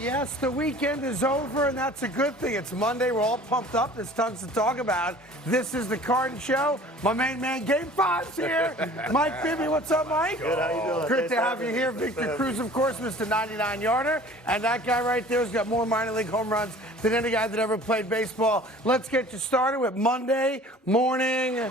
Yes, the weekend is over, and that's a good thing. It's Monday. We're all pumped up. There's tons to talk about. This is the Carton Show. My main man, Game 5's here. Mike Bibby, what's up, Mike? Good, how you doing? Good to have you here. Victor Cruz, of course, Mr. 99-yarder. And that guy right there has got more minor league home runs than any guy that ever played baseball. Let's get you started with Monday morning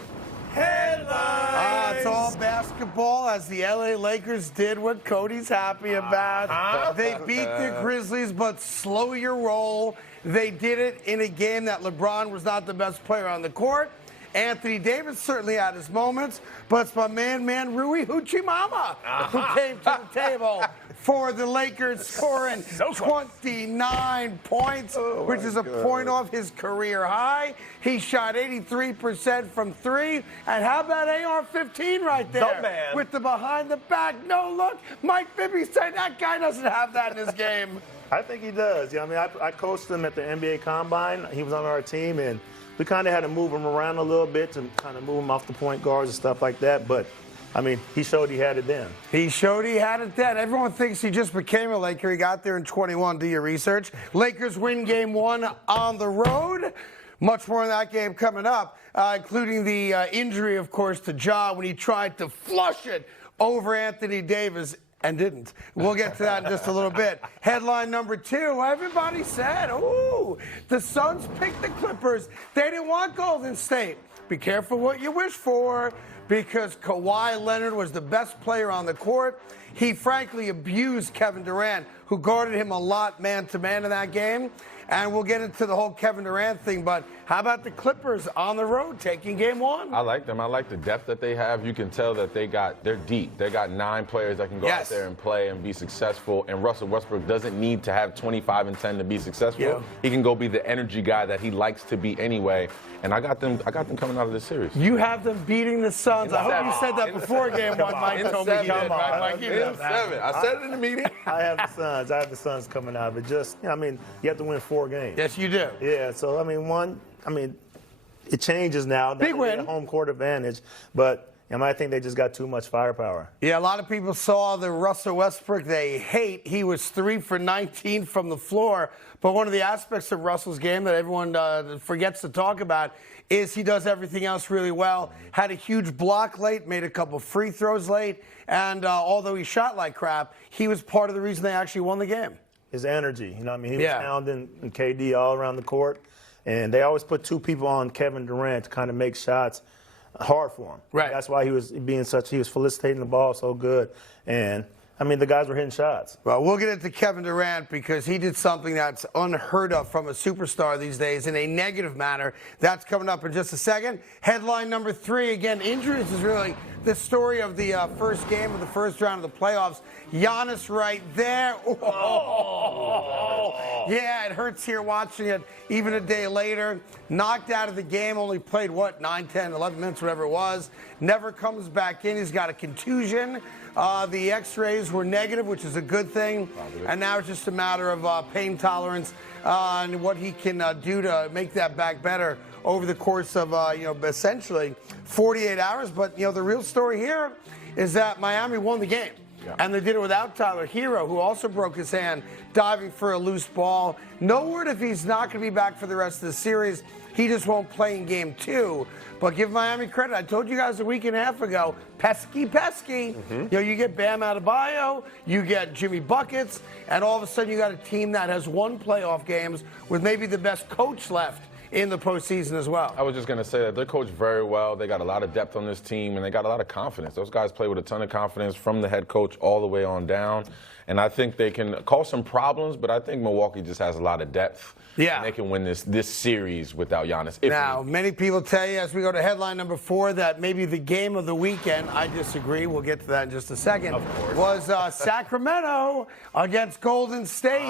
headlines. It's all basketball as the LA Lakers did what Cody's happy about. They beat the Grizzlies, but slow your roll. They did it in a game that LeBron was not the best player on the court. Anthony Davis certainly had his moments, but it's my man Rui Hoochie-Mama who came to the table for the Lakers, scoring 29 points, which is a point off his career high. He shot 83% from three. And how about AR-15 right there? With the behind the back, no look. Mike Bibby said that guy doesn't have that in his game. I think he does. Yeah, I mean, I coached him at the NBA Combine. He was on our team, and we kind of had to move him around a little bit to kind of move him off the point guards and stuff like that. But, I mean, he showed he had it then. He showed he had it then. Everyone thinks he just became a Laker. He got there in 21. Do your research. Lakers win game one on the road. Much more in that game coming up, including the injury, of course, to Ja when he tried to flush it over Anthony Davis and didn't. We'll get to that in just a little bit. Headline number two, everybody said, ooh, the Suns picked the Clippers. They didn't want Golden State. Be careful what you wish for, because Kawhi Leonard was the best player on the court. He frankly abused Kevin Durant, who guarded him a lot man-to-man in that game. And we'll get into the whole Kevin Durant thing, but how about the Clippers on the road taking game one? I like them. I like the depth that they have. You can tell that they're deep. They got 9 players that can go out there and play and be successful. And Russell Westbrook doesn't need to have 25 and 10 to be successful. Yeah. He can go be the energy guy that he likes to be anyway. And I got them coming out of this series. You have them beating the Suns. I hope you said that before game one, Mike. Told me you did. Mike, in 7. I said it in the meeting. I have the Suns. I have the Suns coming out of it. Just, I mean, you have to win 4 games. Yes, you do. Yeah, so, I mean, it changes now. Big win. Home court advantage, but I think they just got too much firepower. Yeah, a lot of people saw the Russell Westbrook they hate. He was 3 for 19 from the floor. But one of the aspects of Russell's game that everyone forgets to talk about is he does everything else really well. Had a huge block late, made a couple free throws late, and although he shot like crap, he was part of the reason they actually won the game. His energy, he was pounding KD all around the court, and they always put 2 people on Kevin Durant to kind of make shots hard for him. Right. That's why he was felicitating the ball so good, and I mean, the guys were hitting shots. Well, we'll get into Kevin Durant because he did something that's unheard of from a superstar these days in a negative manner. That's coming up in just a second. Headline number 3, again, injuries is really the story of the first game of the first round of the playoffs. Giannis right there. Yeah, it hurts here watching it even a day later. Knocked out of the game, only played, 9, 10, 11 minutes, whatever it was. Never comes back in. He's got a contusion. The x-rays were negative, which is a good thing. And now it's just a matter of pain tolerance and what he can do to make that back better over the course of, essentially 48 hours. But, the real story here is that Miami won the game. Yeah. And they did it without Tyler Hero, who also broke his hand diving for a loose ball. No word if he's not going to be back for the rest of the series. He just won't play in game 2. But give Miami credit. I told you guys a week and a half ago, pesky. Mm-hmm. You get Bam Adebayo, you get Jimmy Buckets, and all of a sudden you got a team that has won playoff games with maybe the best coach left in the postseason as well. I was just going to say that they're coached very well. They got a lot of depth on this team, and they got a lot of confidence. Those guys play with a ton of confidence from the head coach all the way on down. And I think they can cause some problems, but I think Milwaukee just has a lot of depth. Yeah. And they can win this series without Giannis. Now, many people tell you, as we go to headline number 4, that maybe the game of the weekend, I disagree, we'll get to that in just a second, was Sacramento against Golden State.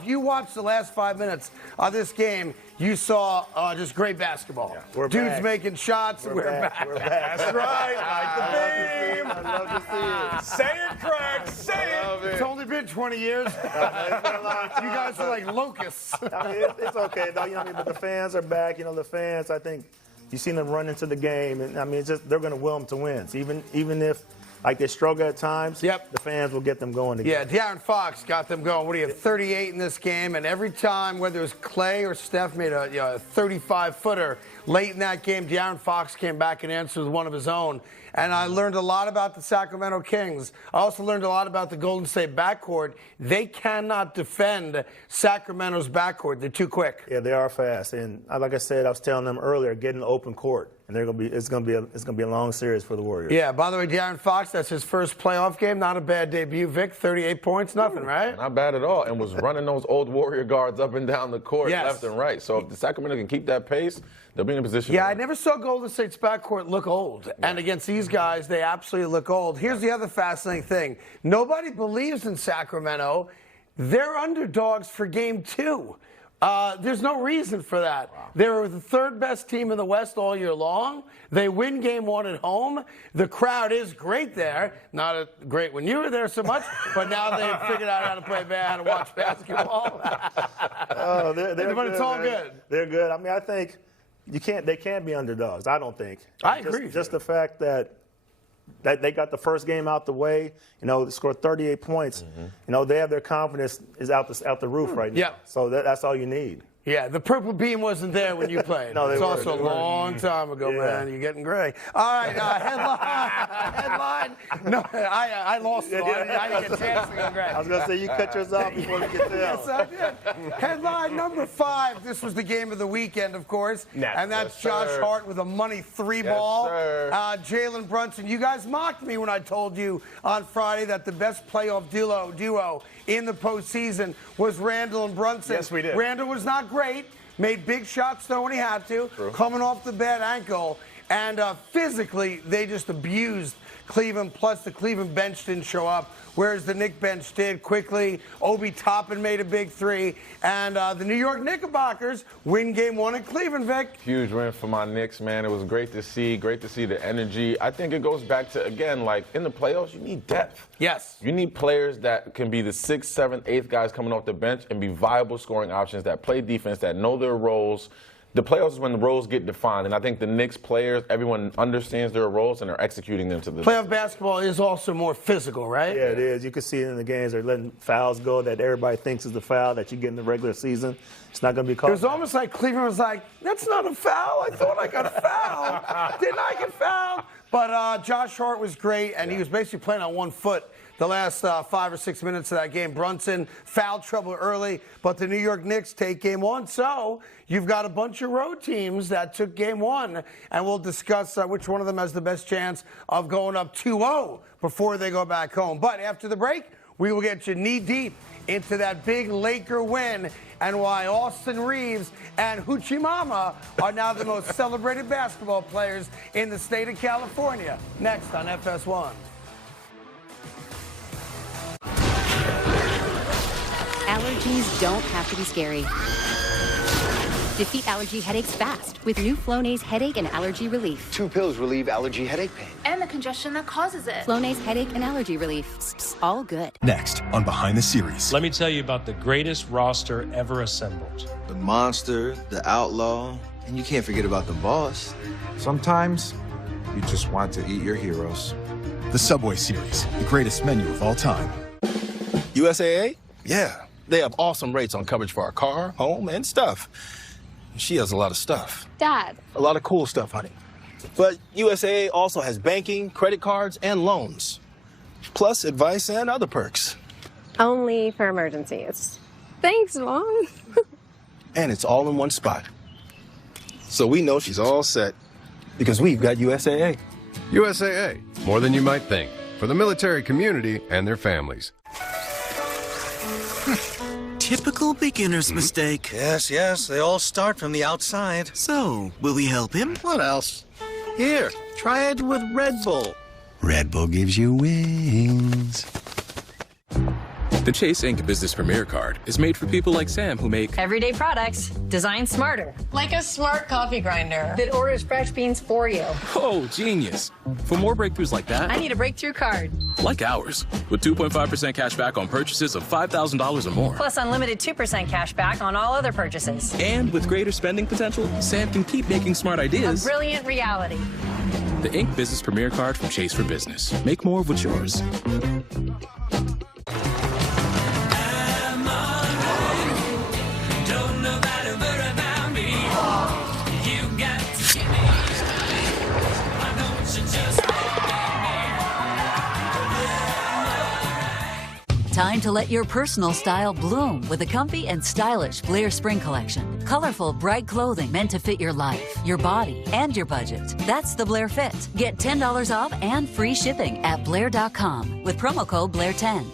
If you watched the last 5 minutes of this game, you saw just great basketball. Yeah. Dudes making shots. We're back. We're back. That's right. Like the beam. I love to see it. Say it, Craig. Say it. It's only been 20 years. You guys are like locusts. I mean, it's okay, though. But the fans are back. The fans, I think, you've seen them run into the game. And, it's just they're going to will them to wins. Even if like they struggle at times, the fans will get them going again. Yeah, De'Aaron Fox got them going. What do you have, 38 in this game? And every time, whether it was Clay or Steph made a 35-footer late in that game, De'Aaron Fox came back and answered with one of his own. And I learned a lot about the Sacramento Kings. I also learned a lot about the Golden State backcourt. They cannot defend Sacramento's backcourt. They're too quick. Yeah, they are fast. And like I said, I was telling them earlier, get in the open court. And it's gonna be a long series for the Warriors. Yeah. By the way, De'Aaron Fox, that's his first playoff game. Not a bad debut, Vic. 38 points, nothing, right? Not bad at all. And was running those old Warrior guards up and down the court, left and right. So if the Sacramento can keep that pace, they'll be in a position. Yeah, I never saw Golden State's backcourt look old. And against these guys, they absolutely look old. Here's the other fascinating thing. Nobody believes in Sacramento. They're underdogs for game 2. There's no reason for that. Wow. They were the third best team in the West all year long. They win game 1 at home. The crowd is great there. Not great when you were there so much, but now they've figured out how to play how to watch basketball. But it's all good. They're good. I mean, I think they can't be underdogs. I don't think. I agree. Just the fact that they got the first game out the way, they scored 38 points. They have their confidence is out the roof right now. Yeah. So that's all you need. Yeah, the purple beam wasn't there when you played. No, it's also a long time ago, man. You're getting gray. All right, headline. No, I lost it. I didn't get a chance to go gray. I was going to say, you cut yours off before we get there. Yes, I did. Headline number 5. This was the game of the weekend, of course. And that's Josh Hart with a money 3-ball. Jalen Brunson. You guys mocked me when I told you on Friday that the best playoff duo in the postseason was Randall and Brunson. Yes, we did. Randall was not great. Made big shots, though, when he had to. True. Coming off the bad ankle. And physically, they just abused Cleveland. Plus, the Cleveland bench didn't show up, whereas the Knick bench did quickly. Obi Toppin made a big 3. And the New York Knickerbockers win game 1 in Cleveland, Vic. Huge win for my Knicks, man. It was great to see the energy. I think it goes back to, again, like in the playoffs, you need depth. Yes. You need players that can be the 6th, 7th, 8th guys coming off the bench and be viable scoring options that play defense, that know their roles. The playoffs is when the roles get defined, and I think the Knicks players, everyone understands their roles and are executing them to the playoff basketball is also more physical, right? Yeah, it is. You can see it in the games. They're letting fouls go that everybody thinks is the foul that you get in the regular season. It's not going to be called. It was almost like Cleveland was like, that's not a foul. I thought I got fouled. Didn't I get fouled? But Josh Hart was great, and he was basically playing on 1 foot the last 5 or 6 minutes of that game. Brunson, foul trouble early, but the New York Knicks take game 1. So you've got a bunch of road teams that took game 1, and we'll discuss which one of them has the best chance of going up 2-0 before they go back home. But after the break, we will get you knee-deep into that big Laker win and why Austin Reeves and Hoochie Mama are now the most celebrated basketball players in the state of California. Next on FS1. Allergies don't have to be scary. Defeat allergy headaches fast with new Flonase Headache and Allergy Relief. 2 pills relieve allergy headache pain. And the congestion that causes it. Flonase Headache and Allergy Relief. All good. Next on Behind the Series. Let me tell you about the greatest roster ever assembled. The monster, the outlaw, and you can't forget about the boss. Sometimes you just want to eat your heroes. The Subway Series, the greatest menu of all time. USAA? Yeah. They have awesome rates on coverage for our car, home, and stuff. She has a lot of stuff. Dad. A lot of cool stuff, honey. But USAA also has banking, credit cards, and loans. Plus advice and other perks. Only for emergencies. Thanks, Mom. And it's all in one spot. So we know she's all set because we've got USAA. USAA, more than you might think, for the military community and their families. Typical beginner's mistake. Yes, they all start from the outside. So, will we help him? What else? Here, try it with Red Bull. Red Bull gives you wings. The Chase Ink Business Premier Card is made for people like Sam who make everyday products designed smarter. Like a smart coffee grinder that orders fresh beans for you. Oh, genius. For more breakthroughs like that, I need a breakthrough card. Like ours, with 2.5% cash back on purchases of $5,000 or more. Plus unlimited 2% cash back on all other purchases. And with greater spending potential, Sam can keep making smart ideas a brilliant reality. The Inc. Business Premier Card from Chase for Business. Make more of what's yours. Time to let your personal style bloom with the comfy and stylish Blair Spring Collection. Colorful, bright clothing meant to fit your life, your body, and your budget. That's the Blair Fit. Get $10 off and free shipping at Blair.com with promo code Blair10.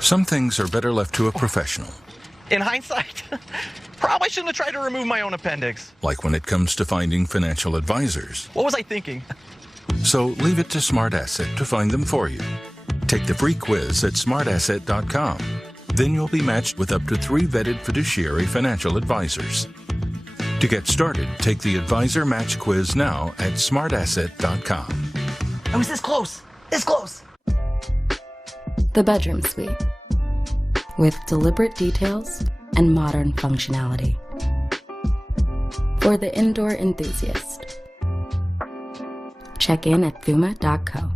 Some things are better left to a professional. In hindsight, probably shouldn't have tried to remove my own appendix. Like when it comes to finding financial advisors. What was I thinking? So leave it to Smart Asset to find them for you. Take the free quiz at smartasset.com. Then you'll be matched with up to 3 vetted fiduciary financial advisors. To get started, take the Advisor Match quiz now at smartasset.com. I was this close. This close. The bedroom suite. With deliberate details and modern functionality. For the indoor enthusiast. Check in at Fuma.co.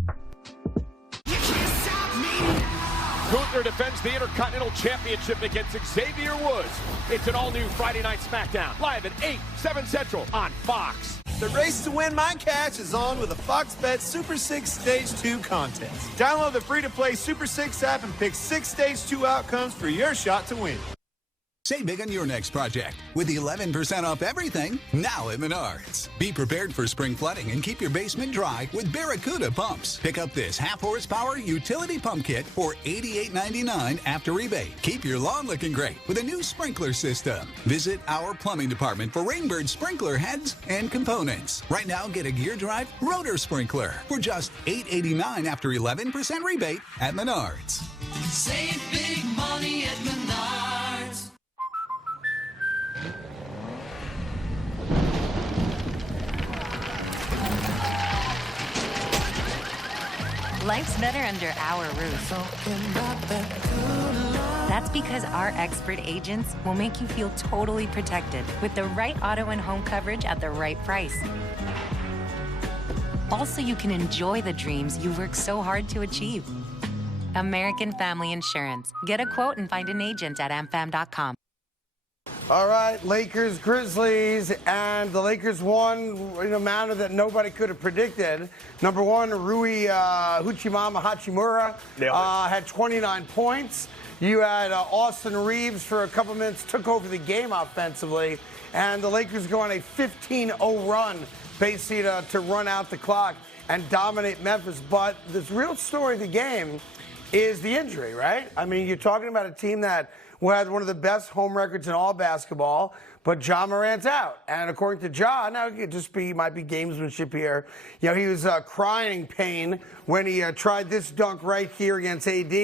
Gunther defends the Intercontinental Championship against Xavier Woods. It's an all-new Friday Night SmackDown, live at 8, 7 Central on Fox. The race to win my cash is on with the Fox Bet Super 6 Stage 2 contest. Download the free-to-play Super 6 app and pick 6 Stage 2 outcomes for your shot to win. Save big on your next project with 11% off everything now at Menards. Be prepared for spring flooding and keep your basement dry with Barracuda pumps. Pick up this half-horsepower utility pump kit for $88.99 after rebate. Keep your lawn looking great with a new sprinkler system. Visit our plumbing department for Rainbird sprinkler heads and components. Right now, get a gear drive rotor sprinkler for just $8.89 after 11% rebate at Menards. Save big money at Menards. Life's better under our roof. That's because our expert agents will make you feel totally protected with the right auto and home coverage at the right price. Also, you can enjoy the dreams you worked so hard to achieve. American Family Insurance. Get a quote and find an agent at amfam.com. All right, Lakers, Grizzlies, and the Lakers won in a manner that nobody could have predicted. Number one, Rui Hachimura had 29 points. You had Austin Reeves for a couple minutes, took over the game offensively, and the Lakers go on a 15-0 run, basically to run out the clock and dominate Memphis. But the real story of the game is the injury, right? I mean, you're talking about a team that had one of the best home records in all basketball, but Ja Morant's out. And according to Ja, now it just might be gamesmanship here. You know, he was crying in pain when he tried this dunk right here against AD.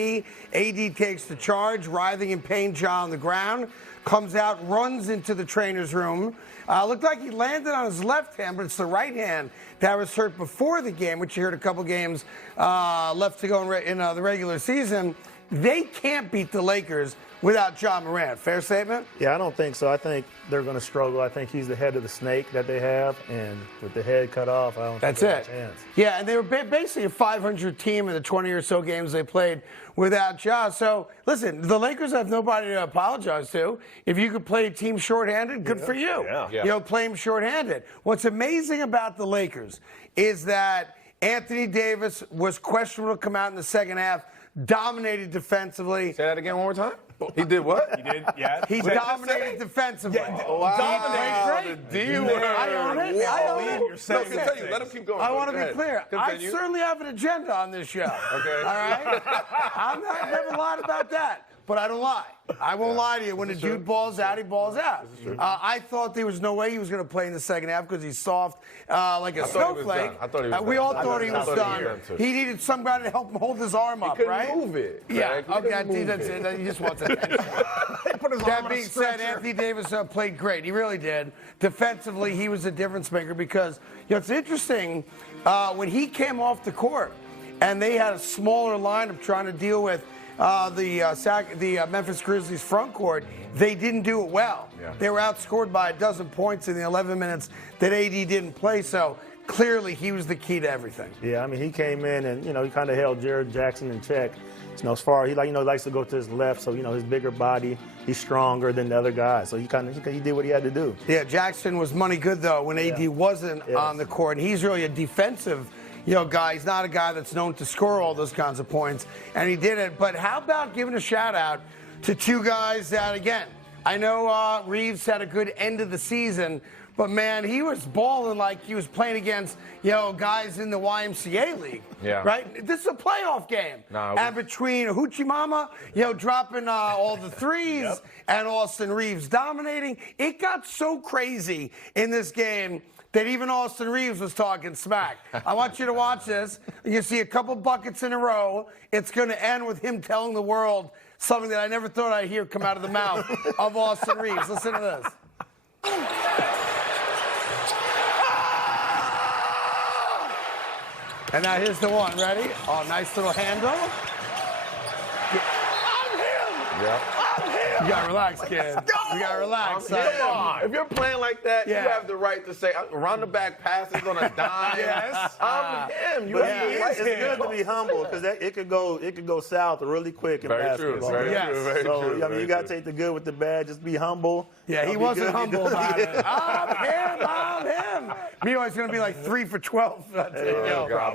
AD takes the charge, writhing in pain, Ja on the ground, comes out, runs into the trainer's room. Looked like he landed on his left hand, but it's the right hand that was hurt before the game, which you heard a couple games left to go in the regular season. They can't beat the Lakers without Ja Morant. Fair statement? Yeah, I don't think so. I think they're going to struggle. I think he's the head of the snake that they have, and with the head cut off, I don't think they have a chance. Yeah, and they were basically a 500 team in the 20 or so games they played without Ja. So, listen, the Lakers have nobody to apologize to. If you could play a team shorthanded, good for you. Yeah. You know, play them shorthanded. What's amazing about the Lakers is that Anthony Davis was questionable to come out in the second half, dominated defensively. Say that again one more time. He did what? He did, yeah. He dominated defensively. Yeah, wow. Dominated. The D word. I own it. I own it. You're saying Let him keep going. I want to Go be clear. Continue. I certainly have an agenda on this show. Okay. All right? I've never lied about that, but I don't lie. I won't lie to you. When a dude balls out, he balls out. I thought there was no way he was going to play in the second half because he's soft like a snowflake. I thought he was done. We all thought he was done. He needed somebody to help him hold his arm up, right? He couldn't move it. Yeah, Craig. okay, that's it. He just wants attention. That being said, Anthony Davis played great. He really did. Defensively, he was a difference maker because, you know, it's interesting, when he came off the court and they had a smaller lineup trying to deal with the Memphis Grizzlies front court, they didn't do it well. Yeah. They were outscored by 12 points in the 11 minutes that AD didn't play. So clearly, he was the key to everything. Yeah, I mean, he came in and he kind of held Jared Jackson in check. As far he likes to go to his left, so his bigger body, he's stronger than the other guys. So he did what he had to do. Yeah, Jackson was money good though when AD wasn't on the court. And he's really a defensive, guy. He's not a guy that's known to score all those kinds of points, and he did it. But how about giving a shout out to two guys that, again, I know Reeves had a good end of the season. But, man, he was balling like he was playing against, guys in the YMCA league. Yeah. Right? This is a playoff game. And between Hoochie Mama, dropping all the threes and Austin Reeves dominating, it got so crazy in this game that even Austin Reeves was talking smack. I want you to watch this. You see a couple buckets in a row. It's going to end with him telling the world something that I never thought I'd hear come out of the mouth of Austin Reeves. Listen to this. And now here's the one. Ready? Oh, nice little handle. I'm him! Yeah. I'm him! You gotta relax, kid. You gotta relax. Come on. If you're playing like that, you have the right to say, run the back pass is on a dime. Yes. I'm him. It's good to be humble because it could go south really quick in basketball. Very true. I mean, you got to take the good with the bad. Just be humble. Yeah, he wasn't humble about it. I'm him. Meanwhile, he's going to be like 3 for 12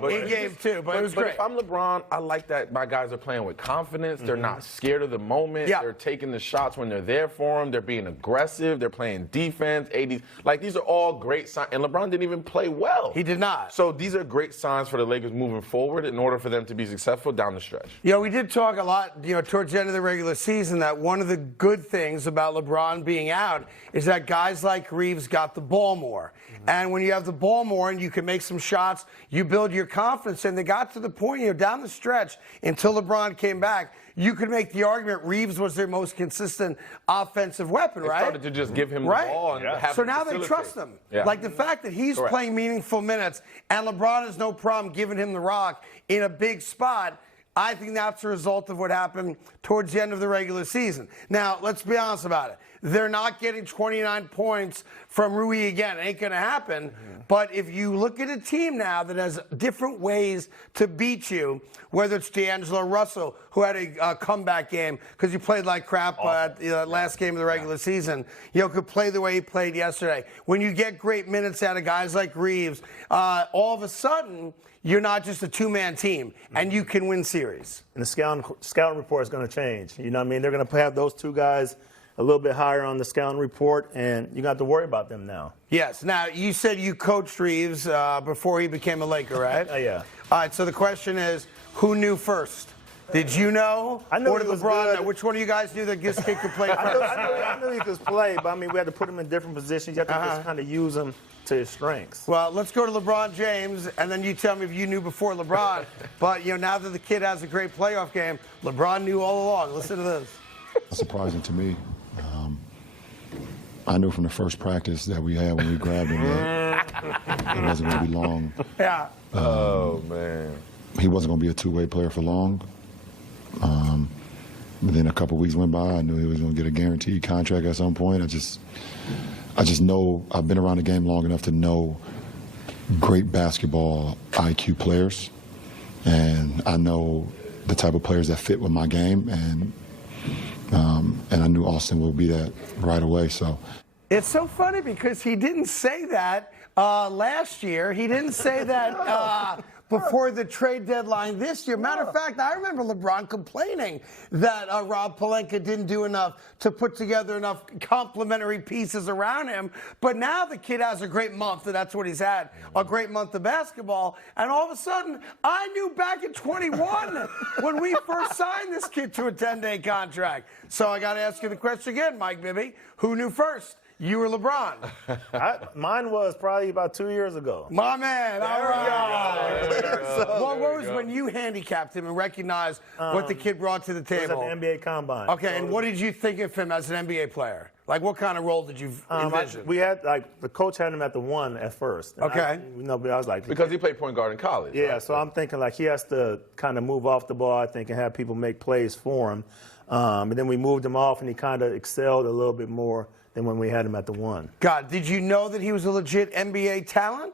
in game 2, but it was great. If I'm LeBron, I like that my guys are playing with confidence. They're not scared of the moment. They're taking the shots when they're there for them. They're being aggressive. They're playing defense. These are all great signs. And LeBron didn't even play well. He did not. So these are great signs for the Lakers moving forward in order for them to be successful down the stretch. We did talk a lot, towards the end of the regular season that one of the good things about LeBron being out is that guys like Reeves got the ball more. And when you have the ball more and you can make some shots, you build your confidence. And they got to the point, down the stretch until LeBron came back, you could make the argument Reeves was their most consistent offensive weapon, right? They started to just give him the ball and have So him now they facilitate. trust him. Yeah. Like the fact that he's playing meaningful minutes and LeBron has no problem giving him the rock in a big spot, I think that's a result of what happened towards the end of the regular season. Now, let's be honest about it. They're not getting 29 points from Rui again. It ain't going to happen. But if you look at a team now that has different ways to beat you, whether it's D'Angelo Russell, who had a comeback game because he played like crap at the last game of the regular season, could play the way he played yesterday. When you get great minutes out of guys like Reeves, all of a sudden, you're not just a two-man team, and you can win series. And the scouting report is going to change. They're going to have those two guys a little bit higher on the scouting report, and you got to worry about them now. Yes. Now, you said you coached Reeves before he became a Laker, right? Yeah. All right, so the question is, who knew first? Did you know? I knew or he did was LeBron good. know? Which one of you guys knew that this kid could play first? I knew he could play, but, we had to put him in different positions. You have to just kind of use him to his strengths. Well, let's go to LeBron James, and then you tell me if you knew before LeBron. But, now that the kid has a great playoff game, LeBron knew all along. Listen to this. Surprising to me. I knew from the first practice that we had when we grabbed him that it wasn't going to be long. Yeah. Oh, man. He wasn't going to be a two-way player for long. But then a couple weeks went by. I knew he was going to get a guaranteed contract at some point. I just know I've been around the game long enough to know great basketball IQ players, and I know the type of players that fit with my game, and I knew Austin would be that right away. So it's so funny because he didn't say that last year. He didn't say that before the trade deadline this year. Matter of fact, I remember LeBron complaining that Rob Pelinka didn't do enough to put together enough complementary pieces around him. But now the kid has a great month, and that's what he's had, a great month of basketball. And all of a sudden, I knew back in 21 when we first signed this kid to a 10-day contract. So I got to ask you the question again, Mike Bibby. Who knew first? You or LeBron? Mine was probably about 2 years ago. My man, all right. What was when you handicapped him and recognized what the kid brought to the table? It was at the NBA Combine. Okay, and what did you think of him as an NBA player? Like, what kind of role did you envision? We had, like, the coach had him at the 1 at first. And Okay. I was like... Because he played point guard in college. Yeah, right? so I'm thinking, like, he has to kind of move off the ball, I think, and have people make plays for him. And then we moved him off, and he kind of excelled a little bit more than when we had him at the 1. God, did you know that he was a legit NBA talent?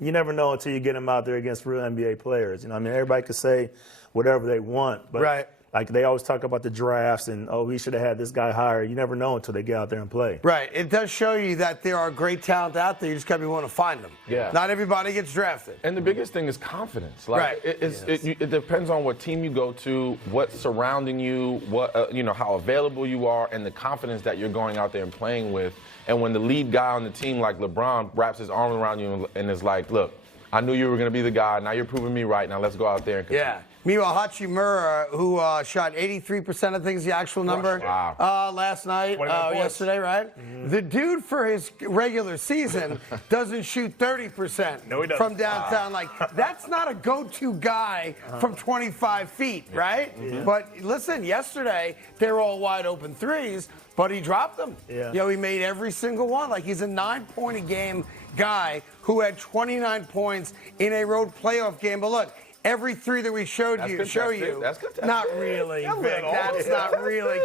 You never know until you get him out there against real NBA players. You know, I mean, everybody could say whatever they want, but right. Like they always talk about the drafts and, oh, we should have had this guy higher. You never know until they get out there and play. Right. It does show you that there are great talent out there. You just got to be willing to find them. Yeah. Not everybody gets drafted. And the biggest thing is confidence. Like, right. It depends on what team you go to, what's surrounding you, what how available you are, and the confidence that you're going out there and playing with. And when the lead guy on the team, like LeBron, wraps his arm around you and is like, look, I knew you were going to be the guy. Now you're proving me right. Now let's go out there and compete. Yeah. Meanwhile, Hachimura, who shot 83%, I think is the actual number, last night, yesterday, right? Mm-hmm. The dude for his regular season doesn't shoot 30% from downtown. Like, that's not a go-to guy from 25 feet, right? Mm-hmm. But listen, yesterday, they were all wide open threes, but he dropped them. Yeah. You know, he made every single one. Like, he's a 9-point-a-game guy who had 29 points in a road playoff game. But look, every three that we showed you, That's contested. not really, Vic. That's not really.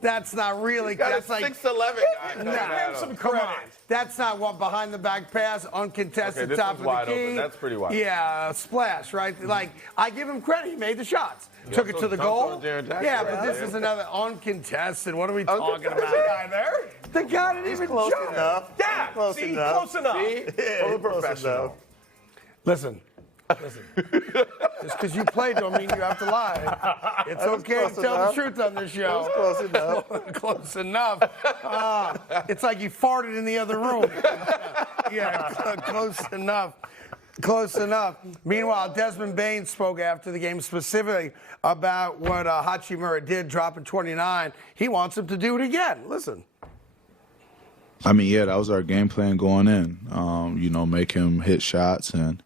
That's not really. That's like 6'11" guy. Nah, some come on. That's not what behind the back pass, uncontested, this top of wide the key. Open. That's pretty wide. Yeah, splash, right? Like, I give him credit. He made the shots. Took it to the goal. Yeah, but this is another uncontested. What are we talking about? The guy there? The guy didn't even close jump. enough. Yeah, close enough. Close enough. See? Yeah, professional. Listen. Just because you played don't mean you have to lie. It's okay to tell the truth on this show. Close enough. Close enough. It's like you farted in the other room. Yeah, close enough. Close enough. Meanwhile, Desmond Bain spoke after the game specifically about what Hachimura did, dropping 29. He wants him to do it again. Listen. I mean, yeah, that was our game plan going in. Make him hit shots, and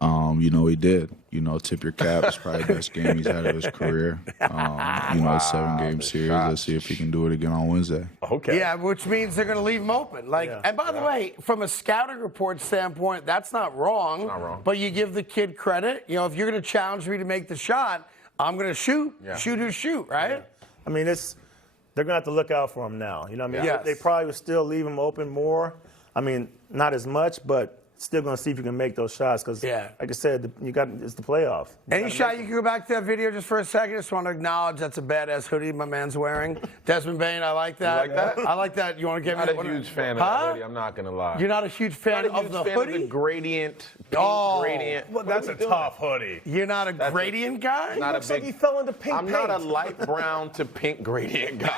he did. Tip your cap. It's probably the best game he's had of his career. A 7-game series. Let's see if he can do it again on Wednesday. Okay. Yeah, which means they're going to leave him open. And by the way, from a scouting report standpoint, that's not wrong. It's not wrong. But you give the kid credit. If you're going to challenge me to make the shot, I'm going to shoot. Yeah. Shoot or shoot, right? Yeah. I mean, they're going to have to look out for him now. You know what I mean? Yes. They probably would still leave him open more. I mean, not as much, but still going to see if you can make those shots because, like I said, it's the playoff. Any shot you can go back to that video just for a second? Just want to acknowledge that's a badass hoodie my man's wearing. Desmond Bain, I like that. You like that? I like that. You want to give me? I'm not a huge fan of the hoodie. I'm not going to lie. You're not a huge fan of the hoodie? Of the gradient, pink gradient. Well, that's a tough hoodie. You're not a gradient guy? He looks like he fell into pink paint. I'm not a light brown to pink gradient guy.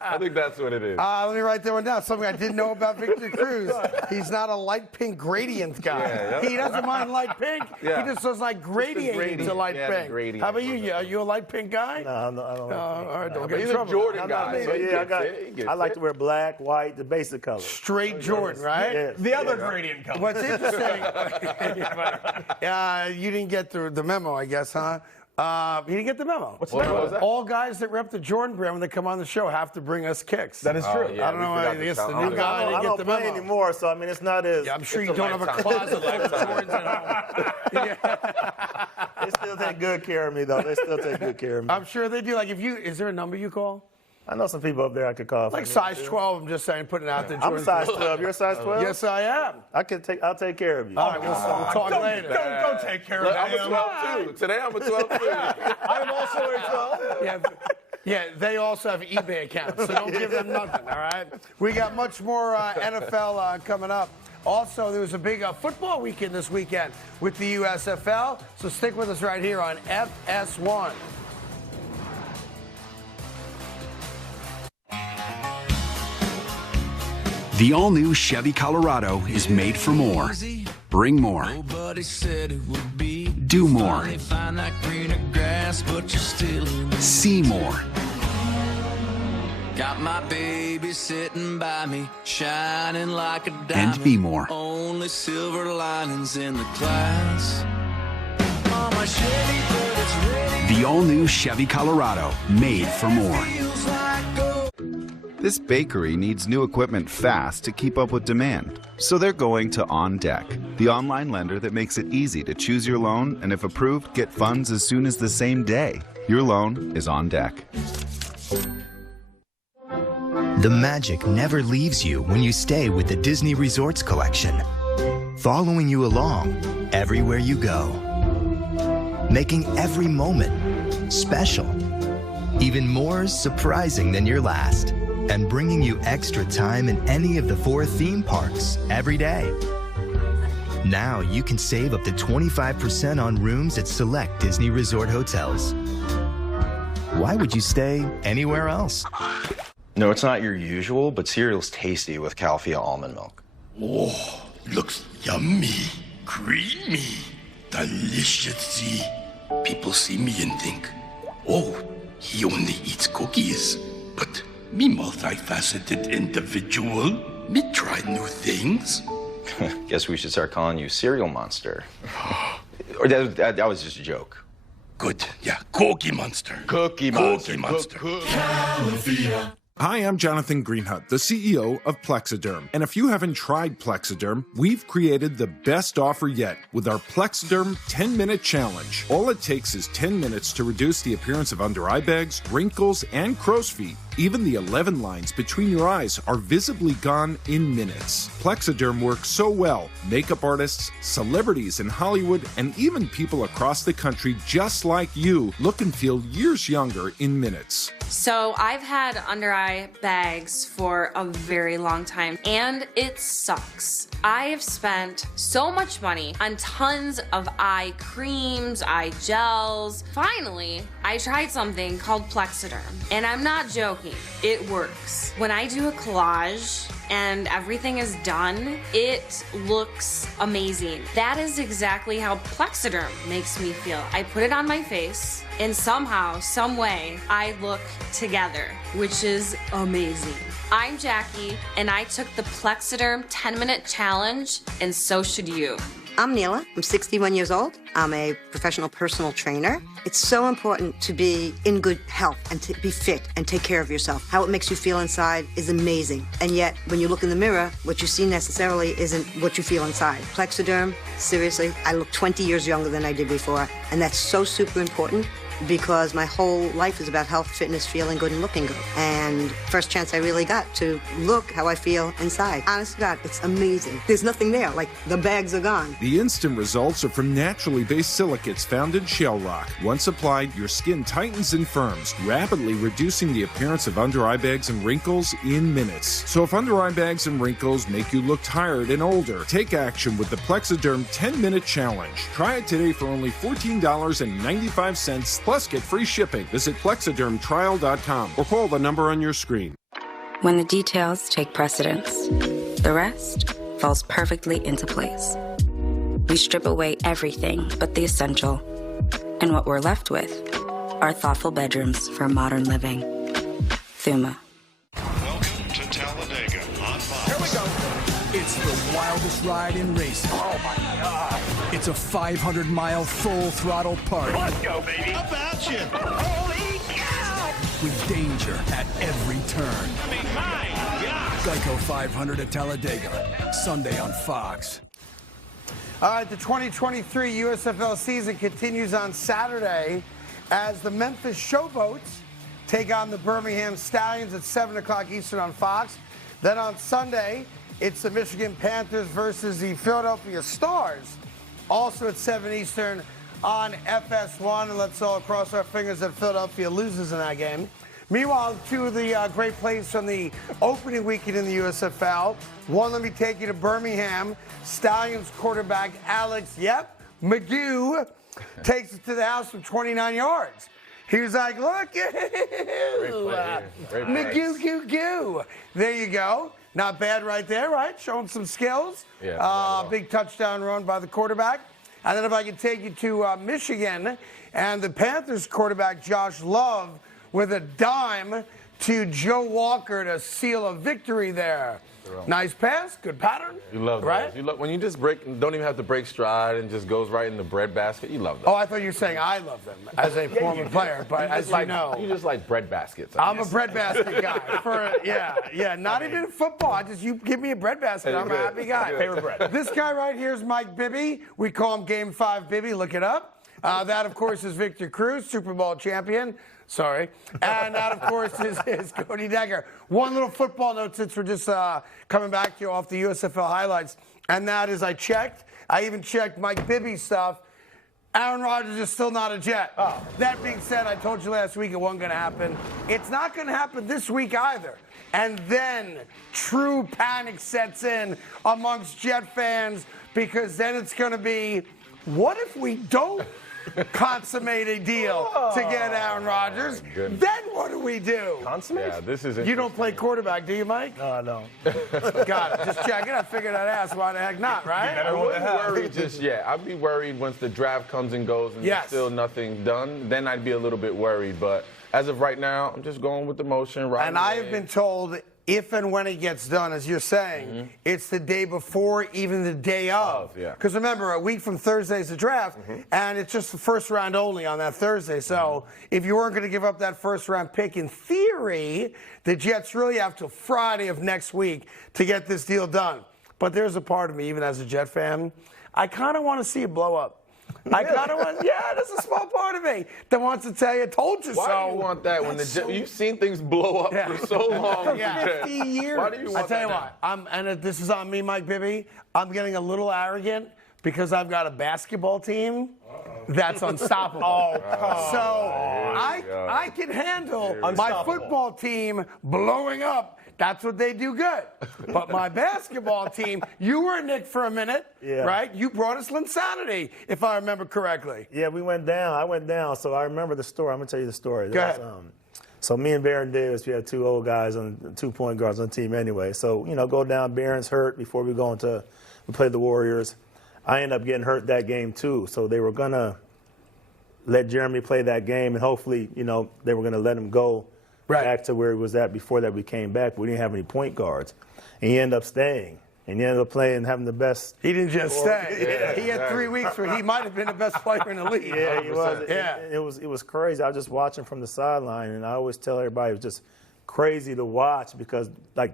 I think that's what it is. Let me write that one down. Something I didn't know about Victor Cruz. He's not a light pink gradient guy. Yeah. He doesn't mind light pink. Yeah. He just does like gradient to light pink. How about you? Are you a light pink guy? No, I don't. All right, don't get in He's trouble. a Jordan guy. So I like to wear black, white, the basic color. Straight Jordan, right? Yes. The other gradient color. What's interesting, you didn't get the memo, I guess, huh? He didn't get the memo. What's the memo? All guys that rep the Jordan brand when they come on the show have to bring us kicks. That is true. I don't know. I guess the new guy didn't get the memo. I don't play anymore, so I mean, it's not as. Yeah, I'm sure you don't have a closet like the Jordans at home. They still take good care of me, though. They still take good care of me. I'm sure they do. Like, is there a number you call? I know some people up there I could call. Like size 12, I'm just saying, putting it out there. I'm size 12. You're a size 12? Yes, I am. I'll take care of you. All right, we'll talk later. Don't take care of I'm a 12 too. Today I'm a 12 too. I am also a 12. Yeah, they also have eBay accounts, so don't give them nothing, all right? We got much more NFL coming up. Also, there was a big football weekend this weekend with the USFL, so stick with us right here on FS1. The all-new Chevy Colorado is made for more. Bring more. Do more. See more. Got my baby sitting by me, shining like a diamond. And be more. Only silver linings in the class. On my Chevy, but it's ready. The all-new Chevy Colorado, made for more. This bakery needs new equipment fast to keep up with demand. So they're going to On Deck, the online lender that makes it easy to choose your loan and, if approved, get funds as soon as the same day. Your loan is on deck. The magic never leaves you when you stay with the Disney Resorts Collection, following you along everywhere you go, making every moment special, even more surprising than your last, and bringing you extra time in any of the 4 theme parks every day. Now you can save up to 25% on rooms at select Disney Resort hotels. Why would you stay anywhere else? No, it's not your usual, but cereal's tasty with Calfia almond milk. Oh, looks yummy, creamy, delicious. People see me and think, oh, he only eats cookies. But me multifaceted individual, me try new things. Guess we should start calling you Cereal Monster. Or that was just a joke. Good, yeah, Cookie Monster. Cookie Monster. Cookie Monster. Hi, I'm Jonathan Greenhut, the CEO of Plexiderm. And if you haven't tried Plexiderm, we've created the best offer yet with our Plexiderm 10-Minute Challenge. All it takes is 10 minutes to reduce the appearance of under-eye bags, wrinkles, and crow's feet. Even the 11 lines between your eyes are visibly gone in minutes. Plexiderm works so well, makeup artists, celebrities in Hollywood, and even people across the country just like you look and feel years younger in minutes. So I've had under-eye bags for a very long time, and it sucks. I have spent so much money on tons of eye creams, eye gels. Finally, I tried something called Plexiderm, and I'm not joking. It works. When I do a collage and everything is done, it looks amazing. That is exactly how Plexiderm makes me feel. I put it on my face, and somehow, some way, I look together, which is amazing. I'm Jackie, and I took the Plexiderm 10-Minute Challenge, and so should you. I'm Neela. I'm 61 years old. I'm a professional personal trainer. It's so important to be in good health and to be fit and take care of yourself. How it makes you feel inside is amazing. And yet, when you look in the mirror, what you see necessarily isn't what you feel inside. Plexiderm, seriously, I look 20 years younger than I did before. And that's so super important because my whole life is about health, fitness, feeling good, and looking good. And first chance I really got to look how I feel inside. Honest to God, it's amazing. There's nothing there, like the bags are gone. The instant results are from naturally based silicates found in shale rock. Once applied, your skin tightens and firms, rapidly reducing the appearance of under-eye bags and wrinkles in minutes. So if under-eye bags and wrinkles make you look tired and older, take action with the Plexiderm 10-Minute Challenge. Try it today for only $14.95, plus get free shipping. Visit plexidermtrial.com or call the number on your screen. When the details take precedence, the rest falls perfectly into place. We strip away everything but the essential. And what we're left with are thoughtful bedrooms for modern living. Thuma. Welcome to Talladega on Fox. Here we go. It's the wildest ride in racing. Oh my God. It's a 500-mile full-throttle party. Let's go, baby. How about you? Holy cow! With danger at every turn. I mean, my God. Geico 500 at Talladega, Sunday on Fox. All right, the 2023 USFL season continues on Saturday as the Memphis Showboats take on the Birmingham Stallions at 7 o'clock Eastern on Fox. Then on Sunday, it's the Michigan Panthers versus the Philadelphia Stars, also at 7 Eastern on FS1. And let's all cross our fingers that Philadelphia loses in that game. Meanwhile, two of the great plays from the opening weekend in the USFL. One, let me take you to Birmingham. Stallions quarterback Alex, McGew, takes it to the house from 29 yards. He was like, look at you, McGew. There you go. Not bad right there, right? Showing some skills. Yeah, big touchdown run by the quarterback. And then if I can take you to Michigan and the Panthers quarterback Josh Love with a dime to Joe Walker to seal a victory there. Nice pass, good pattern. You love right? those. You love when you just don't even have to break stride and just goes right in the breadbasket. You love them. Oh, I thought you were saying I love them as a former player, but as you know. You just like breadbaskets. I'm a breadbasket guy. Yeah, not even in football. You give me a breadbasket, I'm a happy guy. Favorite bread. This guy right here is Mike Bibby. We call him Game 5 Bibby. Look it up. That, of course, is Victor Cruz, Super Bowl champion. Sorry. And that, of course, is Cody Decker. One little football note since we're just coming back here off the USFL highlights, and that is I even checked Mike Bibby's stuff. Aaron Rodgers is still not a Jet. Oh. That being said, I told you last week it wasn't going to happen. It's not going to happen this week either. And then true panic sets in amongst Jet fans because then it's going to be, what if we don't consummate a deal to get Aaron Rodgers? Then what do we do? Consummate? Yeah, this is You don't play quarterback, do you, Mike? No, I don't. Got it. Just checking. I figured I'd ask. Why the heck not, right? I wouldn't worry just yet. I'd be worried once the draft comes and goes and there's still nothing done. Then I'd be a little bit worried. But as of right now, I'm just going with the motion. And I have been told if and when it gets done, as you're saying, it's the day before, even the day of. Because remember, a week from Thursday is the draft, and it's just the first round only on that Thursday. So if you weren't going to give up that first round pick, in theory, the Jets really have till Friday of next week to get this deal done. But there's a part of me, even as a Jet fan, I kind of want to see it blow up. I kind of want, there's a small part of me that wants to tell you, told you so. Why do you want that when you've seen things blow up for so long? For 50 years. Why do you want I tell you what, and this is on me, Mike Bibby, I'm getting a little arrogant because I've got a basketball team that's unstoppable. I can handle my football team blowing up. That's what they do good. But my basketball team, you were Nick for a minute, right? You brought us Linsanity, if I remember correctly. Yeah, we went down. I went down, so I remember the story. I'm going to tell you the story. Go ahead. So me and Baron Davis, we had two old guys, on 2 point guards on the team anyway. So, go down. Baron's hurt before we play the Warriors. I ended up getting hurt that game, too. So they were going to let Jeremy play that game, and hopefully, they were going to let him go back to where he was at before that we came back. But we didn't have any point guards. And he ended up staying. And he ended up playing, having the best. He didn't just stay. He had 3 weeks where he might have been the best player in the league. Yeah, he was. Yeah. It was crazy. I was just watching from the sideline, and I always tell everybody it was just crazy to watch because, it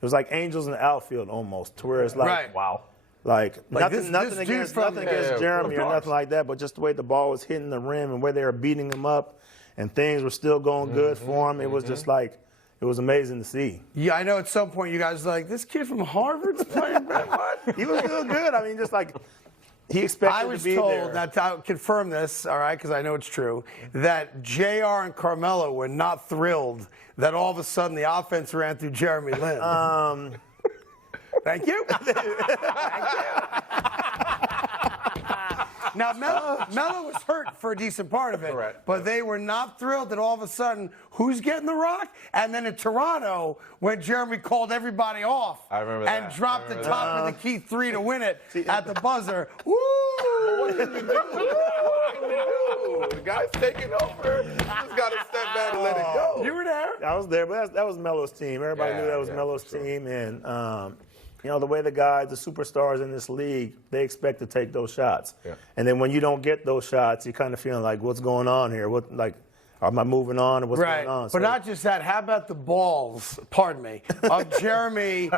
was like angels in the outfield almost, to where it's like, wow. Nothing against Jeremy or nothing like that, but just the way the ball was hitting the rim and where they were beating him up, and things were still going good for him. It was just it was amazing to see. Yeah, I know at some point you guys were like, this kid from Harvard's playing what? He was doing good. I mean, just he expected to be there. I was told, that I'll confirm this, all right, because I know it's true, that JR and Carmelo were not thrilled that all of a sudden the offense ran through Jeremy Lin. Thank you. Thank you. Now, Melo was hurt for a decent part of it, but they were not thrilled that all of a sudden, who's getting the rock? And then in Toronto, when Jeremy called everybody off and dropped the top of the key 3 to win it at the buzzer. Woo! What did we do? The guy's taking over. You just got to step back and let it go. You were there? I was there, but that was Melo's team. Everybody knew that was Melo's team, and the way the guys, the superstars in this league, they expect to take those shots. Yeah. And then when you don't get those shots, you're kind of feeling like, what's going on here? Am I moving on or what's going on? But not just that. How about the balls, pardon me, of Jeremy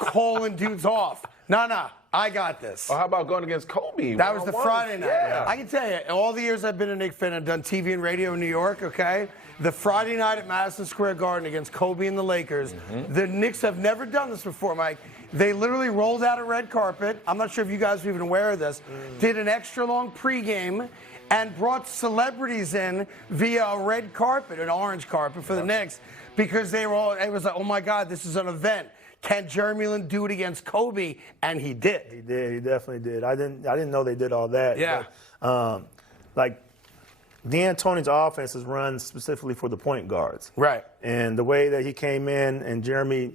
calling dudes off? No, I got this. Or how about going against Kobe? That was the Friday night. Yeah. I can tell you, all the years I've been a Knicks fan, I've done TV and radio in New York, okay? The Friday night at Madison Square Garden against Kobe and the Lakers, the Knicks have never done this before, Mike. They literally rolled out a red carpet. I'm not sure if you guys are even aware of this. Did an extra long pregame and brought celebrities in via a red carpet, an orange carpet for the Knicks, because it was like, oh my God, this is an event. Can Jeremy Lin do it against Kobe? And he did. He did. He definitely did. I didn't know they did all that. Yeah. But, D'Antoni's offense is run specifically for the point guards. Right. And the way that he came in and Jeremy,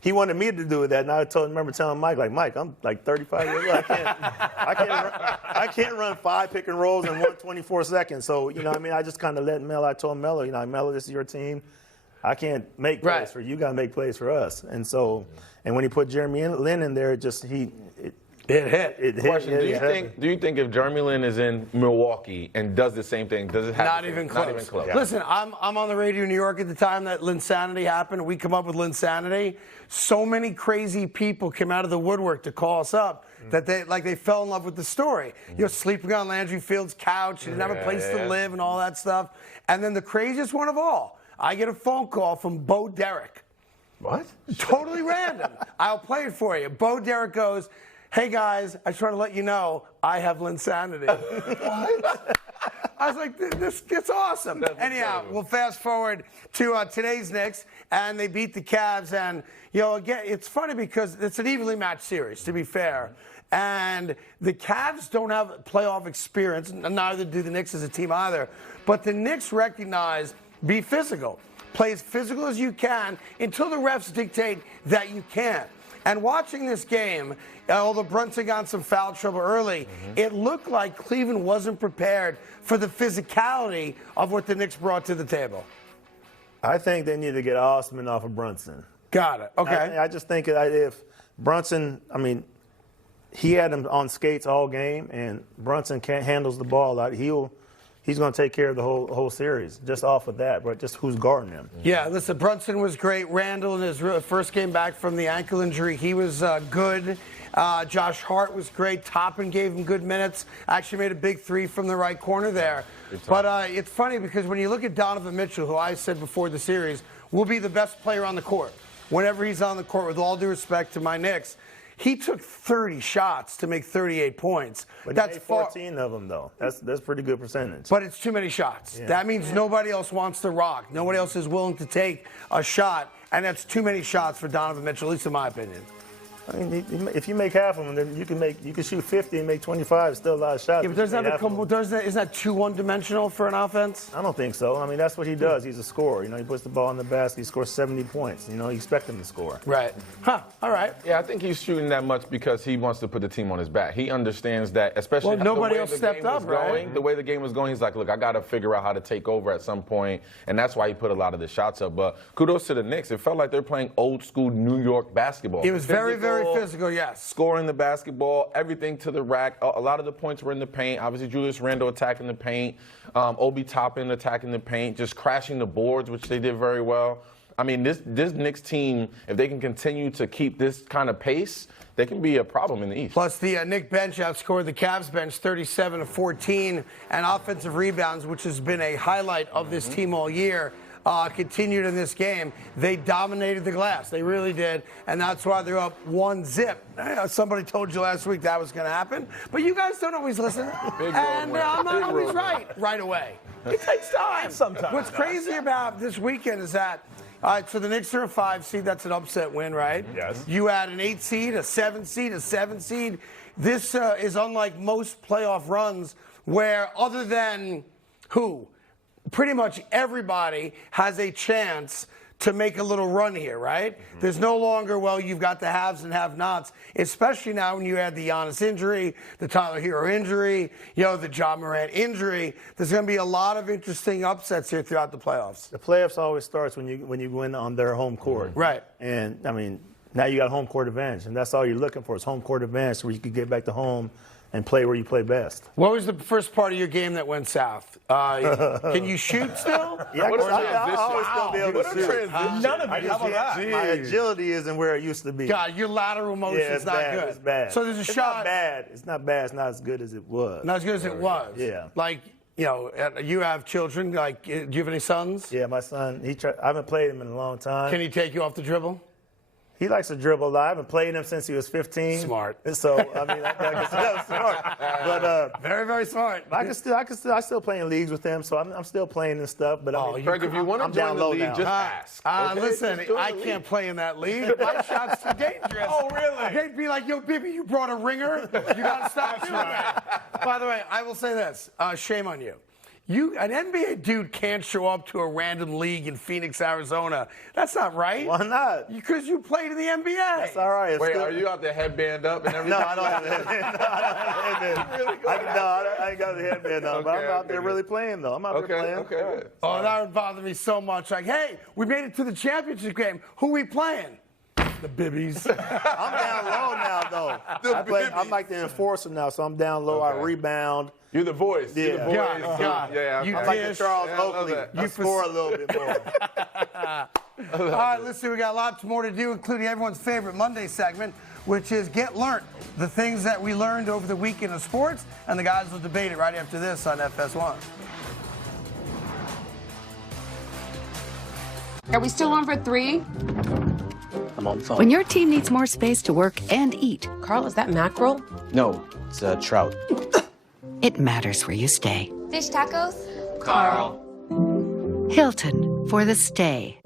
he wanted me to do that. And I remember telling Mike, Mike, I'm 35 years old. I can't run 5 pick and rolls in 124 seconds. So, I just kind of let Melo. I told Melo, Melo, this is your team. I can't make plays for you. You got to make plays for us. And so, and when he put Jeremy Lin in there, it hit. Question: Do you think if Jeremy Lin is in Milwaukee and does the same thing, does it happen? Not even close. Not even close. Listen, I'm on the radio in New York at the time that Linsanity happened. We come up with Linsanity. So many crazy people came out of the woodwork to call us up that they fell in love with the story. You're sleeping on Landry Field's couch, you didn't have a place to live, and all that stuff. And then the craziest one of all, I get a phone call from Bo Derek. What? Totally random. I'll play it for you. Bo Derek goes, "Hey guys, I just want to let you know I have Linsanity." What? I was like, this gets awesome. Anyhow, we'll fast forward to today's Knicks, and they beat the Cavs. And, again, it's funny because it's an evenly matched series, to be fair. And the Cavs don't have playoff experience, and neither do the Knicks as a team either. But the Knicks recognize, be physical. Play as physical as you can until the refs dictate that you can't. And watching this game, although Brunson got some foul trouble early, it looked like Cleveland wasn't prepared for the physicality of what the Knicks brought to the table. I think they need to get Osman off of Brunson. Got it. Okay. I just think if Brunson, he had him on skates all game, and Brunson handles the ball a lot. He's going to take care of the whole series just off of that, but just who's guarding him. Yeah, listen, Brunson was great. Randall, in his first game back from the ankle injury, he was good. Josh Hart was great. Toppin gave him good minutes. Actually made a big three from the right corner there. But it's funny because when you look at Donovan Mitchell, who I said before the series will be the best player on the court, whenever he's on the court, with all due respect to my Knicks, he took 30 shots to make 38 points. But that's 14 of them, though. That's pretty good percentage. But it's too many shots. Yeah. That means nobody else wants to rock. Nobody else is willing to take a shot, and that's too many shots for Donovan Mitchell, at least in my opinion. If you make half of them, then you can shoot 50 and make 25. It's still a lot of shots. Yeah, but isn't that too one-dimensional for an offense? I don't think so. That's what he does. He's a scorer. He puts the ball in the basket. He scores 70 points. You expect him to score. Right. Huh. All right. Yeah, I think he's shooting that much because he wants to put the team on his back. He understands that, especially nobody else stepped up, right? The way the game was going, he's like, look, I got to figure out how to take over at some point, and that's why he put a lot of the shots up. But kudos to the Knicks. It felt like they're playing old-school New York basketball. It was very, very physical, yes. Scoring the basketball, everything to the rack. A lot of the points were in the paint. Obviously, Julius Randle attacking the paint. Obi Toppin attacking the paint, just crashing the boards, which they did very well. This Knicks team, if they can continue to keep this kind of pace, they can be a problem in the East. Plus, the Knicks bench outscored the Cavs bench 37-14, and offensive rebounds, which has been a highlight of this team all year. Continued in this game. They dominated the glass. They really did. And that's why they're up 1-0. Somebody told you last week that was going to happen. But you guys don't always listen. I'm not always right away. It takes time. Sometimes. What's crazy about this weekend is that, all right, so the Knicks are a 5 seed. That's an upset win, right? Yes. You add an 8 seed, a 7 seed, a 7 seed. This is unlike most playoff runs where, other than who? Pretty much everybody has a chance to make a little run here, right? There's no longer, you've got the haves and have-nots, especially now when you add the Giannis injury, the Tyler Hero injury, the Ja Morant injury. There's going to be a lot of interesting upsets here throughout the playoffs. The playoffs always starts when you win on their home court. Right. And, now you got home court advantage, and that's all you're looking for is home court advantage where you can get back to home and play where you play best. What was the first part of your game that went south? Can you shoot still? Yeah, I always still be able to shoot. None of it. How about that? My agility isn't where it used to be. God, your lateral motion's not bad. good. It's bad. So there's a shot. Not bad. It's not bad. It's not as good as it was. Not as good as it was. Yeah. You have children. Do you have any sons? Yeah, my son. I haven't played him in a long time. Can he take you off the dribble? He likes to dribble a lot. I haven't played him since he was 15. Smart. So I guess that's smart. But very, very smart. I still play in leagues with him, so I'm still playing and stuff. But Greg, if you want to join the league, just ask. Okay? Listen, I can't play in that league. My shot's too dangerous. Oh, really? They'd be like, "Yo, Bibi, you brought a ringer. You got to stop doing that." By the way, I will say this: shame on you. An NBA dude can't show up to a random league in Phoenix, Arizona. That's not right. Why not? Because you played in the NBA. That's all right. Wait, are you out there headband up and everything? No, I don't have a headband. No, I don't have a headband. I ain't got a headband on, but I'm out there really playing, though. I'm out there playing. Okay. Oh, that would bother me so much. Like, hey, we made it to the championship game. Who we playing? The Bibbies. I'm down low now, though. I'm like the enforcer now, so I'm down low. Okay. I rebound. You're the voice. Yeah. You're the voice. God. Yeah, I'm like the Charles Oakley. You score a little bit more. All right, listen, we got lots more to do, including everyone's favorite Monday segment, which is Get Learnt, the things that we learned over the weekend of sports, and the guys will debate it right after this on FS1. Are we still on for 3? I'm on the phone. When your team needs more space to work and eat. Carl, is that mackerel? No, it's trout. It matters where you stay. Fish tacos? Carl. Hilton for the stay.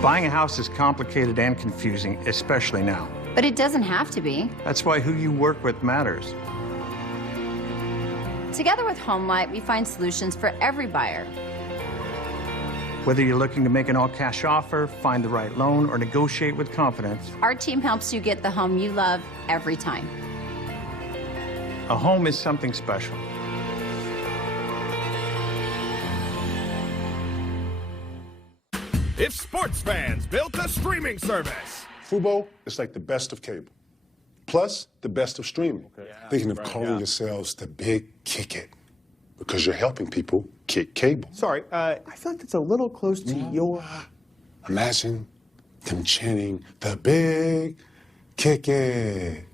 Buying a house is complicated and confusing, especially now. But it doesn't have to be. That's why who you work with matters. Together with HomeLight, we find solutions for every buyer. Whether you're looking to make an all-cash offer, find the right loan, or negotiate with confidence, Our team helps you get the home you love every time. a home is something special. If sports fans built a streaming service. Fubo is like the best of cable, plus the best of streaming. Thinking of calling yourselves the Big Kick It, because you're helping people kick cable. Sorry, I feel like that's a little close to your... Imagine them chanting the Big Kick It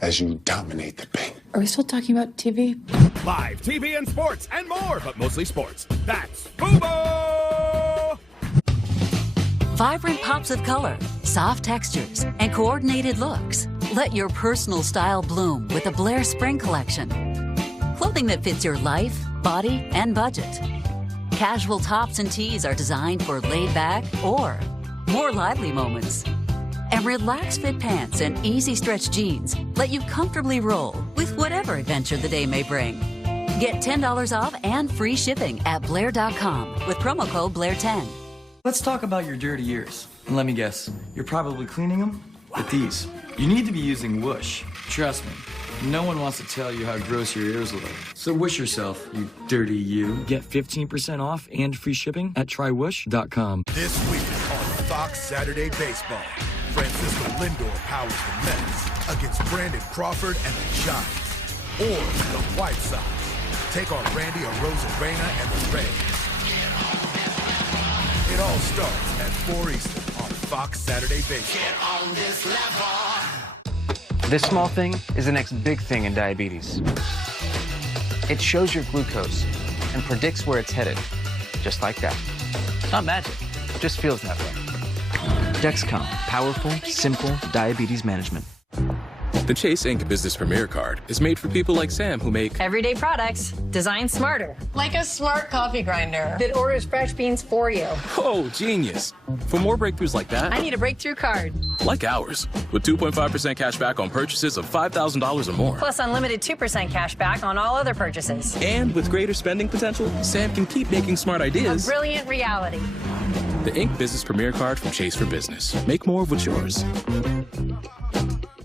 as you dominate the paint. Are we still talking about TV? Live TV and sports and more, but mostly sports. That's Fubo! Vibrant pops of color, soft textures, and coordinated looks. Let your personal style bloom with the Blair Spring Collection. Clothing that fits your life, body, and budget. Casual tops and tees are designed for laid-back or more lively moments. And relaxed fit pants and easy stretch jeans let you comfortably roll with whatever adventure the day may bring. Get $10 off and free shipping at Blair.com with promo code Blair10. Let's talk about your dirty ears. And let me guess, you're probably cleaning them with these. You need to be using Whoosh. Trust me, no one wants to tell you how gross your ears look. So whoosh yourself, you dirty you. Get 15% off and free shipping at trywhoosh.com. This week on Fox Saturday Baseball, Francisco Lindor powers the Mets against Brandon Crawford and the Giants. Or the White Sox take on Randy Arozarena and the Rays. It all starts at 4 Eastern on Fox Saturday Baseball. Get on this level. This small thing is the next big thing in diabetes. It shows your glucose and predicts where it's headed, just like that. It's not magic, it just feels that way. Dexcom, powerful, simple diabetes management. The Chase Ink Business Premier Card is made for people like Sam who make everyday products designed smarter. Like a smart coffee grinder that orders fresh beans for you. Oh, genius. For more breakthroughs like that, I need a breakthrough card. Like ours, with 2.5% cash back on purchases of $5,000 or more. Plus unlimited 2% cash back on all other purchases. And with greater spending potential, Sam can keep making smart ideas A brilliant reality. The Ink Business Premier Card from Chase for Business. Make more of what's yours.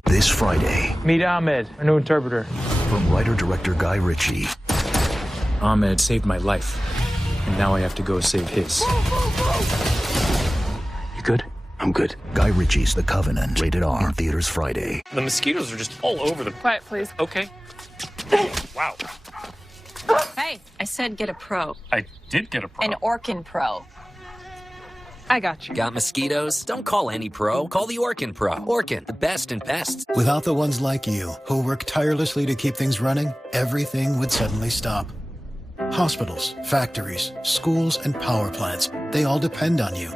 This Friday. Meet Ahmed, a new interpreter. From writer-director Guy Ritchie. Ahmed saved my life, and now I have to go save his. You good? I'm good. Guy Ritchie's The Covenant, rated R, in theaters Friday. The mosquitoes are just all over the... Quiet, please. Okay. Wow. Hey, I said get a pro. I did get a pro. An Orkin Pro. I got you. Got mosquitoes? Don't call any pro. Call the Orkin Pro. Orkin, the best in pests. Without the ones like you, who work tirelessly to keep things running, everything would suddenly stop. Hospitals, factories, schools, and power plants, they all depend on you.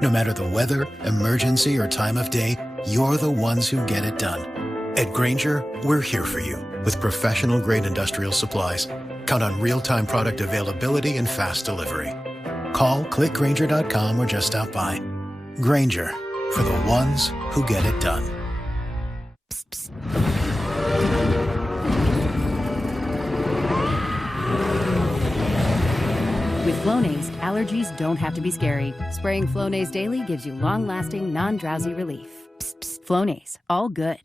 No matter the weather, emergency, or time of day, you're the ones who get it done. At Grainger, we're here for you with professional-grade industrial supplies. Count on real-time product availability and fast delivery. Call, click Grainger.com, or just stop by. Grainger, for the ones who get it done. Psst, psst. With Flonase, allergies don't have to be scary. Spraying Flonase daily gives you long-lasting, non-drowsy relief. Psst, psst, Flonase, all good.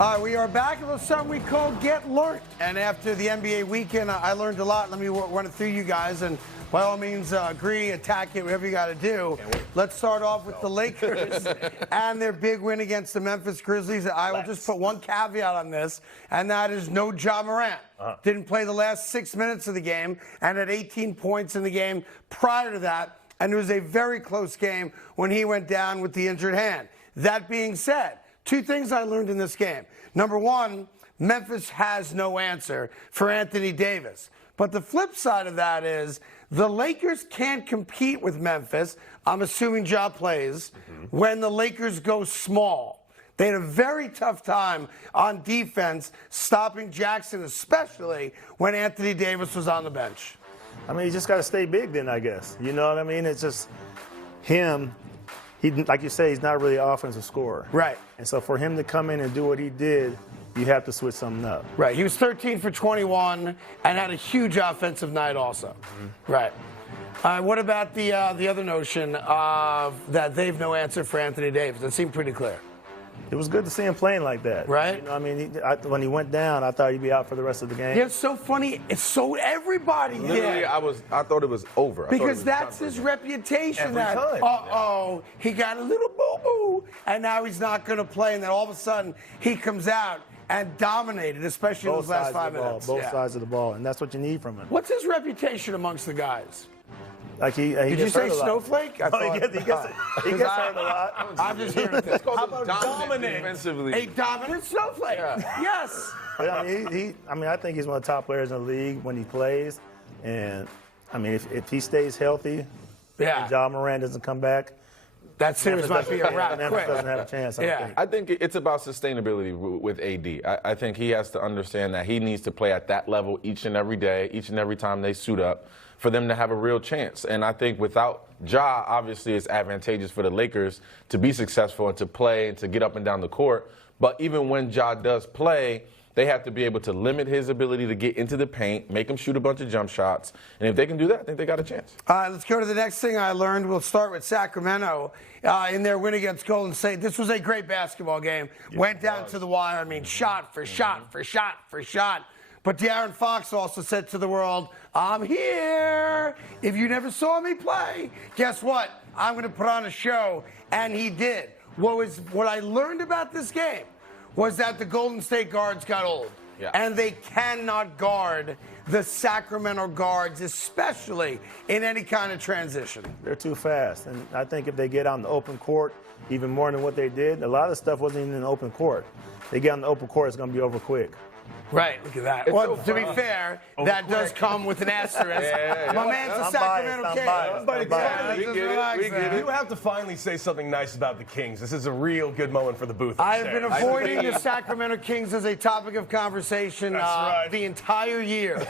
All right, we are back with something we call Get Learned. And after the NBA weekend, I learned a lot. Let me run it through you guys. And by all means, agree, attack it, whatever you got to do. Let's start off with the Lakers and their big win against the Memphis Grizzlies. I will just put one caveat on this, and that is no Ja Morant. Didn't play the last 6 minutes of the game and had 18 points in the game prior to that. And it was a very close game when he went down with the injured hand. That being said, two things I learned in this game. Number one, Memphis has no answer for Anthony Davis. But the flip side of that is the Lakers can't compete with Memphis, I'm assuming Ja plays, when the Lakers go small. They had a very tough time on defense stopping Jackson, especially when Anthony Davis was on the bench. I mean, you just got to stay big then, I guess. You know what I mean? It's just him. He, like you say, he's not really an offensive scorer. Right. And so for him to come in and do what he did, you have to switch something up. Right. He was 13 for 21 and had a huge offensive night also. Right. What about the other notion of that they've no answer for Anthony Davis? That seemed pretty clear. It was good to see him playing like that. Right. You know, I mean, when he went down, I thought he'd be out for the rest of the game. Yeah, it's so funny. It's so everybody Literally, did. I thought it was over. Because that's his reputation. Every That, time. uh-oh, he got a little boo-boo, and now he's not going to play. And then all of a sudden, he comes out and dominated, especially in those last 5 minutes. Both sides of the ball, and that's what you need from him. What's his reputation amongst the guys? Like he Did you say snowflake? He gets hurt a lot. I'm just hearing this. How about dominant defensively? A dominant snowflake. Yes. I mean, I think he's one of the top players in the league when he plays. And, I mean, if he stays healthy and Ja Morant doesn't come back, that series might be a wrap. Memphis doesn't have a chance, I think it's about sustainability with AD. I think he has to understand that he needs to play at that level each and every day, each and every time they suit up, for them to have a real chance. And I think without Ja, obviously it's advantageous for the Lakers to be successful and to play and to get up and down the court. But even when Ja does play, they have to be able to limit his ability to get into the paint, make him shoot a bunch of jump shots. And if they can do that, I think they got a chance. All right, let's go to the next thing I learned. We'll start with Sacramento in their win against Golden State. This was a great basketball game. Went down to the wire. I mean, shot for shot for shot for shot. But De'Aaron Fox also said to the world, I'm here. If you never saw me play, guess what? I'm going to put on a show. And he did. What I learned about this game was that the Golden State guards got old. Yeah. And they cannot guard the Sacramento guards, especially in any kind of transition. They're too fast. And I think if they get out in the open court, even more than what they did, a lot of stuff wasn't even in the open court. They get on the open court, it's going to be over quick. Right, look at that. Well, to be fair, that does come with an asterisk. My man's a Sacramento King. We get it. You have to finally say something nice about the Kings. This is a real good moment for the booth. I have been avoiding the Sacramento Kings as a topic of conversation the entire year.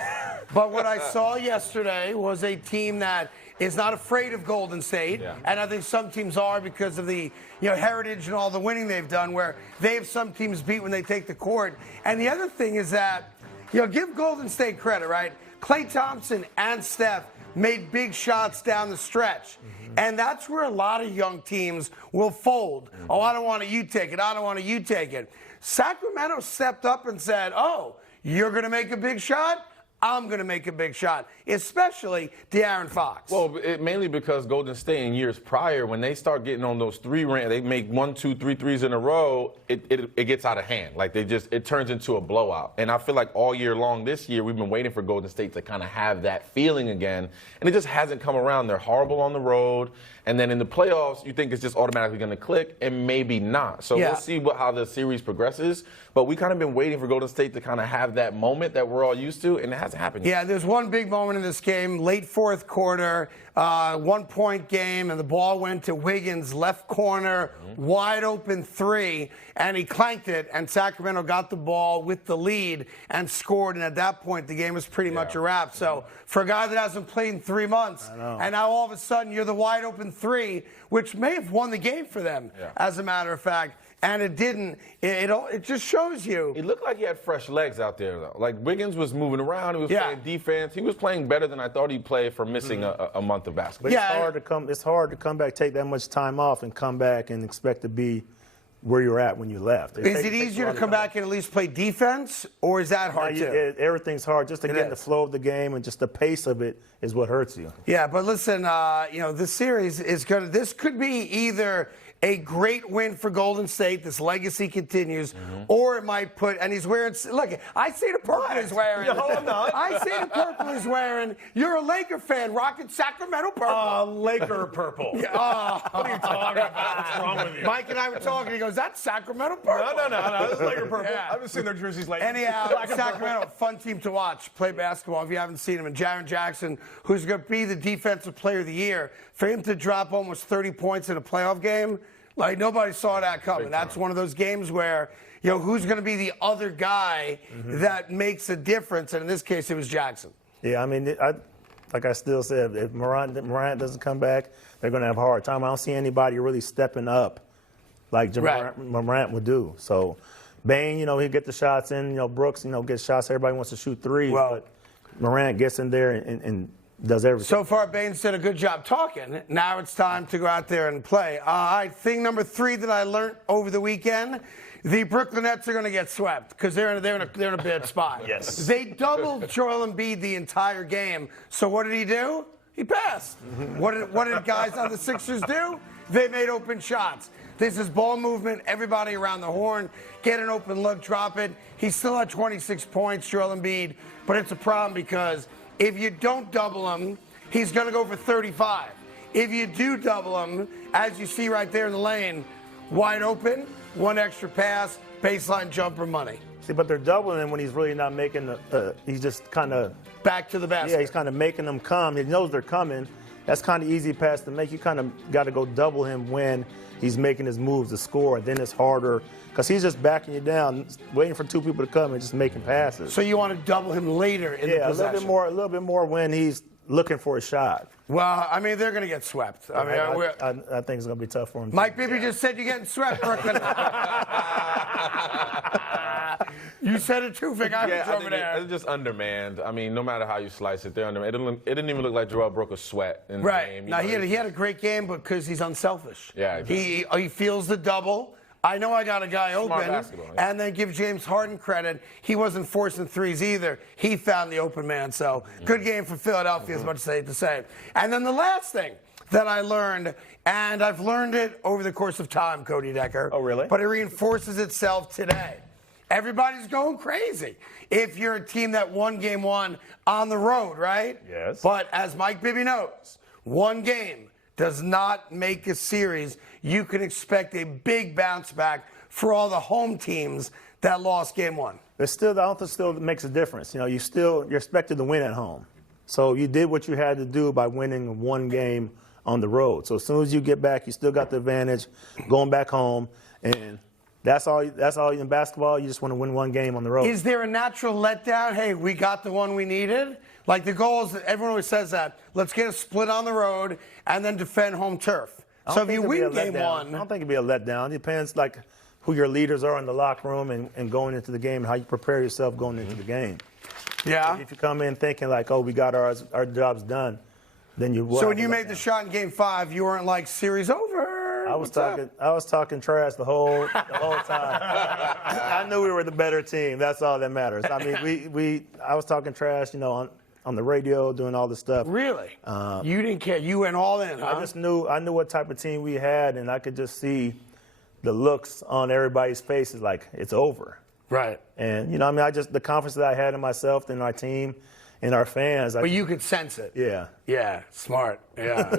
But what I saw yesterday was a team that is not afraid of Golden State, and I think some teams are because of the heritage and all the winning they've done, where they have some teams beat when they take the court. And the other thing is that, give Golden State credit, right? Klay Thompson and Steph made big shots down the stretch. And that's where a lot of young teams will fold. Oh, I don't want to, you take it. I don't want to, you take it. Sacramento stepped up and said, oh, you're going to make a big shot? I'm going to make a big shot, especially De'Aaron Fox. Well, mainly because Golden State in years prior, when they start getting on those they make 1, 2, 3 threes in a row, it gets out of hand. Like it turns into a blowout. And I feel like all year long this year, we've been waiting for Golden State to kind of have that feeling again. And it just hasn't come around. They're horrible on the road. And then in the playoffs, you think it's just automatically going to click, and maybe not. So we'll see how the series progresses. But we kind of been waiting for Golden State to kind of have that moment that we're all used to, and it hasn't happened yet. Yeah, there's one big moment in this game, late fourth quarter, 1-point game, and the ball went to Wiggins' left corner, wide open three, and he clanked it, and Sacramento got the ball with the lead and scored, and at that point, the game was pretty much a wrap. So for a guy that hasn't played in 3 months, and now all of a sudden you're the wide open three, which may have won the game for them, as a matter of fact. and it didn't. It just shows you. It looked like he had fresh legs out there, though. Like, Wiggins was moving around. He was playing defense. He was playing better than I thought he'd play for missing a month of basketball. But it's hard to come back, take that much time off, and come back and expect to be where you were at when you left. Is it easier to come back and at least play defense, or is that hard too? Everything's hard. Just to get in the flow of the game and just the pace of it is what hurts you. Yeah, but listen, this series is going to. This could be either a great win for Golden State, this legacy continues, or it might put, and he's wearing, look, I see the purple he's wearing. No, I'm not. I see the purple he's wearing. You're a Laker fan, rocking Sacramento purple. Laker purple. Yeah, what are you talking about? What's wrong with you? Mike and I were talking, he goes, that's Sacramento purple. No, this is Laker purple. I haven't seen their jerseys lately. Anyhow, Sacramento, fun team to watch, play basketball if you haven't seen him. And Jaren Jackson, who's going to be the defensive player of the year, for him to drop almost 30 points in a playoff game, like, nobody saw that coming. That's one of those games where, who's going to be the other guy that makes a difference? And in this case, it was Jackson. Yeah, I mean, like I still said, if Morant doesn't come back, they're going to have a hard time. I don't see anybody really stepping up like Morant would do. So, Bane, he'll get the shots in. Brooks, gets shots. Everybody wants to shoot threes. But Morant gets in there and does everything. So far, Baines did a good job talking. Now it's time to go out there and play. Thing number 3 that I learned over the weekend, the Brooklyn Nets are going to get swept because they're in a bad spot. Yes. They doubled Joel Embiid the entire game. So what did he do? He passed. What did guys on the Sixers do? They made open shots. This is ball movement, everybody around the horn, get an open look, drop it. He still had 26 points, Joel Embiid, but it's a problem because if you don't double him, he's going to go for 35. If you do double him, as you see right there in the lane, wide open, one extra pass, baseline jumper money. See, but they're doubling him when he's really not making he's just kind of back to the basket. Yeah, he's kind of making them come. He knows they're coming. That's kind of easy pass to make. You kind of got to go double him when he's making his moves to score. Then it's harder because he's just backing you down, waiting for 2 people to come and just making passes. So you want to double him later in the possession? a little bit more when he's looking for a shot. Well, I mean, they're going to get swept. I think it's going to be tough for him. Mike Bibby just said you're getting swept, Brooklyn. You said it too, Vic. I was over there. It's just undermanned. I mean, no matter how you slice it, they're undermanned. It didn't even look like Joel broke a sweat in the game. Now, he had a great game because he's unselfish. Yeah, exactly. He feels the double. I know I got a guy open, and then give James Harden credit. He wasn't forcing threes either. He found the open man. So good game for Philadelphia, as much as I hate to say it. And then the last thing that I learned, and I've learned it over the course of time, Cody Decker. Oh, really? But it reinforces itself today. Everybody's going crazy if you're a team that won game 1 on the road, right? Yes. But as Mike Bibby knows, one game does not make a series. You can expect a big bounce back for all the home teams that lost game 1. There's still, I don't think still makes a difference. You're expected to win at home. So you did what you had to do by winning one game on the road. So as soon as you get back, you still got the advantage going back home. And that's all in basketball. You just want to win one game on the road. Is there a natural letdown? Hey, we got the one we needed? Like the goal is, everyone always says that, let's get a split on the road and then defend home turf. So if you win game 1. I don't think it'd be a letdown. It depends like who your leaders are in the locker room and going into the game and how you prepare yourself going into the game. Yeah. If you come in thinking like, oh, we got our jobs done, then you will. So when you made the shot in game 5, you weren't like, series over. I was talking trash the whole time. I knew we were the better team. That's all that matters. I mean, I was talking trash, on the radio, doing all this stuff. Really? You didn't care. You went all in, huh? I knew what type of team we had, and I could just see the looks on everybody's faces like it's over. Right. And, the confidence that I had in myself and our team and our fans. But you could sense it. Yeah. Yeah, smart. Yeah.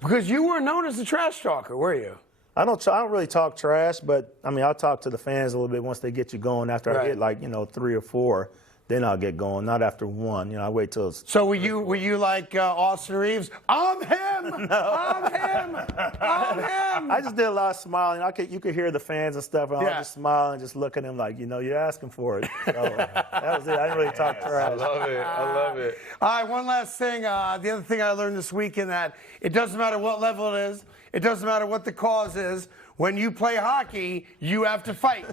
Because you weren't known as a trash talker, were you? I don't really talk trash, but, I'll talk to the fans a little bit once they get you going. After I hit 3 or 4, then I'll get going. Not after 1. I wait till it's... So were you like Austin Reeves? I'm him! No. I'm him! I'm him! I just did a lot of smiling. You could hear the fans and stuff, and I was just smiling and just look at them like, you're asking for it. So that was it. I didn't really talk trash. I love it. All right, one last thing. The other thing I learned this weekend that it doesn't matter what level it is. It doesn't matter what the cause is. when you play hockey, you have to fight.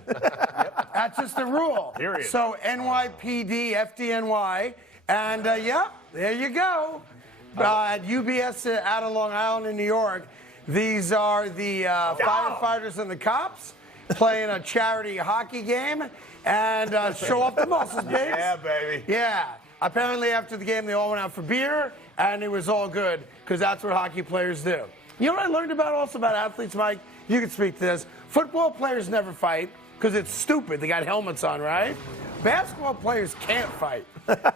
That's just the rule. Period. So NYPD, FDNY, and yeah, there you go. At UBS out of Long Island in New York, these are the firefighters and the cops playing a charity hockey game and show off the muscles, baby. Yeah, baby. Yeah. Apparently after the game, they all went out for beer, and it was all good because that's what hockey players do. You know what I learned also about athletes, Mike? You can speak to this. Football players never fight because it's stupid. They got helmets on, right? Basketball players can't fight.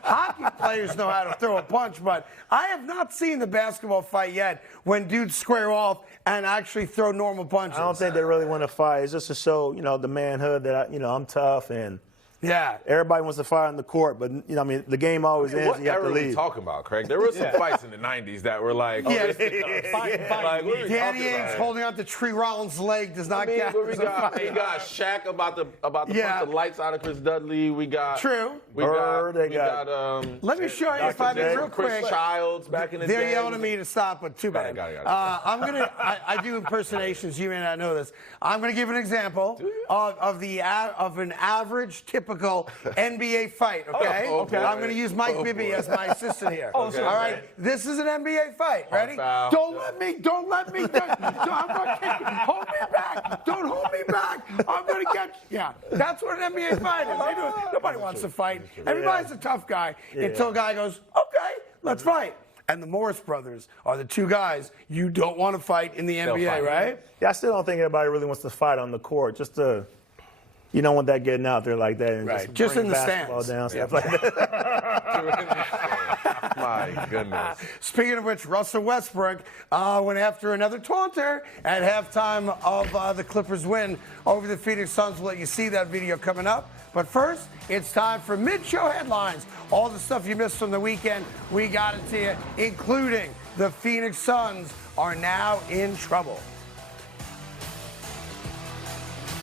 Hockey players know how to throw a punch, but I have not seen the basketball fight yet when dudes square off and actually throw normal punches. I don't think they really want to fight. It's just to show, the manhood that, I'm tough and yeah. Everybody wants to fight on the court, but, the game always ends. You have to What era are we leave. talking about, Craig? There were some fights in the 90s that were like, Yeah. like, what are we Danny talking Ainge about? holding on to Tree Rollins' leg does not count. We got Shaq about to punch the lights out of Chris Dudley. We got True. We got Let me show you if I may real quick. Chris Childs back in the day. They're yelling at me to stop, but too bad. Got it. I do impersonations. You may not know this. I'm gonna give an example of an average, typical NBA fight. Okay. Okay. I'm gonna use Mike Bibby as my assistant here. Okay. All right. This is an NBA fight. Ready? Foul. Don't let me. I'm gonna kick you. Hold me back. Don't hold me back. I'm gonna get. Yeah. That's what an NBA fight is. They do it. Nobody wants to fight. Everybody's a tough guy until a guy goes, okay, let's fight. And the Morris brothers are the two guys you don't want to fight in the NBA, right? Yeah, I still don't think everybody really wants to fight on the court. Just to, you don't want that getting out there like that. And just bring in the basketball stands. down, stuff like that. My goodness. Speaking of which, Russell Westbrook went after another taunter at halftime of the Clippers' win over the Phoenix Suns. We'll let you see that video coming up. But first, it's time for mid-show headlines. All the stuff you missed from the weekend, we got it to you, including the Phoenix Suns are now in trouble.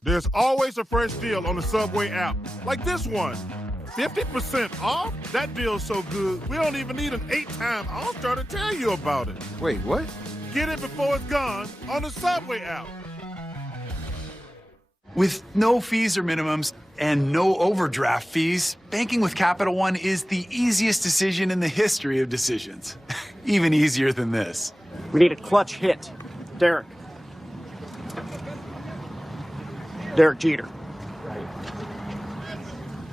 There's always a fresh deal on the Subway app, like this one. 50% off? That deal's so good, we don't even need an 8-time All-Star to tell you about it. Wait, what? Get it before it's gone on the Subway app. With no fees or minimums and no overdraft fees, banking with Capital One is the easiest decision in the history of decisions. Even easier than this. We need a clutch hit. Derek Jeter.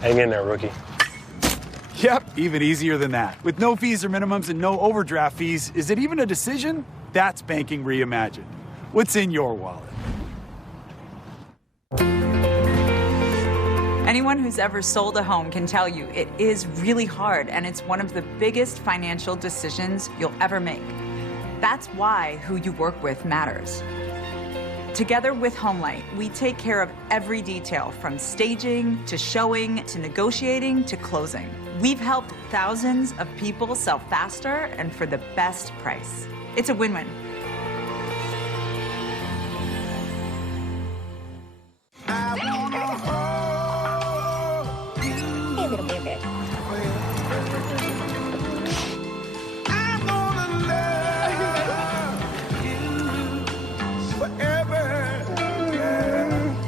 Hang in there, rookie. Yep, even easier than that. With no fees or minimums and no overdraft fees, is it even a decision? That's banking reimagined. What's in your wallet? Anyone who's ever sold a home can tell you it is really hard, and it's one of the biggest financial decisions you'll ever make. That's why who you work with matters. Together with Homelight, we take care of every detail, from staging to showing to negotiating to closing. We've helped thousands of people sell faster and for the best price. It's a win-win. Hey, little baby.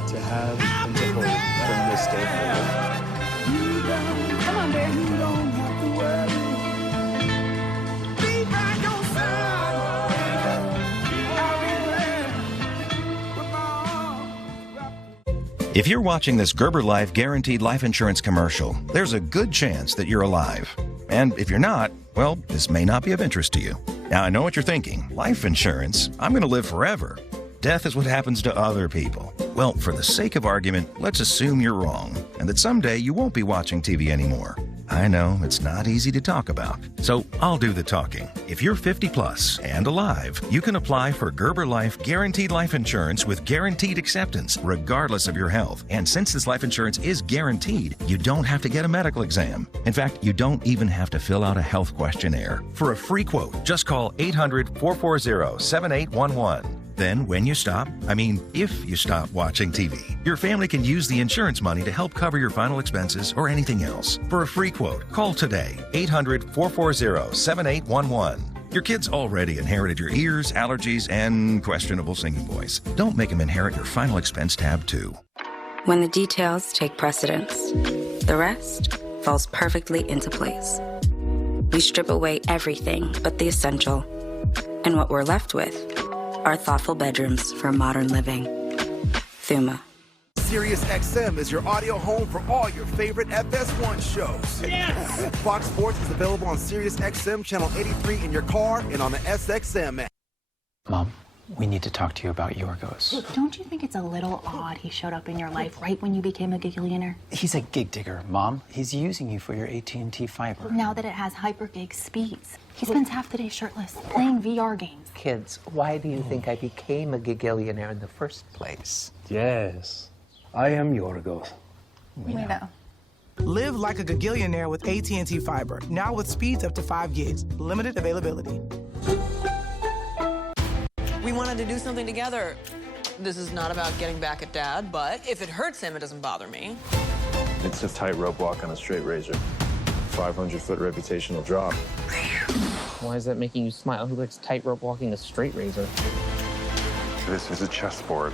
To have and to hold from this day forward. Come on, baby. You don't have to worry. Be by your side. I'll be there with my arms. If you're watching this Gerber Life Guaranteed Life Insurance commercial, there's a good chance that you're alive. And if you're not, well, this may not be of interest to you. Now, I know what you're thinking. Life insurance? I'm going to live forever. Death is what happens to other people. Well, for the sake of argument, let's assume you're wrong and that someday you won't be watching TV anymore. I know it's not easy to talk about, so I'll do the talking. If you're 50 plus and alive, you can apply for Gerber Life Guaranteed Life Insurance with guaranteed acceptance, regardless of your health. And since this life insurance is guaranteed, you don't have to get a medical exam. In fact, you don't even have to fill out a health questionnaire. For a free quote, just call 800-440-7811. Then, when you stop, if you stop watching TV, your family can use the insurance money to help cover your final expenses or anything else. For a free quote, call today, 800-440-7811. Your kids already inherited your ears, allergies, and questionable singing voice. Don't make them inherit your final expense tab, too. When the details take precedence, the rest falls perfectly into place. We strip away everything but the essential. And what we're left with are thoughtful bedrooms for modern living. Thuma. SiriusXM is your audio home for all your favorite FS1 shows. Yes! Fox Sports is available on SiriusXM Channel 83 in your car and on the SXM app. Mom, we need to talk to you about Yorgos. Don't you think it's a little odd he showed up in your life right when you became a gigillionaire? He's a gig digger, Mom. He's using you for your AT&T fiber. Now that it has hyper gig speeds, he spends half the day shirtless, playing VR games. Kids, why do you think I became a gigillionaire in the first place? Yes. I am Yorgos. We know. Live like a gigillionaire with AT&T Fiber. Now with speeds up to 5 gigs. Limited availability. We wanted to do something together. This is not about getting back at Dad, but if it hurts him, it doesn't bother me. It's a tightrope walk on a straight razor. 500-foot reputational drop. Why is that making you smile? Who likes tightrope walking a straight razor? This is a chessboard,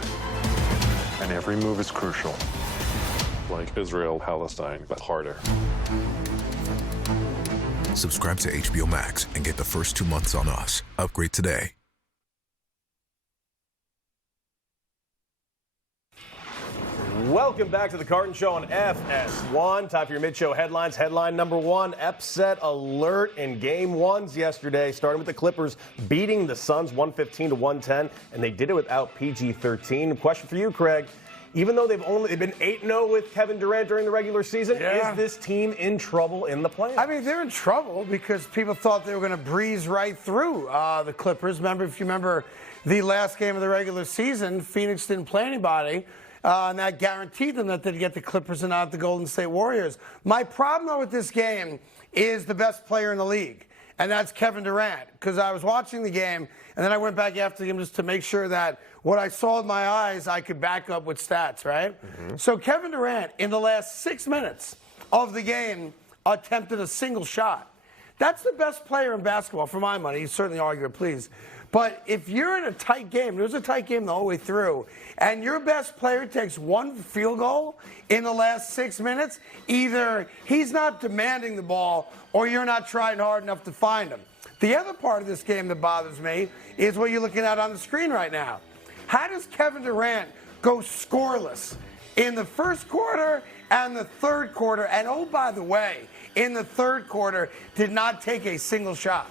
and every move is crucial. Like Israel, Palestine, but harder. Subscribe to HBO Max and get the first 2 months on us. Upgrade today. Welcome back to the Carton Show on FS1. Time for your mid-show headlines. Headline number one, upset alert in Game 1s yesterday, starting with the Clippers beating the Suns 115-110, and they did it without PG-13. Question for you, Craig. Even though they've been 8-0 with Kevin Durant during the regular season, is this team in trouble in the playoffs? I mean, they're in trouble because people thought they were going to breeze right through the Clippers. If you remember the last game of the regular season, Phoenix didn't play anybody. And that guaranteed them that they'd get the Clippers and not the Golden State Warriors. My problem, though, with this game is the best player in the league, and that's Kevin Durant. Because I was watching the game, and then I went back after the game just to make sure that what I saw with my eyes I could back up with stats, right? Mm-hmm. So Kevin Durant, in the last 6 minutes of the game, attempted a single shot. That's the best player in basketball, for my money. You certainly argue it, please. But if you're in a tight game, it was a tight game the whole way through, and your best player takes one field goal in the last 6 minutes, either he's not demanding the ball or you're not trying hard enough to find him. The other part of this game that bothers me is what you're looking at on the screen right now. How does Kevin Durant go scoreless in the first quarter and the third quarter? And oh, by the way, in the third quarter, did not take a single shot.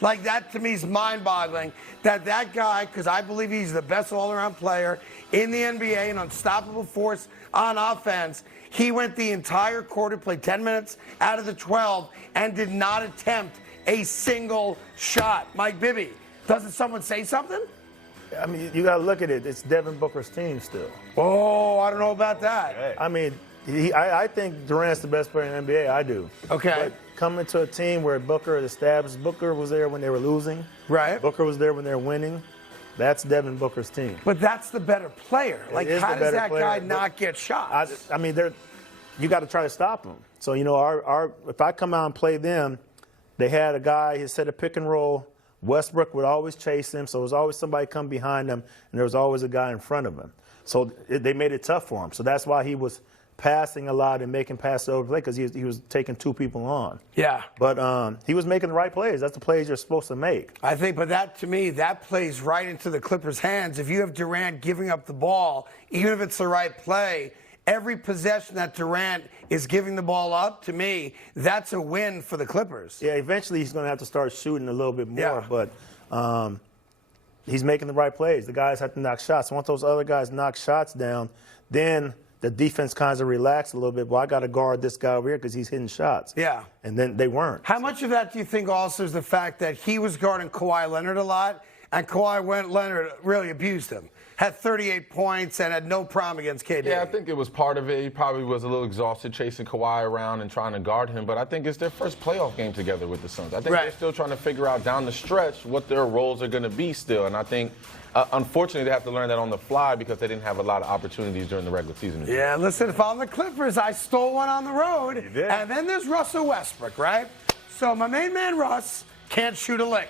Like, that to me is mind-boggling that guy, because I believe he's the best all-around player in the NBA, an unstoppable force on offense. He went the entire quarter, played 10 minutes out of the 12, and did not attempt a single shot. Mike Bibby, doesn't someone say something? I mean, you got to look at it. It's Devin Booker's team still. Oh, I don't know about that. Okay. I mean, I think Durant's the best player in the NBA. I do. Okay. But coming to a team where Booker established, Booker was there when they were losing. Right. Booker was there when they were winning. That's Devin Booker's team. But that's the better player. Like, how does that guy not get shots? I mean, you got to try to stop him. So, you know, if I come out and play them, they had a guy, he set a pick and roll. Westbrook would always chase him, so there was always somebody come behind him, and there was always a guy in front of him. So they made it tough for him. So that's why he was passing a lot and making passes over the play, because he was taking two people on. Yeah. But he was making the right plays. That's the plays you're supposed to make. I think, but that, to me, that plays right into the Clippers' hands. If you have Durant giving up the ball, even if it's the right play, every possession that Durant is giving the ball up, to me, that's a win for the Clippers. Yeah, eventually he's going to have to start shooting a little bit more, but he's making the right plays. The guys have to knock shots. Once those other guys knock shots down, then the defense kind of relaxed a little bit. Well, I got to guard this guy over here because he's hitting shots. Yeah. And then they weren't. How much of that do you think also is the fact that he was guarding Kawhi Leonard a lot, and Kawhi Leonard really abused him? Had 38 points and had no problem against KD. Yeah, I think it was part of it. He probably was a little exhausted chasing Kawhi around and trying to guard him, but I think it's their first playoff game together with the Suns. I think they're still trying to figure out down the stretch what their roles are going to be still, and I think unfortunately, they have to learn that on the fly because they didn't have a lot of opportunities during the regular season. Yeah, listen, if I'm the Clippers, I stole one on the road. You did. And then there's Russell Westbrook, right? So my main man, Russ, can't shoot a lick.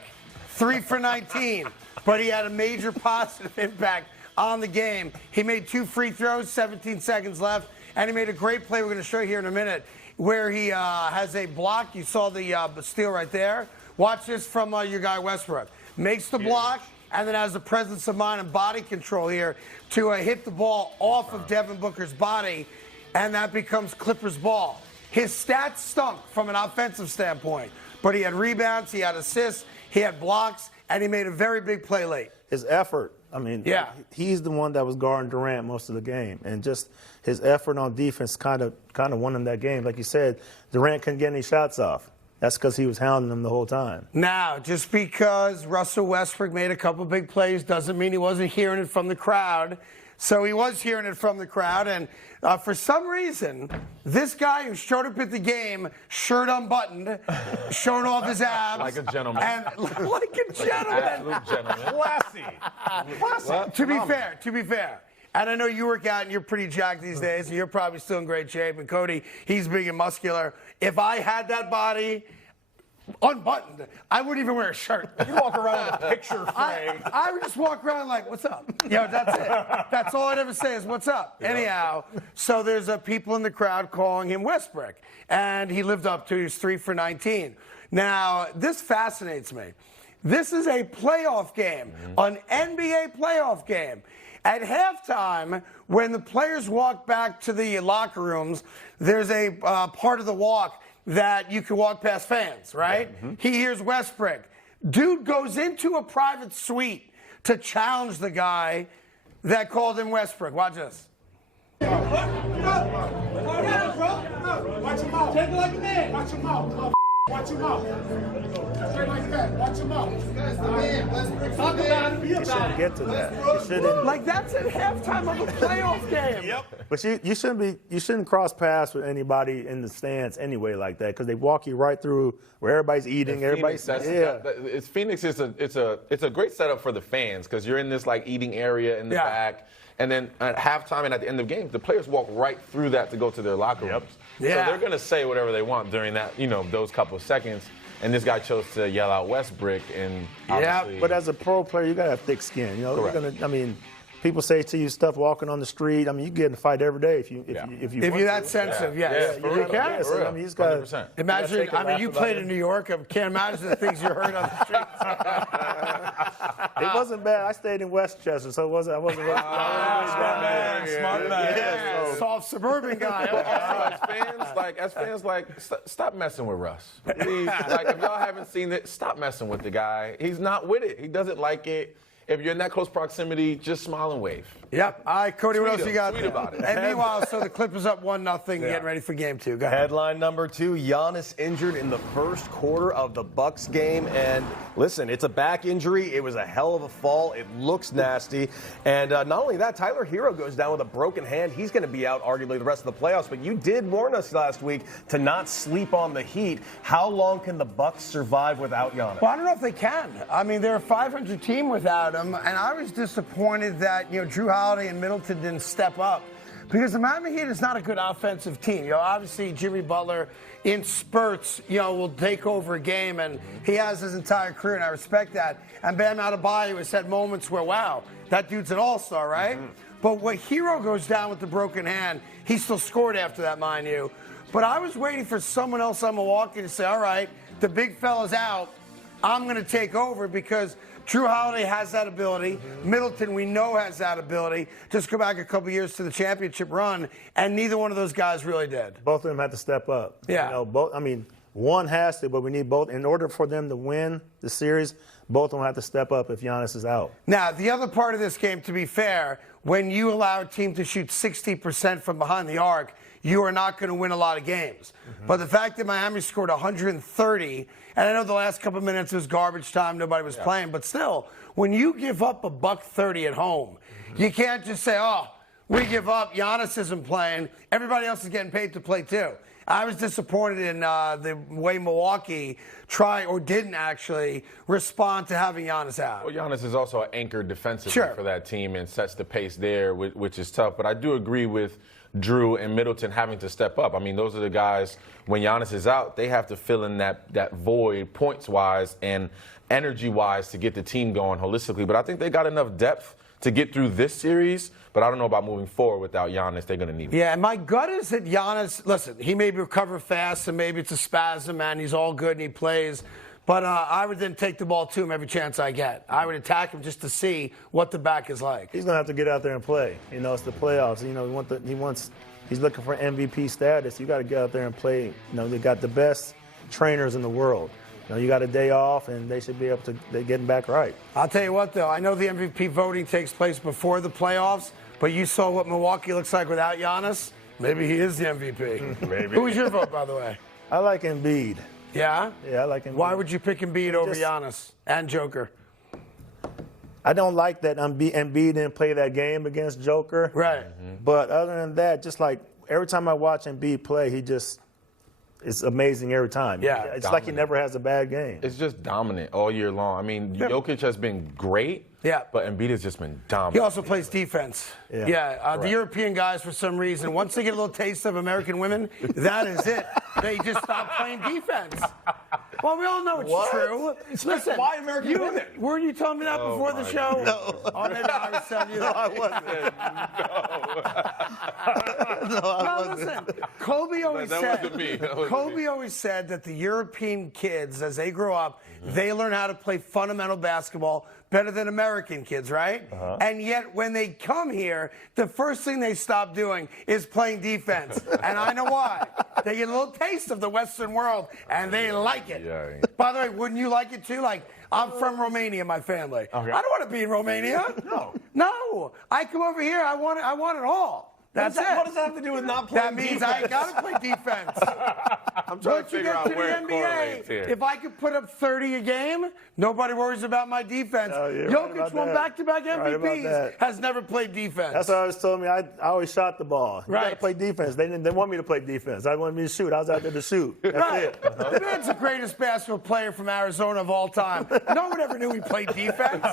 3 for 19, but he had a major positive impact on the game. He made 2 free throws, 17 seconds left, and he made a great play we're going to show you here in a minute where he has a block. You saw the steal right there. Watch this from your guy Westbrook. Makes the block and then has the presence of mind and body control here to hit the ball off of Devin Booker's body, and that becomes Clippers ball. His stats stunk from an offensive standpoint, but he had rebounds, he had assists, he had blocks, and he made a very big play late. His effort. I mean, he's the one that was guarding Durant most of the game, and just his effort on defense kind of won him that game. Like you said, Durant couldn't get any shots off. That's because he was hounding them the whole time. Now, just because Russell Westbrook made a couple big plays doesn't mean he wasn't hearing it from the crowd. So he was hearing it from the crowd, and for some reason, this guy who showed up at the game, shirt unbuttoned, showing off his abs. Like a gentleman. And like a gentleman. Absolute gentleman. Classy. To be fair, and I know you work out and you're pretty jacked these days, and you're probably still in great shape, and Cody, he's big and muscular. If I had that body, unbuttoned, I wouldn't even wear a shirt. You walk around with a picture frame. I would just walk around like, what's up? That's it. That's all I'd ever say is, what's up? Yeah. Anyhow, so there's people in the crowd calling him Westbrook, and he lived up to his 3 for 19. Now, this fascinates me. This is a playoff game, an NBA playoff game. At halftime, when the players walk back to the locker rooms, there's a part of the walk that you can walk past fans, right? Yeah. He hears Westbrook. Dude goes into a private suite to challenge the guy that called him Westbrook. Watch this. Watch your mouth. Take it like a man. Watch your mouth. Watch your mouth. Straight like that. Watch your mouth. That's the man. Talk about it. Be about it. You shouldn't get to that. You shouldn't. Like, that's at halftime of a playoff game. Yep. But you shouldn't cross paths with anybody in the stands anyway like that, because they walk you right through where everybody's eating. Everybody's Phoenix is a great setup for the fans, because you're in this like eating area in the back. And then at halftime and at the end of games, the players walk right through that to go to their locker rooms. Yeah. So they're going to say whatever they want during that, those couple of seconds. And this guy chose to yell out Westbrook, and obviously. But as a pro player, you got to have thick skin. People say to you stuff walking on the street. I mean, you get in a fight every day if you're that sensitive. Yes, you can. I mean, he's got. Imagine. I mean, you played in New York. I can't imagine the things you heard on the streets. It wasn't bad. I stayed in Westchester, so I wasn't. Smart man. Soft suburban guy. As fans, stop messing with Russ. Please, if y'all haven't seen it, stop messing with the guy. He's not with it. He doesn't like it. If you're in that close proximity, just smile and wave. Yep. All right, Cody, what else you got? Tweet about it. And meanwhile, so the Clippers up 1-0, getting ready for game 2. Go ahead. Headline number 2, Giannis injured in the first quarter of the Bucks game. And listen, it's a back injury. It was a hell of a fall. It looks nasty. And not only that, Tyler Hero goes down with a broken hand. He's going to be out arguably the rest of the playoffs. But you did warn us last week to not sleep on the Heat. How long can the Bucks survive without Giannis? Well, I don't know if they can. I mean, they're a 500 team without him. And I was disappointed that, Drew Holiday and Middleton didn't step up, because the Miami Heat is not a good offensive team. Obviously Jimmy Butler in spurts, will take over a game, and he has his entire career, and I respect that. And Bam Adebayo has had moments where, wow, that dude's an all-star, right? But when Hero goes down with the broken hand, he still scored after that, mind you. But I was waiting for someone else on Milwaukee to say, all right, the big fella's out, I'm going to take over, because Drew Holiday has that ability. Middleton, we know, has that ability. Just go back a couple years to the championship run, and neither one of those guys really did. Both of them had to step up. Yeah. One has to, but we need both. In order for them to win the series, both of them have to step up if Giannis is out. Now, the other part of this game, to be fair, when you allow a team to shoot 60% from behind the arc, you are not going to win a lot of games. But the fact that Miami scored 130, and I know the last couple of minutes was garbage time, nobody was playing, but still, when you give up a $130 at home, you can't just say, we give up, Giannis isn't playing, everybody else is getting paid to play too. I was disappointed in the way Milwaukee tried or didn't actually respond to having Giannis out. Well, Giannis is also an anchor defensively Sure. for that team and sets the pace there, which is tough. But I do agree with Drew and Middleton having to step up. I mean, those are the guys, when Giannis is out, they have to fill in that void points-wise and energy-wise to get the team going holistically. But I think they got enough depth to get through this series, but I don't know about moving forward without Giannis. They're going to need it. Yeah, and my gut is that Giannis, listen, he may recover fast and maybe it's a spasm and he's all good and he plays. But I would then take the ball to him every chance I get. I would attack him just to see what the back is like. He's going to have to get out there and play. You know, it's the playoffs. You know, he's looking for MVP status. You got to get out there and play. You know, they got the best trainers in the world. You know, you got a day off, and they should be able to get back right. I'll tell you what, though. I know the MVP voting takes place before the playoffs, but you saw what Milwaukee looks like without Giannis. Maybe he is the MVP. Maybe. Who was your vote, by the way? I like Embiid. Yeah? Yeah, I like Embiid. Why would you pick Embiid over Giannis and Joker? I don't like that Embiid didn't play that game against Joker. Right. But other than that, just like every time I watch Embiid play, it's amazing every time. Yeah, it's dominant. like he never has a bad game. It's just dominant all year long. I mean, Jokic has been great, but Embiid has just been dominant. He also plays defense. The European guys, for some reason, once they get a little taste of American women, that is it. They just stop playing defense. Well, we all know it's true. Listen, why American women? Weren't you telling me that before the show? No. Oh, maybe I was telling you that. No, I wasn't. No, I wasn't. Listen, Kobe always That said. wasn't me. That wasn't Kobe me. always said that the European kids, as they grow up, they learn how to play fundamental basketball better than American kids, right? And yet, when they come here, the first thing they stop doing is playing defense. And I know why. They get a little taste of the Western world, and they like it. By the way, wouldn't you like it too? Like, I'm from Romania, my family. I don't want to be in Romania. No. I come over here, I want it all. That's it. What does that have to do with not playing That means defense? I got to play defense. I'm trying Once to you figure get out to the where it correlates NBA, here. if I could put up 30 a game, nobody worries about my defense. Jokic won back-to-back MVPs, has never played defense. That's what I was told me. I always shot the ball. You got to Right. play defense. They didn't want me to play defense. I wanted me to shoot. I was out there to shoot. That's Right. it. The man's the greatest basketball player from Arizona of all time. No one ever knew he played defense.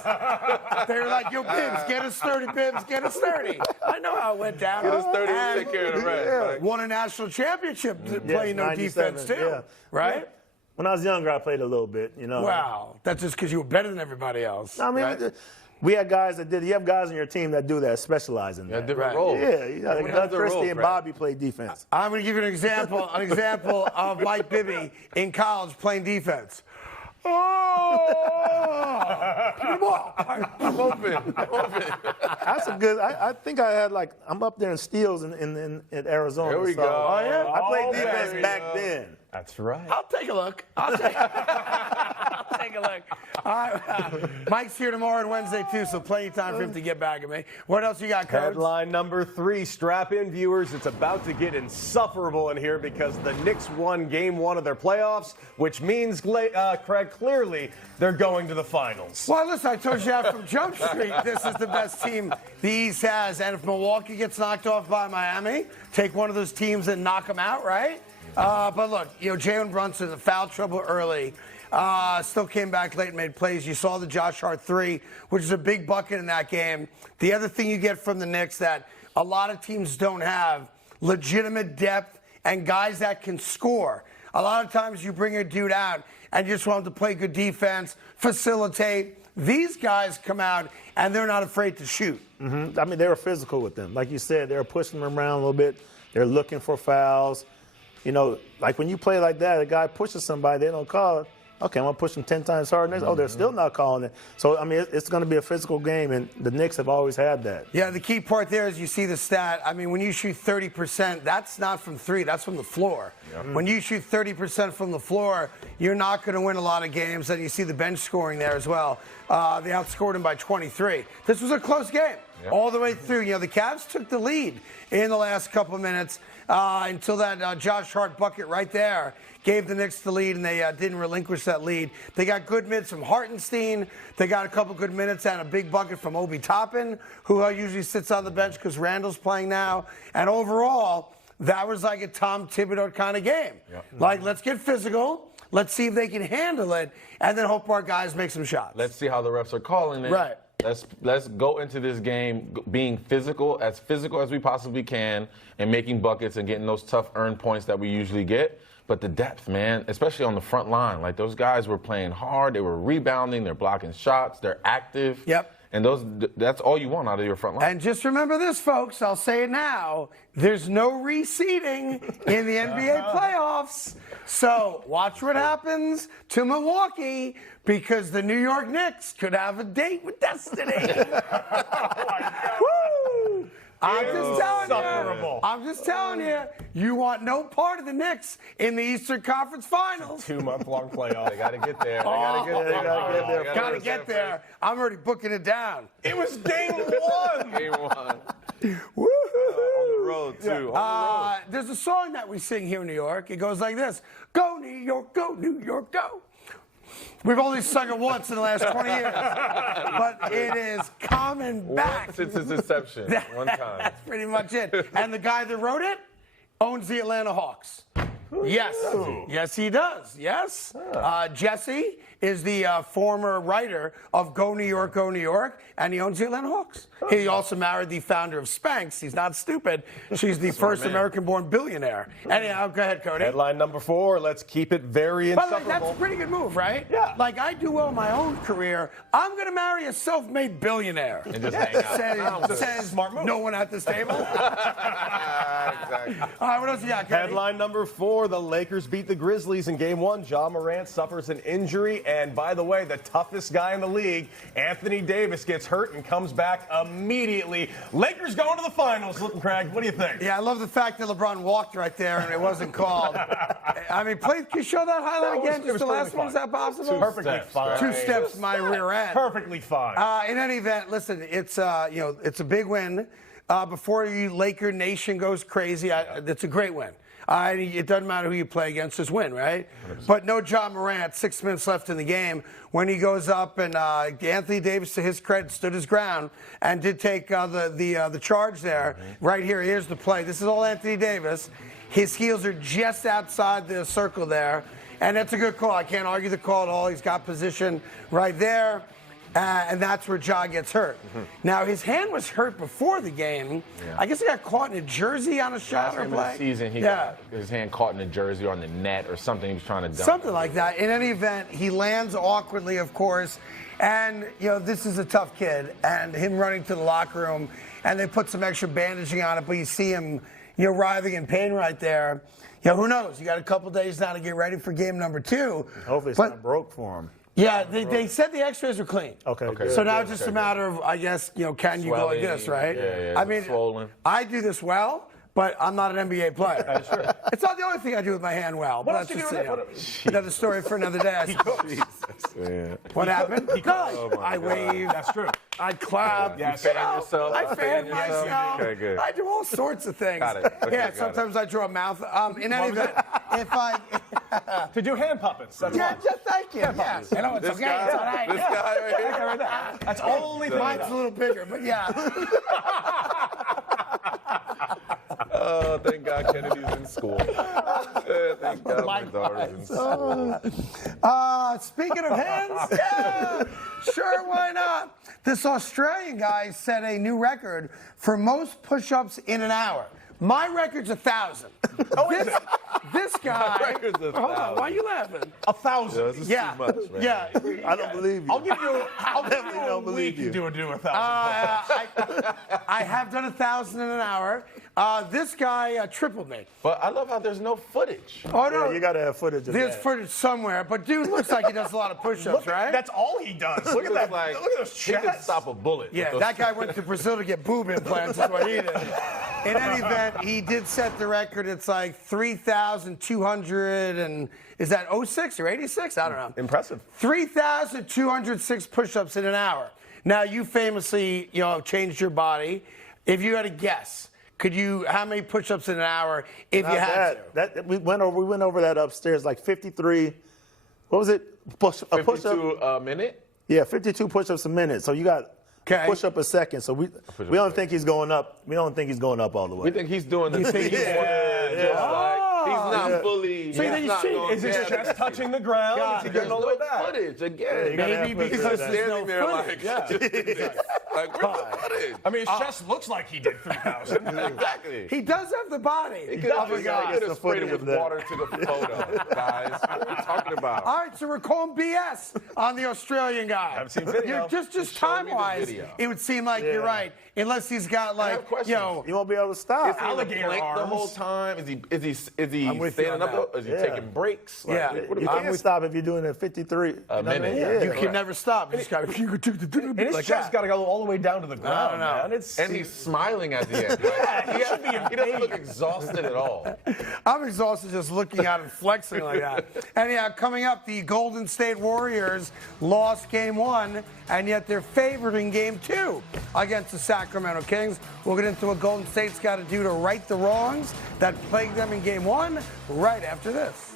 They were like, yo, Bibbs, get us 30, Bibbs, get us 30. I know how it went down. Get us 30 and And take care of the rest. Like, won a national championship playing no 97, defense, too. yeah. Right? When I was younger, I played a little bit, you know. Wow. That's just because you were better than everybody else. I mean, right? we had guys that did. You have guys on your team that do that, specialize in that. different roles. Yeah, you know, like Everyone has Doug their Christie roles, and right? Bobby played defense. I'm going to give you an example of Mike Bibby in college playing defense. Oh! Give me the ball. I'm open. That's a good. I think I had I'm up there in steals in Arizona. There we so go. Oh, yeah? I played there defense we back go. then. That's right. I'll take a look. I'll take a look. All right. Mike's here tomorrow and Wednesday, too, so plenty of time for him to get back at me. What else you got, Coach? Headline number 3, strap in, viewers. It's about to get insufferable in here because the Knicks won game 1 of their playoffs, which means, Craig, clearly they're going to the finals. Well, listen, I told you that from Jump Street. This is the best team the East has. And if Milwaukee gets knocked off by Miami, take one of those teams and knock them out, right? But look, Jalen Brunson in foul trouble early. Still came back late and made plays. You saw the Josh Hart 3, which is a big bucket in that game. The other thing you get from the Knicks that a lot of teams don't have, legitimate depth and guys that can score. A lot of times you bring a dude out and you just want him to play good defense, facilitate. These guys come out and they're not afraid to shoot. Mm-hmm. I mean, they were physical with them. Like you said, they were pushing them around a little bit. They're looking for fouls. You know, like when you play like that, a guy pushes somebody, they don't call it. Okay, I'm going to push them 10 times harder. Oh, they're still not calling it. So, I mean, it's going to be a physical game, and the Knicks have always had that. Yeah, the key part there is you see the stat. I mean, when you shoot 30%, that's not from 3, that's from the floor. When you shoot 30% from the floor, you're not going to win a lot of games, and you see the bench scoring there as well. They outscored him by 23. This was a close game all the way through. The Cavs took the lead in the last couple of minutes until that Josh Hart bucket right there gave the Knicks the lead, and they didn't relinquish that lead. They got good minutes from Hartenstein. They got a couple good minutes and a big bucket from Obi Toppin, who usually sits on the bench because Randall's playing now. And overall, that was like a Tom Thibodeau kind of game. Like, let's get physical. Let's see if they can handle it, and then hope our guys make some shots. Let's see how the refs are calling it. Right. Let's go into this game being physical as we possibly can, and making buckets and getting those tough earned points that we usually get. But the depth, man, especially on the front line, like those guys were playing hard. They were rebounding. They're blocking shots. They're active. Yep. And that's all you want out of your front line. And just remember this, folks. I'll say it now. There's no reseeding in the NBA playoffs. So watch what happens to Milwaukee, because the New York Knicks could have a date with destiny. Woo! I'm just telling you, you want no part of the Knicks in the Eastern Conference Finals. 2-month-long playoff. They got to get there. Got to get there. I'm already booking it down. It was game one. Game one. Woo! On the road, too. There's a song that we sing here in New York. It goes like this. Go, New York, go, New York, go. We've only sung it once in the last 20 years. But it is coming back. Since its inception. One time. That's pretty much it. And the guy that wrote it owns the Atlanta Hawks. Yes. Yes, he does. Yes. Jesse is the former writer of Go New York, and he owns the Atlanta Hawks. He also married the founder of Spanx. He's not stupid. She's the first American-born billionaire. Anyhow, go ahead, Cody. Headline number 4, let's keep it very insufferable. By the way, that's a pretty good move, right? Yeah. Like, I do well in my own career. I'm going to marry a self-made billionaire. And just hang out. Says smart move. No one at this table. Exactly. All right, what else you got, Cody? Headline number 4, the Lakers beat the Grizzlies in Game 1. Ja Morant suffers an injury. And by the way, the toughest guy in the league, Anthony Davis, gets hurt and comes back immediately. Lakers going to the finals. Look, Craig, what do you think? Yeah, I love the fact that LeBron walked right there and it wasn't called. I mean, can you show that highlight again? Just the last one? Is that possible? Perfectly fine. 2 steps, my rear end. Perfectly fine. In any event, listen, it's it's a big win. Before you Laker Nation goes crazy, it's a great win. It doesn't matter who you play against, just win, right? 100%. But no Ja Morant, 6 minutes left in the game, when he goes up, and Anthony Davis, to his credit, stood his ground and did take the charge there. Right here, here's the play. This is all Anthony Davis. His heels are just outside the circle there, and that's a good call. I can't argue the call at all. He's got position right there. And that's where Ja gets hurt. Now, his hand was hurt before the game. Yeah. I guess he got caught in a jersey on a shot or play. Last season, he got his hand caught in a jersey or on the net or something. He was trying to dunk. Something like that. In any event, he lands awkwardly, of course. And, this is a tough kid. And him running to the locker room, and they put some extra bandaging on it, but you see him, writhing in pain right there. Who knows? You got a couple days now to get ready for game number 2. Hopefully it's not broke for him. Yeah, they said the X-rays are clean. Okay. So now it's just a matter of, I guess, can you go like this, right? Yeah. I mean, swollen. I do this well, but I'm not an NBA player. Sure. It's not the only thing I do with my hand well. What but else that's you do just another story for another day. I suppose. What happened? I wave. That's true. I clap. Yeah, I fan myself. Okay, good. I do all sorts of things. Got it. Okay, sometimes I draw a mouth. In any event, if I to do hand puppets. That's just thank you. Yeah. It's okay. It's all right. This guy right here. That's only mine's a little bigger, but yeah. Oh, thank God Kennedy's in school. Thank God my daughter's in school. Speaking of hands, sure, why not? This Australian guy set a new record for most push-ups in an hour. My record's 1,000. This guy. My record's 1,000. Hold on, why are you laughing? 1,000. Yeah, this is too much, man. Yeah. I don't believe you. I'll give you. definitely don't believe you. Do 1,000. I have done 1,000 in an hour. This guy tripled me. But I love how there's no footage. Oh no, you gotta have footage of there's that. footage somewhere, but dude looks like he does a lot of push-ups, right? That's all he does. Look at that. Like, Look at those he can chests. stop a bullet. Yeah, that guy went to Brazil to get boob implants. Is what he did. In any event, he did set the record. It's like 3,200 and is that 06 or 86? I don't know. Impressive. 3,206 push-ups in an hour. Now, you famously, changed your body. If you had to guess, how many push-ups in an hour if you had to? We went over that upstairs, like 53. What was it? 52 a minute? Yeah, 52 push-ups a minute. So you got Okay. Push up a second. So we don't think he's going up. We don't think he's going up all the way. We think he's doing the thing. He's not fully. So you think he's cheating? Is his chest touching the ground? Is he getting all the way back? Footage again. Maybe because there's standing no there footage. like where's the footage? I mean, his chest looks like he did 3,000. Exactly. He does have the body. He could have sprayed it with water to the photo, guys. What are we talking about? All right, so we're calling BS on the Australian guy. I haven't seen video. Just time-wise, it would seem like you're right. Unless he's got like, you won't be able to stop. Is he alligator arms the whole time? Is he standing up? Or is he taking breaks? Like, you can't stop if you're doing it 53 a minute. You can never stop. You just got to. And his chest got to go all the way down to the ground. Man. And he's smiling at the end. He doesn't look exhausted at all. I'm exhausted just looking at him flexing like that. Anyhow, coming up, the Golden State Warriors lost Game 1, and yet they're favored in Game 2 against the Sacramento Kings. We'll get into what Golden State's got to do to right the wrongs that plagued them in Game 1 right after this.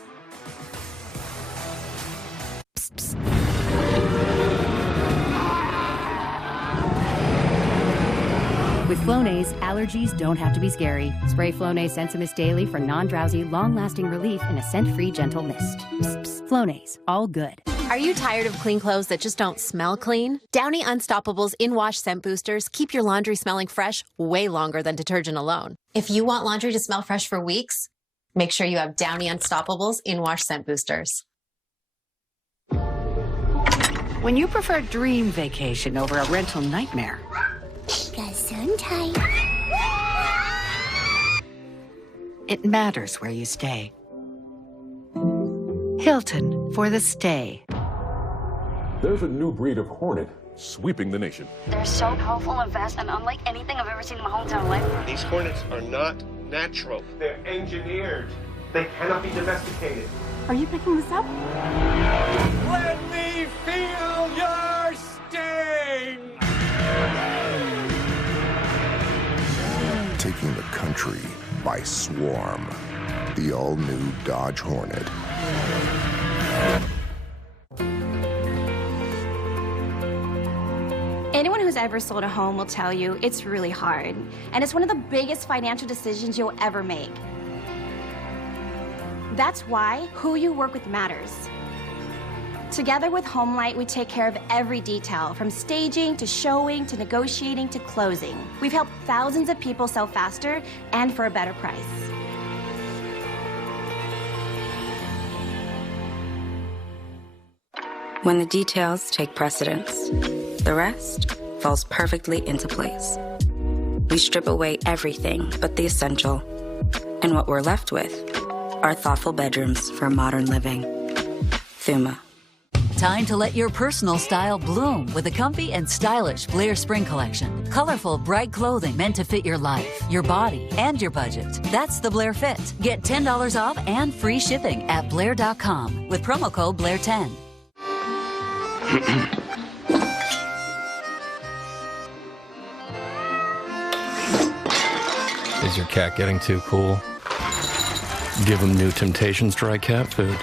With Flonase, allergies don't have to be scary. Spray Flonase Sensimus daily for non-drowsy, long-lasting relief in a scent-free, gentle mist. Psst, psst. Flonase, all good. Are you tired of clean clothes that just don't smell clean? Downy Unstoppable's in-wash scent boosters keep your laundry smelling fresh way longer than detergent alone. If you want laundry to smell fresh for weeks, make sure you have Downy Unstoppable's in-wash scent boosters. When you prefer dream vacation over a rental nightmare, it matters where you stay. Hilton for the stay. There's a new breed of hornet sweeping the nation. They're so powerful and fast and unlike anything I've ever seen in my whole entire life. These hornets are not natural. They're engineered. They cannot be domesticated. Are you picking this up? Let me feel your sting! Taking the country by swarm. The all-new Dodge Hornet. Anyone who's ever sold a home will tell you it's really hard, and it's one of the biggest financial decisions you'll ever make. That's why who you work with matters. Together with HomeLight, we take care of every detail, from staging to showing to negotiating to closing. We've helped thousands of people sell faster and for a better price. When the details take precedence, the rest falls perfectly into place. We strip away everything but the essential. And what we're left with are thoughtful bedrooms for modern living. Thuma. Time to let your personal style bloom with a comfy and stylish Blair Spring Collection. Colorful, bright clothing meant to fit your life, your body, and your budget. That's the Blair Fit. Get $10 off and free shipping at Blair.com with promo code Blair10. Is your cat getting too cool? Give him new Temptations dry cat food.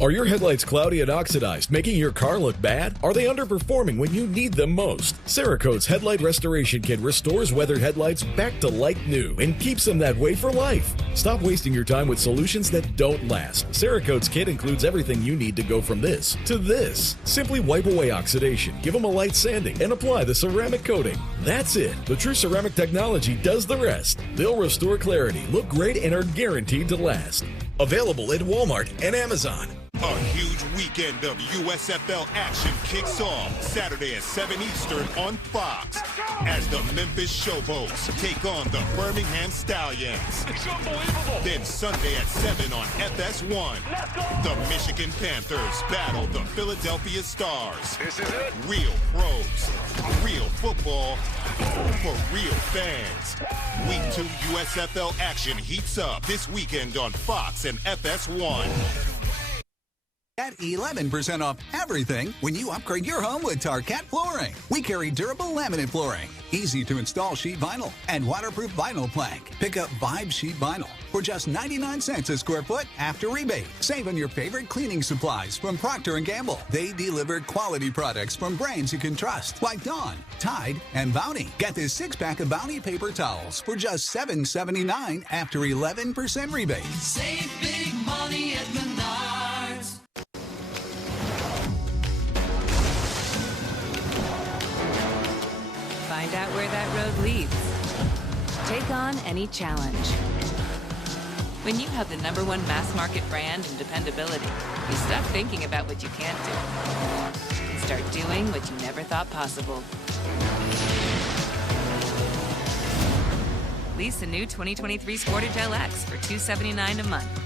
Are your headlights cloudy and oxidized, making your car look bad? Are they underperforming when you need them most? Cerakote's Headlight Restoration Kit restores weathered headlights back to like new and keeps them that way for life. Stop wasting your time with solutions that don't last. Cerakote's kit includes everything you need to go from this to this. Simply wipe away oxidation, give them a light sanding, and apply the ceramic coating. That's it. The True Ceramic technology does the rest. They'll restore clarity, look great, and are guaranteed to last. Available at Walmart and Amazon. A huge weekend of USFL action kicks off Saturday at 7 Eastern on Fox as the Memphis Showboats take on the Birmingham Stallions. It's unbelievable. Then Sunday at 7 on FS1, the Michigan Panthers battle the Philadelphia Stars. This is it. Real pros, real football for real fans. Week 2 USFL action heats up this weekend on Fox and FS1. Get 11% off everything when you upgrade your home with Target flooring. We carry durable laminate flooring, easy to install sheet vinyl, and waterproof vinyl plank. Pick up Vibe sheet vinyl for just 99 cents a square foot after rebate. Save on your favorite cleaning supplies from Procter & Gamble. They deliver quality products from brands you can trust, like Dawn, Tide, and Bounty. Get this 6-pack of Bounty paper towels for just $7.79 after 11% rebate. Save big money at Menards. Find out where that road leads. Take on any challenge. When you have the #1 mass market brand and dependability, you stop thinking about what you can't do and start doing what you never thought possible. Lease a new 2023 Sportage LX for $279 a month.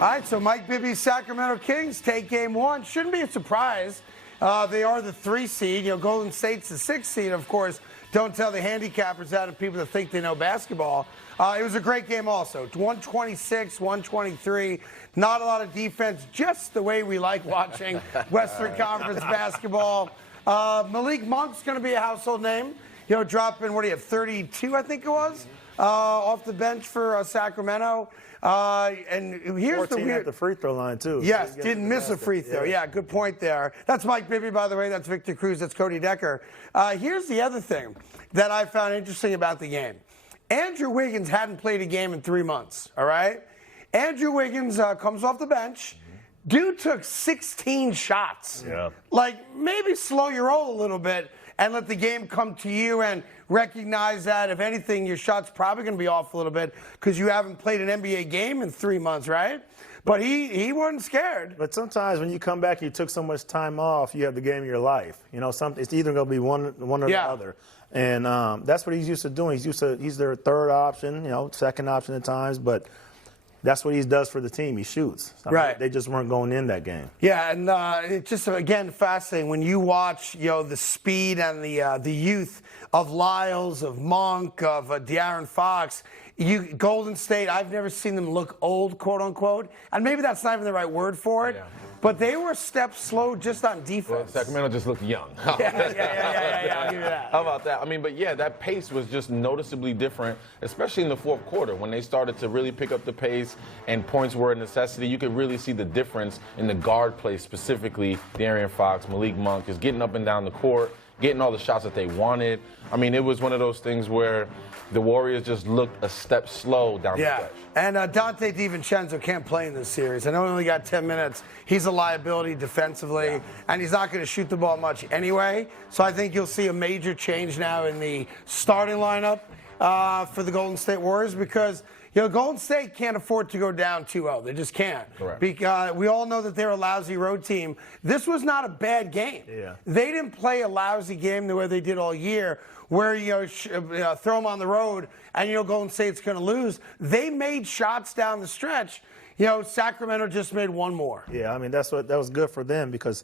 All right, so Mike Bibby's Sacramento Kings take game 1. Shouldn't be a surprise. They are the 3 seed. You know, Golden State's the 6 seed, of course. Don't tell the handicappers that and people that think they know basketball. It was a great game also. 126, 123. Not a lot of defense, just the way we like watching Western Conference basketball. Malik Monk's going to be a household name. You know, dropping, what do you have, 32, I think it was, off the bench for Sacramento. And here's 14 the weird at the free throw line, too. Yes, didn't miss a free throw. Yeah, good point there. That's Mike Bibby, by the way. That's Victor Cruz. That's Cody Decker. Here's the other thing that I found interesting about the game. Andrew Wiggins hadn't played a game in 3 months, all right? Andrew Wiggins comes off the bench. Dude took 16 shots. Yeah. Like, maybe slow your roll a little bit and let the game come to you and recognize that, if anything, your shot's probably going to be off a little bit because you haven't played an NBA game in 3 months, right? But he wasn't scared. But sometimes when you come back, you took so much time off, you have the game of your life. You know, it's either going to be one or the other. And that's what he's used to doing. He's their third option, you know, second option at times, but that's what he does for the team. He shoots. I mean, they just weren't going in that game. Yeah, and it's just, again, fascinating when you watch, you know, the speed and the youth of Lyles, of Monk, of De'Aaron Fox. Golden State, I've never seen them look old, quote unquote, and maybe that's not even the right word for it. Yeah. But they were steps slow just on defense. Well, Sacramento just looked young. Yeah, I'll give you that. How about that? I mean, but yeah, that pace was just noticeably different, especially in the fourth quarter when they started to really pick up the pace and points were a necessity. You could really see the difference in the guard play, specifically De'Aaron Fox, Malik Monk is getting up and down the court, getting all the shots that they wanted. I mean, it was one of those things where the Warriors just looked a step slow down the stretch. And Dante DiVincenzo can't play in this series. I know he only got 10 minutes. He's a liability defensively, and he's not going to shoot the ball much anyway. So I think you'll see a major change now in the starting lineup for the Golden State Warriors because, you know, Golden State can't afford to go down 2-0. They just can't. Correct. Because we all know that they're a lousy road team. This was not a bad game. Yeah. They didn't play a lousy game the way they did all year, where you throw them on the road and Golden State's going to lose. They made shots down the stretch. You know, Sacramento just made one more. Yeah, I mean that was good for them because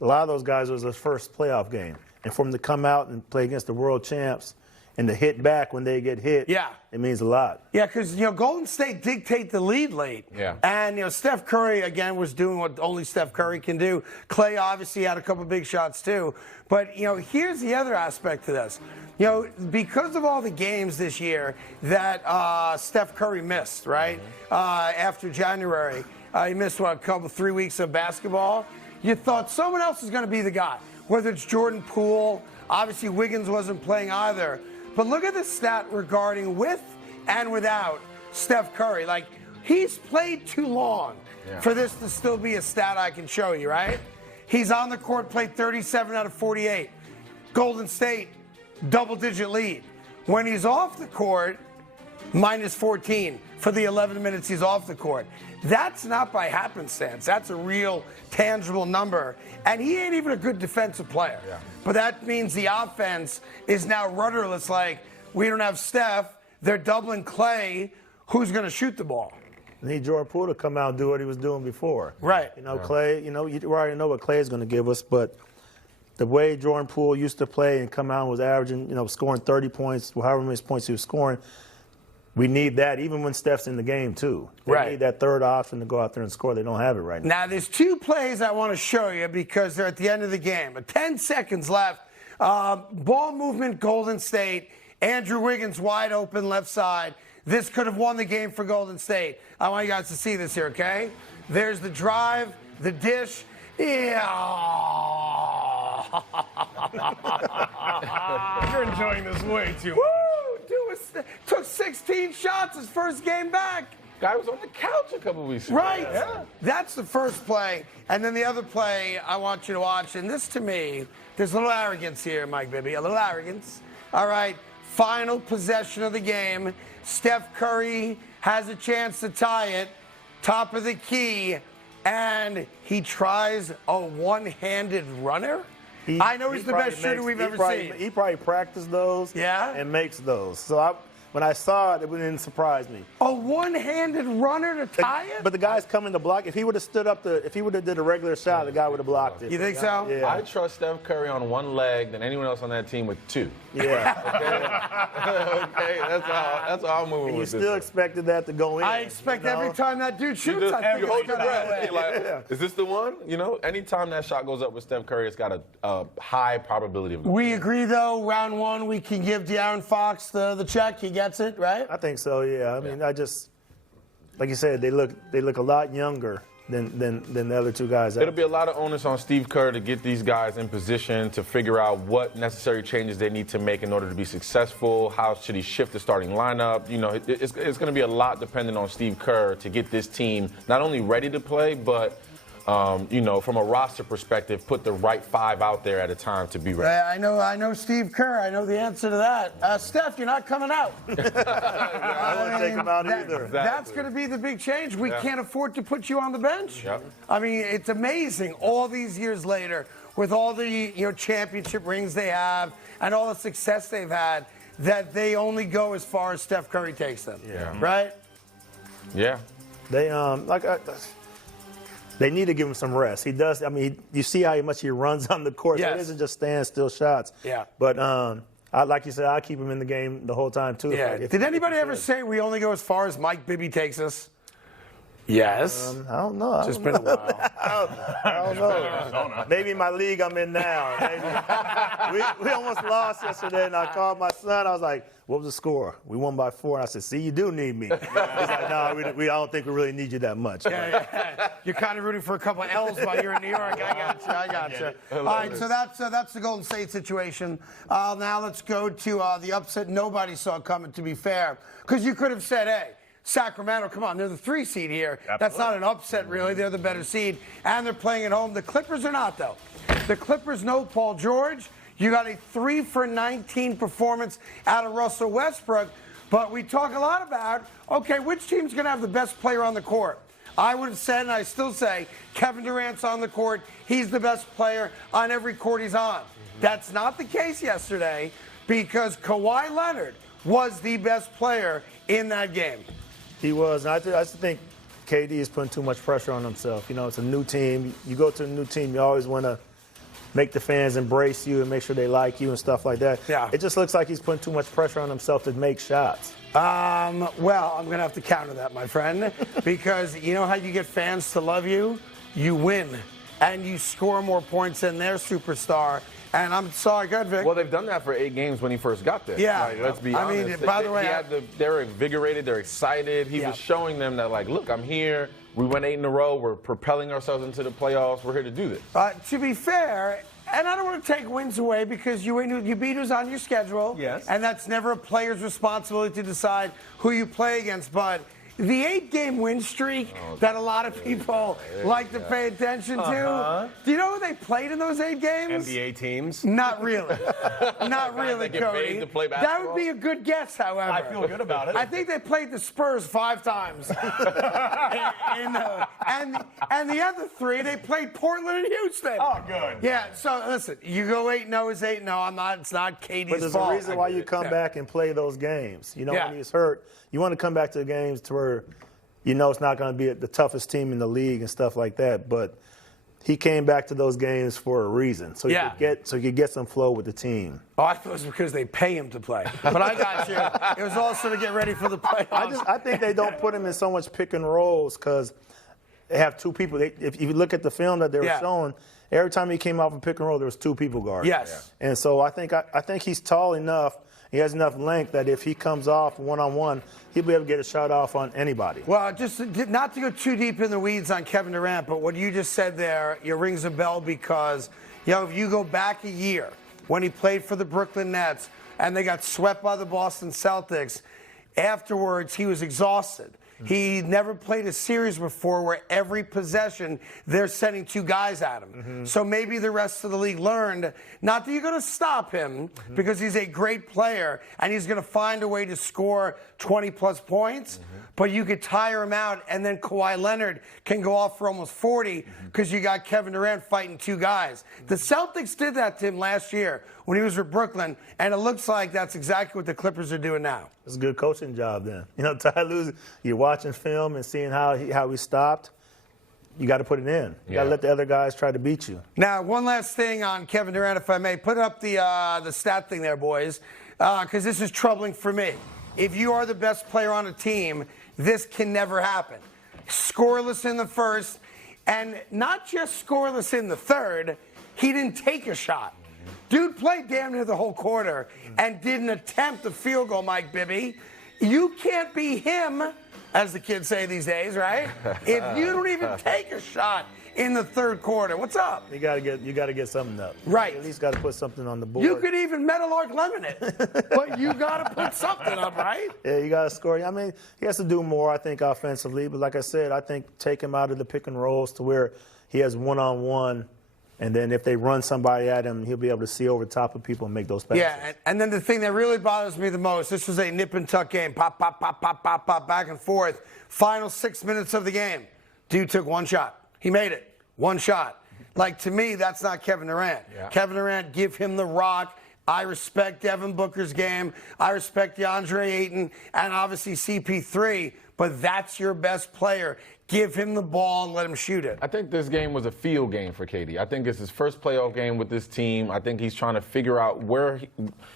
a lot of those guys was their first playoff game, and for them to come out and play against the world champs and to hit back when they get hit, it means a lot. Yeah, because, Golden State dictate the lead late. Yeah. And, Steph Curry, again, was doing what only Steph Curry can do. Clay obviously had a couple big shots, too. But, here's the other aspect to this. Because of all the games this year that Steph Curry missed, right, after January, he missed, 3 weeks of basketball. You thought someone else was going to be the guy, whether it's Jordan Poole. Obviously, Wiggins wasn't playing either. But look at the stat regarding with and without Steph Curry. Like, he's played too long for this to still be a stat I can show you, right? He's on the court, played 37 out of 48. Golden State, double-digit lead. When he's off the court, minus 14 for the 11 minutes he's off the court. That's not by happenstance. That's a real tangible number. And he ain't even a good defensive player. Yeah. But that means the offense is now rudderless. Like, we don't have Steph. They're doubling Clay. Who's going to shoot the ball? Need Jordan Poole to come out and do what he was doing before. Right. Clay, you already know what Clay is going to give us, but the way Jordan Poole used to play and come out and was averaging, scoring 30 points, however many points he was scoring, we need that even when Steph's in the game, too. They need that third option to go out there and score. They don't have it right now. Now, there's 2 plays I want to show you because they're at the end of the game. 10 seconds left. Ball movement, Golden State. Andrew Wiggins wide open left side. This could have won the game for Golden State. I want you guys to see this here, okay? There's the drive, the dish. Yeah. You're enjoying this way too much. Woo! Dude took 16 shots his first game back. Guy was on the couch a couple weeks ago. Right. Yeah. That's the first play. And then the other play I want you to watch. And this, to me, there's a little arrogance here, Mike Bibby. A little arrogance. All right. Final possession of the game. Steph Curry has a chance to tie it. Top of the key. And he tries a one-handed runner. I know he's the best shooter we've ever seen. He probably practiced those and makes those. So when I saw it, it didn't surprise me. A one-handed runner to tie it? But the guy's coming to block. If he would have stood up, if he would have did a regular shot, the guy would have blocked it. You think so? Yeah. I trust Steph Curry on one leg than anyone else on that team with 2. Yeah. Okay, that's how I'm moving and with this. You still expected that to go in. I expect every time that dude shoots, you I think you hold your it's gonna breath. You're like, is this the one? You know, anytime that shot goes up with Steph Curry, it's got a high probability of. We agree, though. Round 1, we can give De'Aaron Fox the check. He gets it, right? I think so. Yeah. I mean, like you said, they look a lot younger than the other 2 guys. It'll be a lot of onus on Steve Kerr to get these guys in position to figure out what necessary changes they need to make in order to be successful. How should he shift the starting lineup? You know, it's going to be a lot dependent on Steve Kerr to get this team not only ready to play, but you know, from a roster perspective, put the right 5 out there at a time to be ready. I know Steve Kerr. I know the answer to that. Steph, you're not coming out. I don't want to take him out either. That's going to be the big change. We can't afford to put you on the bench. Yep. I mean, it's amazing all these years later, with all the championship rings they have and all the success they've had, that they only go as far as Steph Curry takes them. Yeah. Right? Yeah. They need to give him some rest. He does. I mean, you see how much he runs on the court. Yes. So it isn't just standstill shots. Yeah. But like you said, I keep him in the game the whole time too. Yeah. Did anybody ever say we only go as far as Mike Bibby takes us? Yes. I don't know. It's just been a while. I don't know. Maybe in my league I'm in now. Maybe. We almost lost yesterday, and I called my son. I was like, what was the score? We won by 4. And I said, see, you do need me. He's like, no, I don't think we really need you that much. Yeah. You're kind of rooting for a couple of L's while you're in New York. I got you. All right, so that's the Golden State situation. Now let's go to the upset nobody saw coming, to be fair. Because you could have said, hey, Sacramento, come on, they're the 3 seed here. Absolutely. That's not an upset, really. They're the better seed, and they're playing at home. The Clippers are not, though. The Clippers know Paul George. You got a 3 for 19 performance out of Russell Westbrook, but we talk a lot about, okay, which team's going to have the best player on the court? I would have said, and I still say, Kevin Durant's on the court. He's the best player on every court he's on. That's not the case yesterday because Kawhi Leonard was the best player in that game. He was. And I just think KD is putting too much pressure on himself. You know, it's a new team. You go to a new team, you always want to make the fans embrace you and make sure they like you and stuff like that. Yeah. It just looks like he's putting too much pressure on himself to make shots. Well, I'm going to have to counter that, my friend, because you know how you get fans to love you? You win, and you score more points than their superstar. And I'm sorry, go ahead, Vic. Well, they've done that for 8 games when he first got there. Yeah. Like, let's be honest. I mean, by the way, they're invigorated, they're excited. He was showing them that, like, look, I'm here. We went 8 in a row. We're propelling ourselves into the playoffs. We're here to do this. To be fair, and I don't want to take wins away because you beat who's on your schedule. Yes. And that's never a player's responsibility to decide who you play against. But the 8-game win streak that a lot of people like to pay attention to. Do you know who they played in those 8 games? NBA teams? Not really. Not really, Cody. That would be a good guess, however. I feel good about it. I think they played the Spurs 5 times. and the other 3, they played Portland and Houston. Oh, good. Yeah, so listen, you go 8-0 is 8-0. It's not KD's fault. But there's a reason why you come back and play those games. You know, when he's hurt, you want to come back to the games to where you know it's not going to be the toughest team in the league and stuff like that. But he came back to those games for a reason, so he could get some flow with the team. Oh, I thought it was because they pay him to play. But I got you. It was also to get ready for the playoffs. I think they don't put him in so much pick and rolls because they have two people. If you look at the film that they were showing, every time he came off a pick and roll, there was two people guarding. Yes. And so I think he's tall enough. He has enough length that if he comes off one-on-one, he'll be able to get a shot off on anybody. Well, just not to go too deep in the weeds on Kevin Durant, but what you just said there, it rings a bell because, if you go back a year when he played for the Brooklyn Nets and they got swept by the Boston Celtics, afterwards he was exhausted. He never played a series before where every possession they're sending two guys at him. So maybe the rest of the league learned, not that you're going to stop him because he's a great player and he's going to find a way to score 20-plus points, but you could tire him out and then Kawhi Leonard can go off for almost 40 because you got Kevin Durant fighting two guys. The Celtics did that to him last year when he was with Brooklyn, and it looks like that's exactly what the Clippers are doing now. It's a good coaching job then. Ty Lue, you're watching film and seeing how he stopped. You got to put it in. You got to let the other guys try to beat you. Now, one last thing on Kevin Durant, if I may. Put up the stat thing there, boys, because this is troubling for me. If you are the best player on a team, this can never happen. Scoreless in the first, and not just scoreless in the third, he didn't take a shot. Dude played damn near the whole quarter and didn't attempt a field goal, Mike Bibby. You can't be him, as the kids say these days, right? If you don't even take a shot in the third quarter. What's up? You got to get something up. Right. You at least got to put something on the board. You could even Metalark Lemon it, but you got to put something up, right? Yeah, you got to score. I mean, he has to do more, I think, offensively. But like I said, I think take him out of the pick and rolls to where he has one-on-one. And then if they run somebody at him, he'll be able to see over top of people and make those passes. Yeah, and then the thing that really bothers me the most, this was a nip-and-tuck game. Pop, pop, pop, pop, pop, pop, back and forth. Final 6 minutes of the game. Dude took one shot. He made it. One shot. Like, to me, that's not Kevin Durant. Yeah. Kevin Durant, give him the rock. I respect Devin Booker's game. I respect DeAndre Ayton and obviously CP3. But that's your best player. Give him the ball and let him shoot it. I think this game was a field game for KD. I think it's his first playoff game with this team. I think he's trying to figure out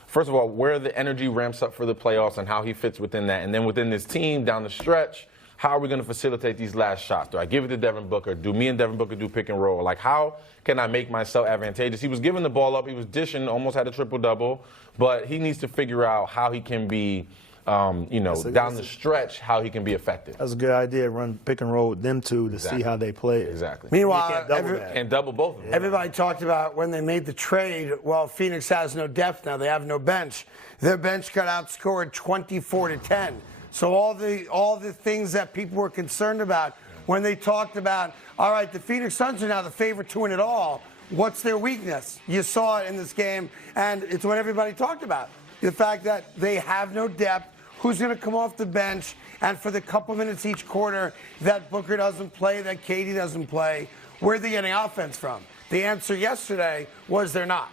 first of all, where the energy ramps up for the playoffs and how he fits within that. And then within this team down the stretch, how are we going to facilitate these last shots? Do I give it to Devin Booker? Do me and Devin Booker do pick and roll? Like, how can I make myself advantageous? He was giving the ball up. He was dishing, almost had a triple-double. But he needs to figure out how he can be down the stretch, how he can be effective. That's a good idea. Run pick and roll with them two to see how they play it. Exactly. Meanwhile, can't double both of them. Everybody talked about when they made the trade, well, Phoenix has no depth now. They have no bench. Their bench got outscored 24-10. So all the things that people were concerned about when they talked about, all right, the Phoenix Suns are now the favorite to win it all. What's their weakness? You saw it in this game, and it's what everybody talked about. The fact that they have no depth. Who's going to come off the bench? And for the couple minutes each quarter that Booker doesn't play, that KD doesn't play, where are they getting offense from? The answer yesterday was they're not.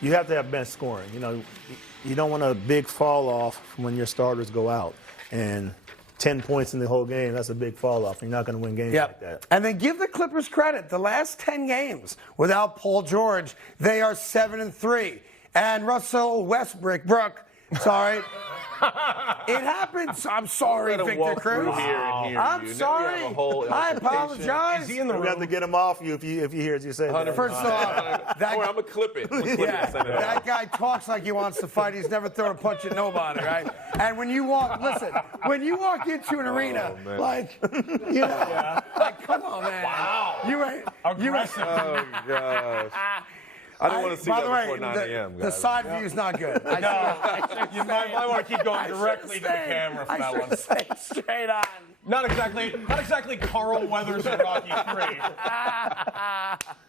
You have to have bench scoring. You don't want a big fall off when your starters go out. And 10 points in the whole game, that's a big fall off. You're not going to win games like that. And then give the Clippers credit. The last 10 games without Paul George, they are 7-3. And Russell Westbrook, sorry. It happens. I'm sorry, Victor Cruz. I'm sorry. I apologize. We have to get him off you if he hears you say that. First off, I'm going to clip it. That guy talks like he wants to fight. He's never thrown a punch at nobody, right? And when you walk into an arena, like come on, man. Wow. You ain't aggressive. Oh, gosh. I don't want to see that before 9 a.m., guys. The side view is not good. You might want to keep going directly to the camera for that one. Stay straight on. Not exactly Carl Weathers in Rocky III.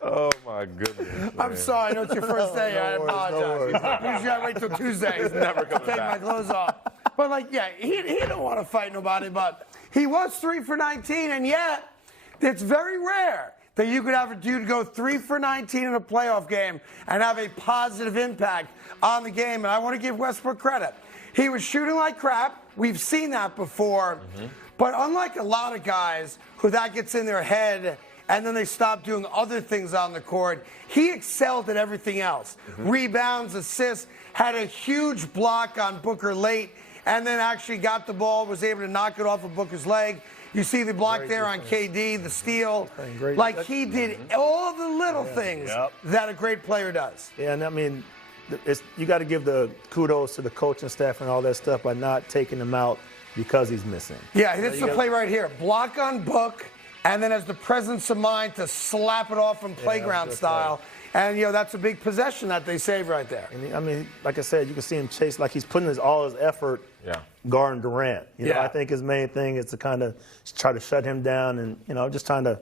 Oh, my goodness. I'm sorry. I know it's your first day. I apologize. Usually I wait till Tuesday. He's never coming take back. my clothes off. But, he don't want to fight nobody, but he was 3 for 19, and yet it's very rare that you could have a dude go 3 for 19 in a playoff game and have a positive impact on the game. And I want to give Westbrook credit. He was shooting like crap. We've seen that before. But unlike a lot of guys who that gets in their head and then they stopped doing other things on the court. He excelled at everything else. Rebounds, assists, had a huge block on Booker late, and then actually got the ball, was able to knock it off of Booker's leg. You see the block there on KD, the steal. Like, he did all the little things that a great player does. Yeah, and I mean, you got to give the kudos to the coaching staff and all that stuff by not taking him out because he's missing. Yeah, this is the play right here. Block on Book, and then has the presence of mind to slap it off from playground style. And, you know, that's a big possession that they save right there. And I mean, like I said, you can see him chase, like he's putting all his effort guarding Durant. You know, I think his main thing is to kind of try to shut him down and, you know, just trying to,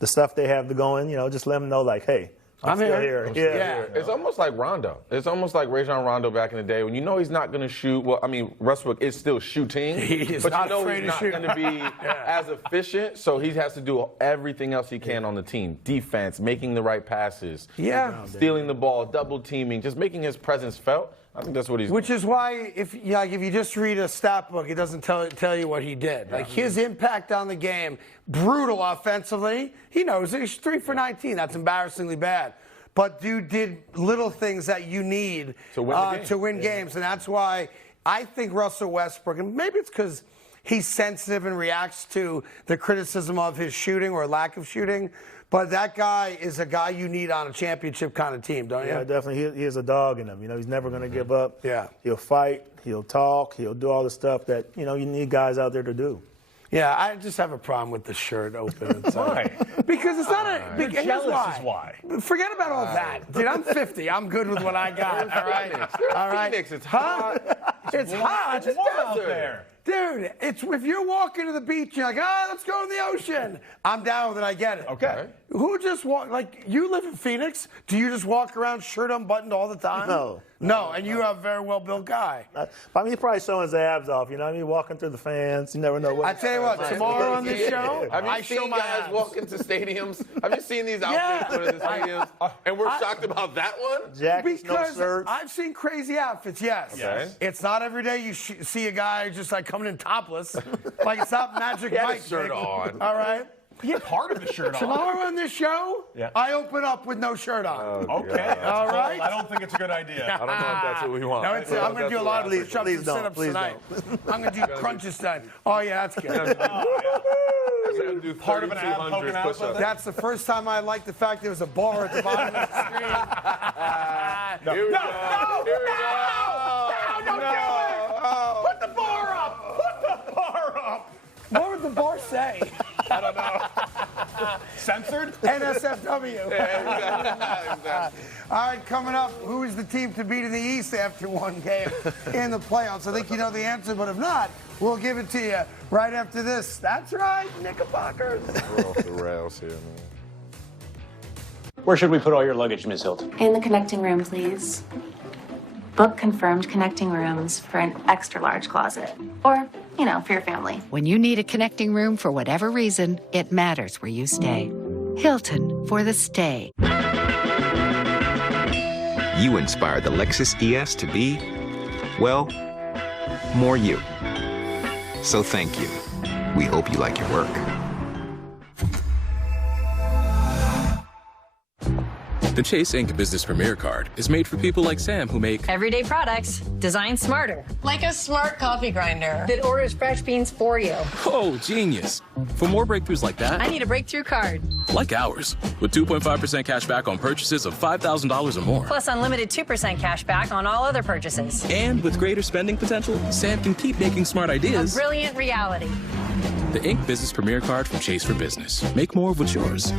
the stuff they have going, you know, just let him know, like, hey, I'm still here. It's almost like Rondo. It's almost like Rajon Rondo back in the day when you know he's not going to shoot. Well, I mean, Westbrook is still shooting, but you know he's not going to be as efficient. So he has to do everything else he can on the team: defense, making the right passes, stealing the ball, double teaming, just making his presence felt. I think that's what he's. Which is why if you just read a stat book, it doesn't tell you what he did. Like his impact on the game, brutal offensively. He knows it. He's 3 for 19. That's embarrassingly bad. But dude did little things that you need to win games, and that's why I think Russell Westbrook, and maybe it's because he's sensitive and reacts to the criticism of his shooting or lack of shooting. But that guy is a guy you need on a championship kind of team, don't you? Yeah, definitely. He has a dog in him. You know, he's never going to give up. Yeah. He'll fight. He'll talk. He'll do all the stuff that, you know, you need guys out there to do. Yeah, I just have a problem with the shirt open. Why? Because it's not a. You're jealous is why. Forget about all that, dude. I'm 50. I'm good with what I got. All right. All right. Phoenix. It's hot. It's hot. It's warm out there. Dude, it's if you're walking to the beach, you're like, let's go in the ocean. I'm down with it. I get it. Okay. Who just walk? Like, you live in Phoenix. Do you just walk around shirt unbuttoned all the time? No. No, and you have a very well-built guy. I mean, he's probably showing his abs off. You know what I mean? Walking through the fans. You never know what. I tell you what, tomorrow on this show, have you I seen show my guys abs. walk into stadiums? Have you seen these outfits put in the stadiums? And we're shocked about that one? Jackets, Because no shirts. I've seen crazy outfits, yes. Okay. It's not every day you see a guy just like coming in topless. Like it's not Magic He had Mike. his shirt baby. on. All right. He had part of the shirt on. Tomorrow on this show, I open up with no shirt on. Okay. All right. I don't think it's a good idea. I don't know if that's what we want. No, I'm going to do a lot of these jumps and sit-ups tonight. I'm going to do crunches tonight. Oh, yeah, that's good. Part of an ab poking out. That's the first time I liked the fact there was a bar at the bottom of the screen. No, Here we go. Don't do it. Put the bar up. Put the bar up. What would the bar say? I don't know. Censored? NSFW. Yeah, exactly. All right, coming up, who is the team to beat in the East after one game in the playoffs? I think you know the answer, but if not, we'll give it to you right after this. That's right, Knickerbockers. We're off the rails here, man. Where should we put all your luggage, Ms. Hilton? In the connecting room, please. Book confirmed connecting rooms for an extra large closet. Or, you know, for your family. When you need a connecting room for whatever reason, it matters where you stay. Hilton for the stay. You inspired the Lexus ES to be, well, more you. So thank you. We hope you like your work. The Chase Ink Business Premier Card is made for people like Sam who make everyday products designed smarter. Like a smart coffee grinder that orders fresh beans for you. Oh, genius. For more breakthroughs like that, I need a breakthrough card. Like ours, with 2.5% cash back on purchases of $5,000 or more. Plus unlimited 2% cash back on all other purchases. And with greater spending potential, Sam can keep making smart ideas. A brilliant reality. The Ink Business Premier Card from Chase for Business. Make more of what's yours.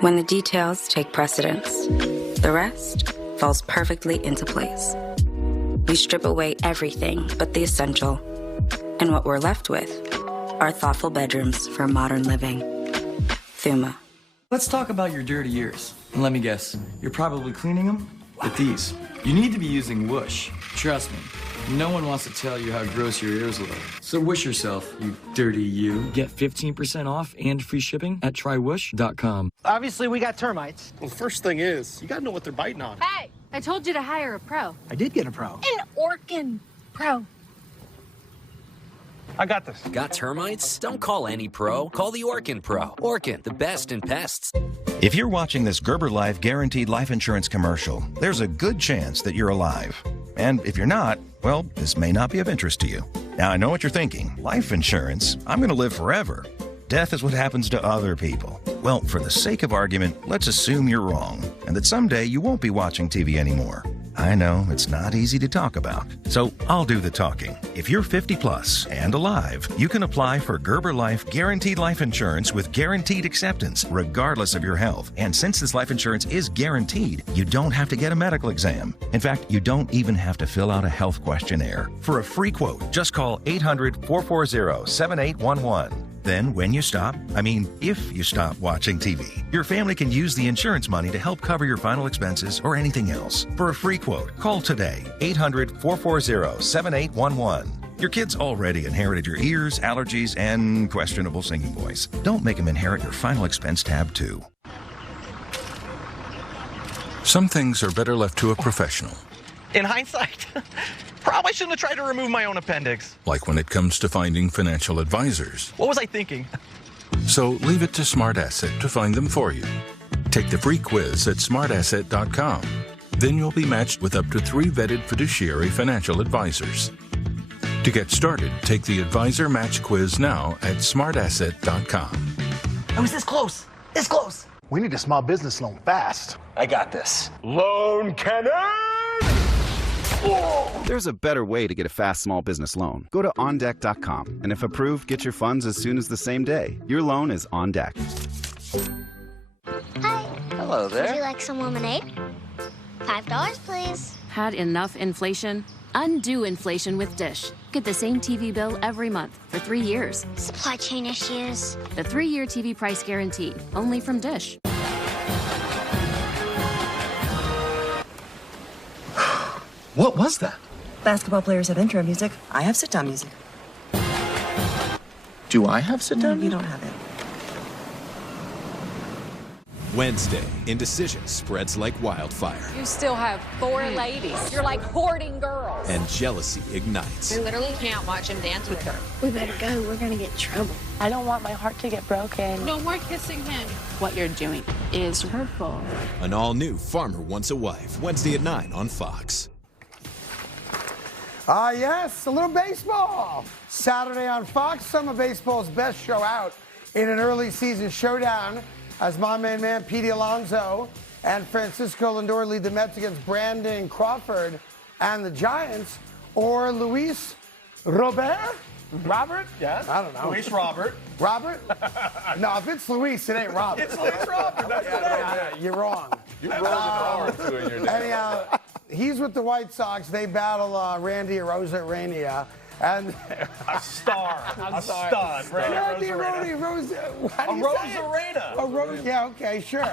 When the details take precedence, the rest falls perfectly into place. We strip away everything but the essential. And what we're left with are thoughtful bedrooms for modern living. Thuma. Let's talk about your dirty ears. And let me guess, you're probably cleaning them with these. You need to be using Whoosh. Trust me, no one wants to tell you how gross your ears look. So whoosh yourself, you dirty you. Get 15% off and free shipping at trywhoosh.com. Obviously, we got termites. Well, the first thing is, you gotta know what they're biting on. Hey, I told you to hire a pro. I did get a pro. An Orkin pro. I got this. Got termites? Don't call any pro. Call the Orkin Pro. Orkin, the best in pests. If you're watching this Gerber Life Guaranteed Life Insurance commercial, there's a good chance that you're alive. And if you're not, well, this may not be of interest to you. Now, I know what you're thinking. Life insurance? I'm going to live forever. Death is what happens to other people. Well, for the sake of argument, let's assume you're wrong and that someday you won't be watching TV anymore. I know it's not easy to talk about, so I'll do the talking. If you're 50 plus and alive, you can apply for Gerber Life Guaranteed Life Insurance with guaranteed acceptance, regardless of your health. And since this life insurance is guaranteed, you don't have to get a medical exam. In fact, you don't even have to fill out a health questionnaire. For a free quote, just call 800-440-7811. Then, when you stop, if you stop watching TV, your family can use the insurance money to help cover your final expenses or anything else. For a free quote, call today, 800-440-7811. Your kids already inherited your ears, allergies, and questionable singing voice. Don't make them inherit your final expense tab, too. Some things are better left to a professional. In hindsight, probably shouldn't have tried to remove my own appendix. Like when it comes to finding financial advisors. What was I thinking? So leave it to Smart Asset to find them for you. Take the free quiz at smartasset.com. Then you'll be matched with up to 3 vetted fiduciary financial advisors. To get started, take the Advisor Match quiz now at smartasset.com. I was this close. This close. We need a small business loan fast. I got this. Loan cannon! There's a better way to get a fast small business loan. Go to OnDeck.com, and if approved, get your funds as soon as the same day. Your loan is on deck. Hi. Hello there. Would you like some lemonade? $5, please. Had enough inflation? Undo inflation with Dish. Get the same TV bill every month for 3 years. Supply chain issues. The 3-year TV price guarantee, only from Dish. What was that? Basketball players have intro music. I have sit-down music. Do I have sit-down You don't have it. Wednesday, indecision spreads like wildfire, You still have 4 ladies. You're like hoarding girls. and jealousy ignites. We literally can't watch him dance with her. We better go. We're gonna get in trouble. I don't want my heart to get broken. No more kissing him. What you're doing is hurtful. An all-new Farmer Wants a Wife, Wednesday at 9 on Fox. Yes, a little baseball. Saturday on Fox, some of baseball's best show out in an early season showdown as my man Pete Alonso and Francisco Lindor lead the Mets against Brandon Crawford and the Giants, or Luis Robert? Yes. I don't know. Luis Robert. Robert? No, if it's Luis, it ain't Robert. It's Luis Robert. That's the name. You're wrong. You rolled an R or two in your day. Anyhow, he's with the White Sox. They battle Randy Arozarena. And a star. A stud. Randy Arozarena. Yeah, okay, sure.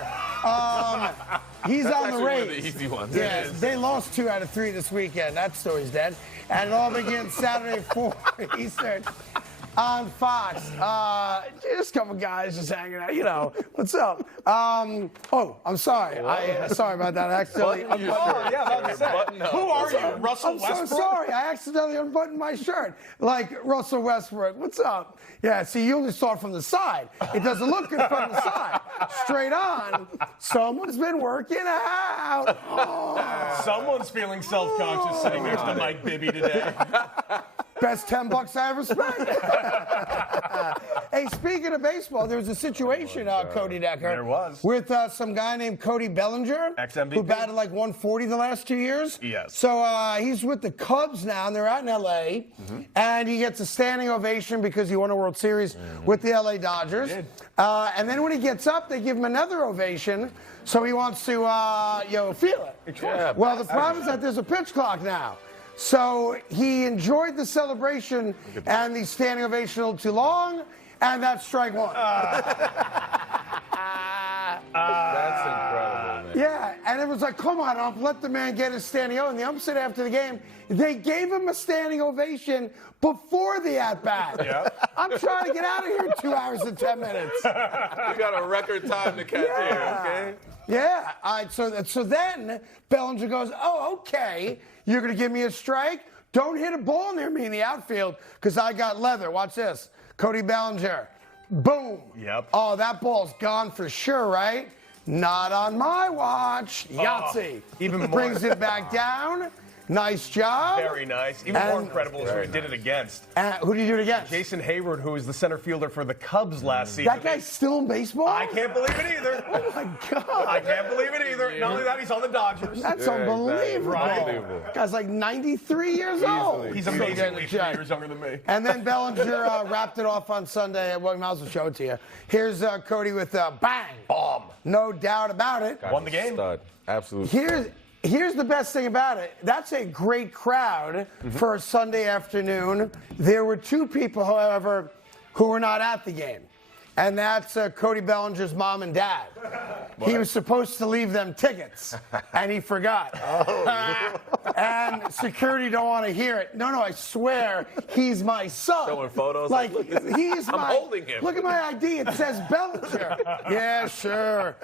He's That's on the actually one of Rays. the easy ones. Yeah, It is. they lost 2 out of 3 this weekend. That story's dead. And it all begins Saturday 4 Eastern on Fox. Just a couple guys just hanging out. You know, what's up? I'm sorry. Sorry about that. I accidentally Who are you, Russell I'm Westbrook? so sorry. I accidentally unbuttoned my shirt like Russell Westbrook. What's up? Yeah, see, you only saw it from the side. It doesn't look good from the side. Straight on, someone's been working out. Oh. Someone's feeling self-conscious sitting next to Mike Bibby today. Best $10 I ever spent. Hey, speaking of baseball, there was a situation, Cody Decker. There was. With some guy named Cody Bellinger. Ex-MVP. Who batted like 140 the last 2 years. Yes. So he's with the Cubs now, and they're out in L.A., and he gets a standing ovation because he won a World Series with the L.A. Dodgers. And then when he gets up, they give him another ovation, so he wants to, feel it. Yeah, Well, the problem is that there's a pitch clock now. So he enjoyed the celebration and the standing ovation a little too long, and that's strike 1. That's incredible, man. Yeah, and it was like, come on, ump, let the man get his standing ovation. And the ump said after the game, they gave him a standing ovation before the at-bat. Yep. I'm trying to get out of here in 2 hours and 10 minutes. You got a record time to catch here, okay? Yeah. All right, so then Bellinger goes, oh, okay, you're going to give me a strike? don't hit a ball near me in the outfield because I got leather. Watch this. Cody Bellinger. Boom. Yep. Oh, that ball's gone for sure, right? Not on my watch. Yahtzee. Even more. Brings it back down. Nice job. Very nice. Even more incredible is who he did it against. Who did you do it against? Jason Hayward, who was the center fielder for the Cubs last season. That guy's still in baseball? I can't believe it either. Oh, my God. I can't believe it either. Yeah. Not only that, he's on the Dodgers. That's unbelievable. Right? Guy's like 93 years old. He's amazingly 3 years younger than me. And then Bellinger wrapped it off on Sunday. Well, I might as well show it to you. Here's Cody with bang. Bomb. No doubt about it. Won the game. Stud. Absolutely. Here's the best thing about it. That's a great crowd for a Sunday afternoon. There were two people, however, who were not at the game. And that's Cody Bellinger's mom and dad. He was supposed to leave them tickets, and he forgot. And security don't want to hear it. No, I swear, he's my son. Showing photos. Like, he's I'm holding him. Look at my ID. It says Bellinger. Yeah, sure.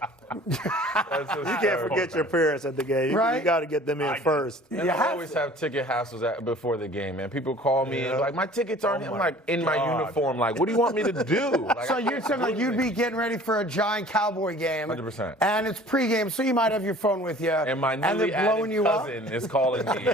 You can't forget your parents at the game. Right? You got to get them in first. And I always have ticket hassles before the game, man. People call me and like, my tickets aren't. I'm like, in my uniform. Like, what do you want me to do? Like, so you're saying like you'd be getting ready for a giant Cowboy game. 100%. And it's pregame, so you might have your phone with you. And my newly they're blowing added you cousin is calling me.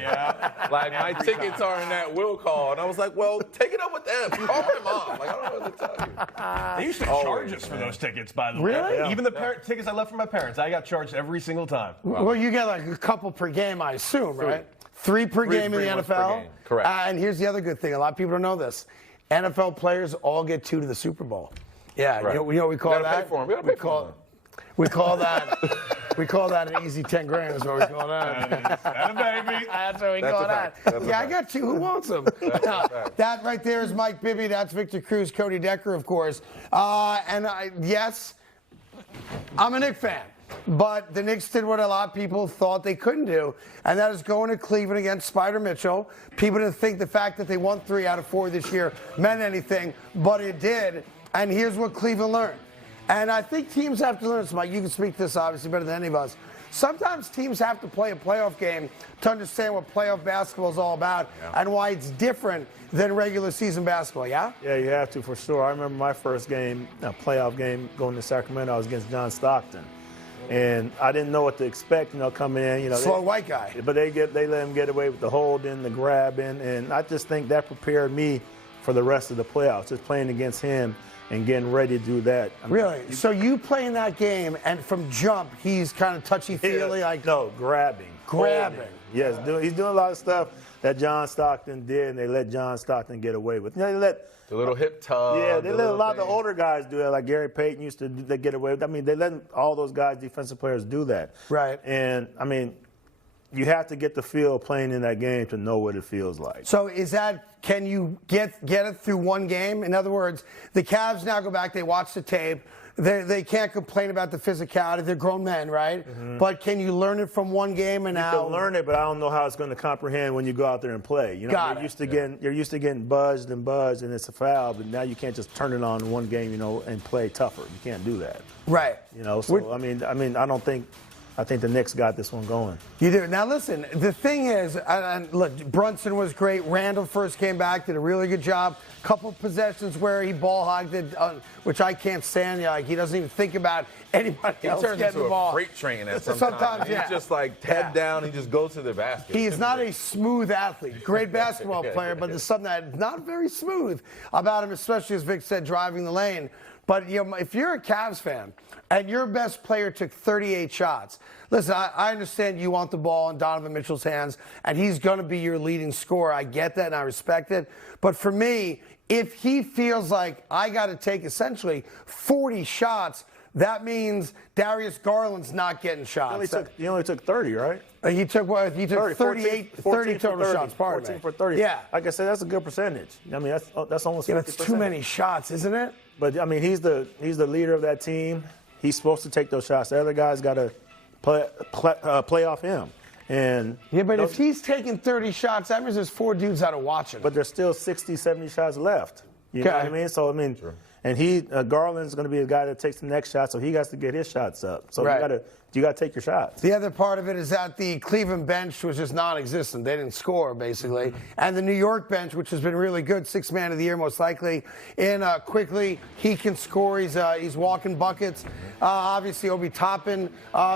Like, my tickets are in that will call. And I was like, well, take it up with them. Call my mom. Like, I don't know what to tell you. They used to charge us for those tickets, by the way. Really? Yeah. Even the tickets I left from my parents, I got charged every single time. Well, you get like a couple per game, I assume, right? Three per game in the NFL. Correct. And here's the other good thing. A lot of people don't know this. NFL players all get 2 to the Super Bowl. Yeah, Right. you know what we call that? Pay for 'em. We gotta pay for 'em. We call that an easy 10 grand is what we call that. Baby. That's what we That's call a that. fact. That's a Yeah, I fact. got 2. Who wants them? That right there is Mike Bibby. That's Victor Cruz, Cody Decker, of course. Yes, I'm a Knicks fan. But the Knicks did what a lot of people thought they couldn't do, and that is going to Cleveland against Spider Mitchell. People didn't think the fact that they won 3 out of 4 this year meant anything, but it did. And here's what Cleveland learned. And I think teams have to learn this, Mike. You can speak this obviously better than any of us. Sometimes teams have to play a playoff game to understand what playoff basketball is all about and why it's different than regular season basketball, yeah? Yeah, you have to for sure. I remember my first game, a playoff game, going to Sacramento. I was against John Stockton. And I didn't know what to expect, coming in. Slow white guy. But they let him get away with the holding, the grabbing, and I just think that prepared me for the rest of the playoffs, just playing against him and getting ready to do that. Really? So you play in that game, and from jump, he's kind of touchy-feely? No, grabbing. Grabbing. Holding. Yes, he's doing a lot of stuff that John Stockton did, and they let John Stockton get away with. They let the little hip tug. Yeah, they let a lot of the older guys do that, like Gary Payton used to get away with. I mean, they let all those guys, defensive players, do that. Right. And, I mean, you have to get the feel playing in that game to know what it feels like. So can you get it through one game? In other words, the Cavs now go back, they watch the tape. They can't complain about the physicality. They're grown men, right? Mm-hmm. But can you learn it from one game and now? You can learn it, but I don't know how it's going to comprehend when you go out there and play. You're used to getting buzzed, and it's a foul, but now you can't just turn it on in one game, and play tougher. You can't do that. Right. So I mean, I think the Knicks got this one going. You do. Now, listen, the thing is, and look, Brunson was great. Randall first came back, did a really good job. Couple possessions where he ball hogged it, which I can't stand. Like, he doesn't even think about anybody else getting getting the ball. He turns into a freight train at sometimes. He's just like head down, he just goes to the basket. He is not a smooth athlete. Great basketball player, but there's something that's not very smooth about him, especially, as Vic said, driving the lane. But if you're a Cavs fan and your best player took 38 shots, listen, I understand you want the ball in Donovan Mitchell's hands, and he's going to be your leading scorer. I get that, and I respect it. But for me, if he feels like I got to take essentially 40 shots, that means Darius Garland's not getting shots. He only took 30, right? He took 30 total shots. 14 for 30. Yeah. Like I said, that's a good percentage. I mean, that's almost 50%. That's too many shots, isn't it? But I mean, he's the leader of that team. He's supposed to take those shots. The other guys got to play off him. And but if he's taking 30 shots, that means there's 4 dudes out of watching. But there's still 60, 70 shots left. You know what I mean? So I mean, and Garland's going to be the guy that takes the next shot, so he has to get his shots up. So you got to take your shots. The other part of it is that the Cleveland bench was just non-existent. They didn't score, basically. And the New York bench, which has been really good, 6th man of the year most likely, in quickly, he can score. He's walking buckets. Obviously, Obi Toppin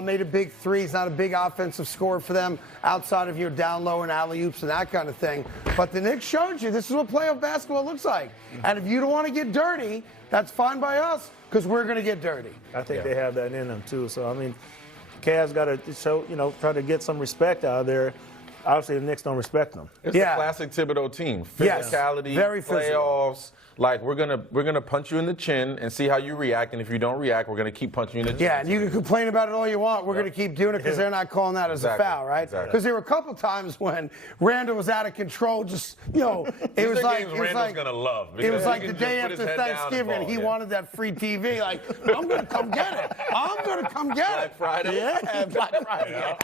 made a big 3. He's not a big offensive scorer for them outside of your down low and alley-oops and that kind of thing. But the Knicks showed you this is what playoff basketball looks like. And if you don't want to get dirty, that's fine by us because we're going to get dirty. I think they have that in them, too. So, I mean, Cavs got to show, try to get some respect out of there. Obviously, the Knicks don't respect them. It's a classic Thibodeau team. Physicality, very playoffs. Like we're gonna punch you in the chin and see how you react, and if you don't react, we're gonna keep punching you in the chin. Yeah, and you can complain about it all you want. We're gonna keep doing it because they're not calling that as a foul, right? Because there were a couple times when Randall was out of control. Just it was like Randall's gonna love. It was like the day after Thanksgiving, and he wanted that free TV. Like I'm gonna come get it. I'm gonna come get it. Black Friday. Yeah, Black Friday.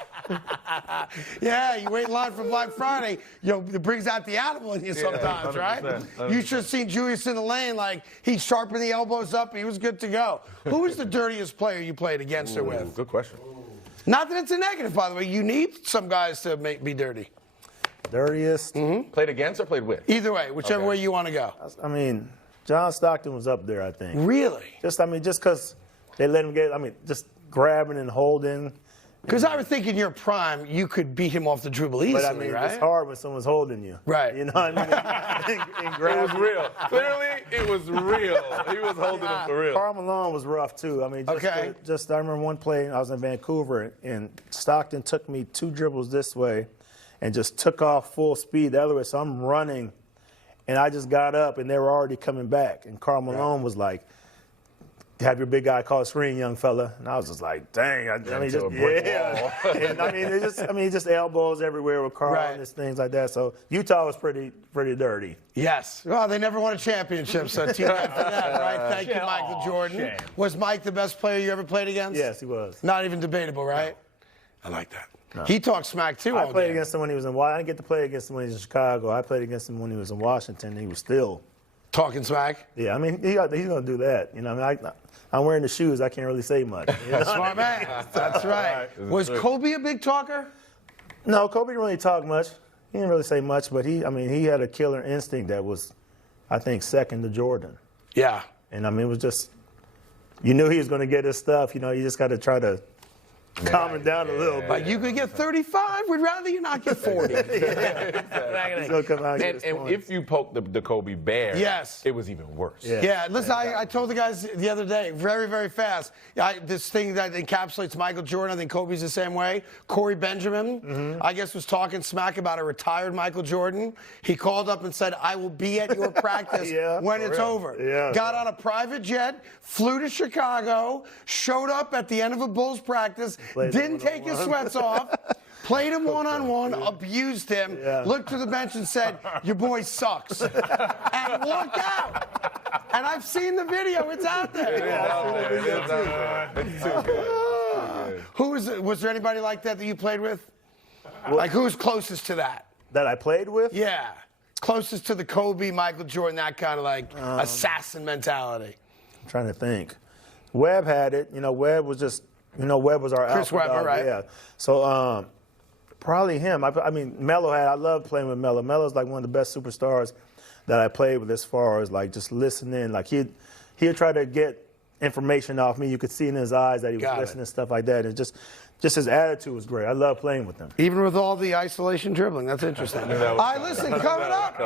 Yeah, you wait in line for Black Friday. It brings out the animal in you sometimes, right? 100%. You should have seen Julius in the lane, like he sharpened the elbows up, he was good to go. Who was the dirtiest player you played against or with? Good question. Not that it's a negative, by the way. You need some guys to be dirty. Dirtiest? Played against or played with? Either way, whichever way you want to go. I mean, John Stockton was up there, I think. Really? Just because they let him get, just grabbing and holding. Because I would think in your prime, you could beat him off the dribble easily, but, I mean, right? It's hard when someone's holding you. Right. You know what I mean? It was real. Clearly, it was real. He was holding him for real. Karl Malone was rough, too. I mean, I remember one play, I was in Vancouver, and Stockton took me 2 dribbles this way and just took off full speed the other way. So I'm running, and I just got up, and they were already coming back. And Karl Malone was like, have your big guy call a screen, young fella. And I was just like, dang. Just elbows everywhere with Karl and just things like that. So Utah was pretty dirty. Yes. Well, they never won a championship, so team after that, right? Thank you, Michael Jordan. Was Mike the best player you ever played against? Yes, he was. Not even debatable, right? No. I like that. No. He talked smack, too, I played against him when he was in Washington. I didn't get to play against him when he was in Chicago. I played against him when he was in Washington. He was still talking smack? Yeah, I mean, he's going to do that. I'm wearing the shoes. I can't really say much. Smart man. That's right. Was Kobe a big talker? No, Kobe didn't really talk much. He didn't really say much, but he had a killer instinct that was, I think, second to Jordan. Yeah. And, it was just, you knew he was going to get his stuff. You just got to try to calm it down a little bit. Like you could get 35. We'd rather you not get 40. And if you poke the Kobe bear, it was even worse. Yeah, listen, I told the guys the other day, very, very fast, this thing that encapsulates Michael Jordan, I think Kobe's the same way. Corey Benjamin, I guess, was talking smack about a retired Michael Jordan. He called up and said, I will be at your practice when it's over. Yeah. Got on a private jet, flew to Chicago, showed up at the end of a Bulls practice, didn't take his sweats off, played him one-on-one, abused him, looked to the bench and said, your boy sucks, and walked out. And I've seen the video. It's out there. It's too good. Was there anybody like that you played with? Like, who's closest to that? That I played with? Yeah. Closest to the Kobe, Michael Jordan, that kind of assassin mentality. I'm trying to think. Webb had it. Webb was just, Webb was our Chris alpha Webber, dog. right? Yeah. So probably him. Melo I love playing with Melo. Melo's like one of the best superstars that I played with as far as like just listening. Like he'd try to get information off me. You could see in his eyes that he was listening and stuff like that. And just his attitude was great. I love playing with him. Even with all the isolation dribbling. That's interesting. All right, listen, coming up.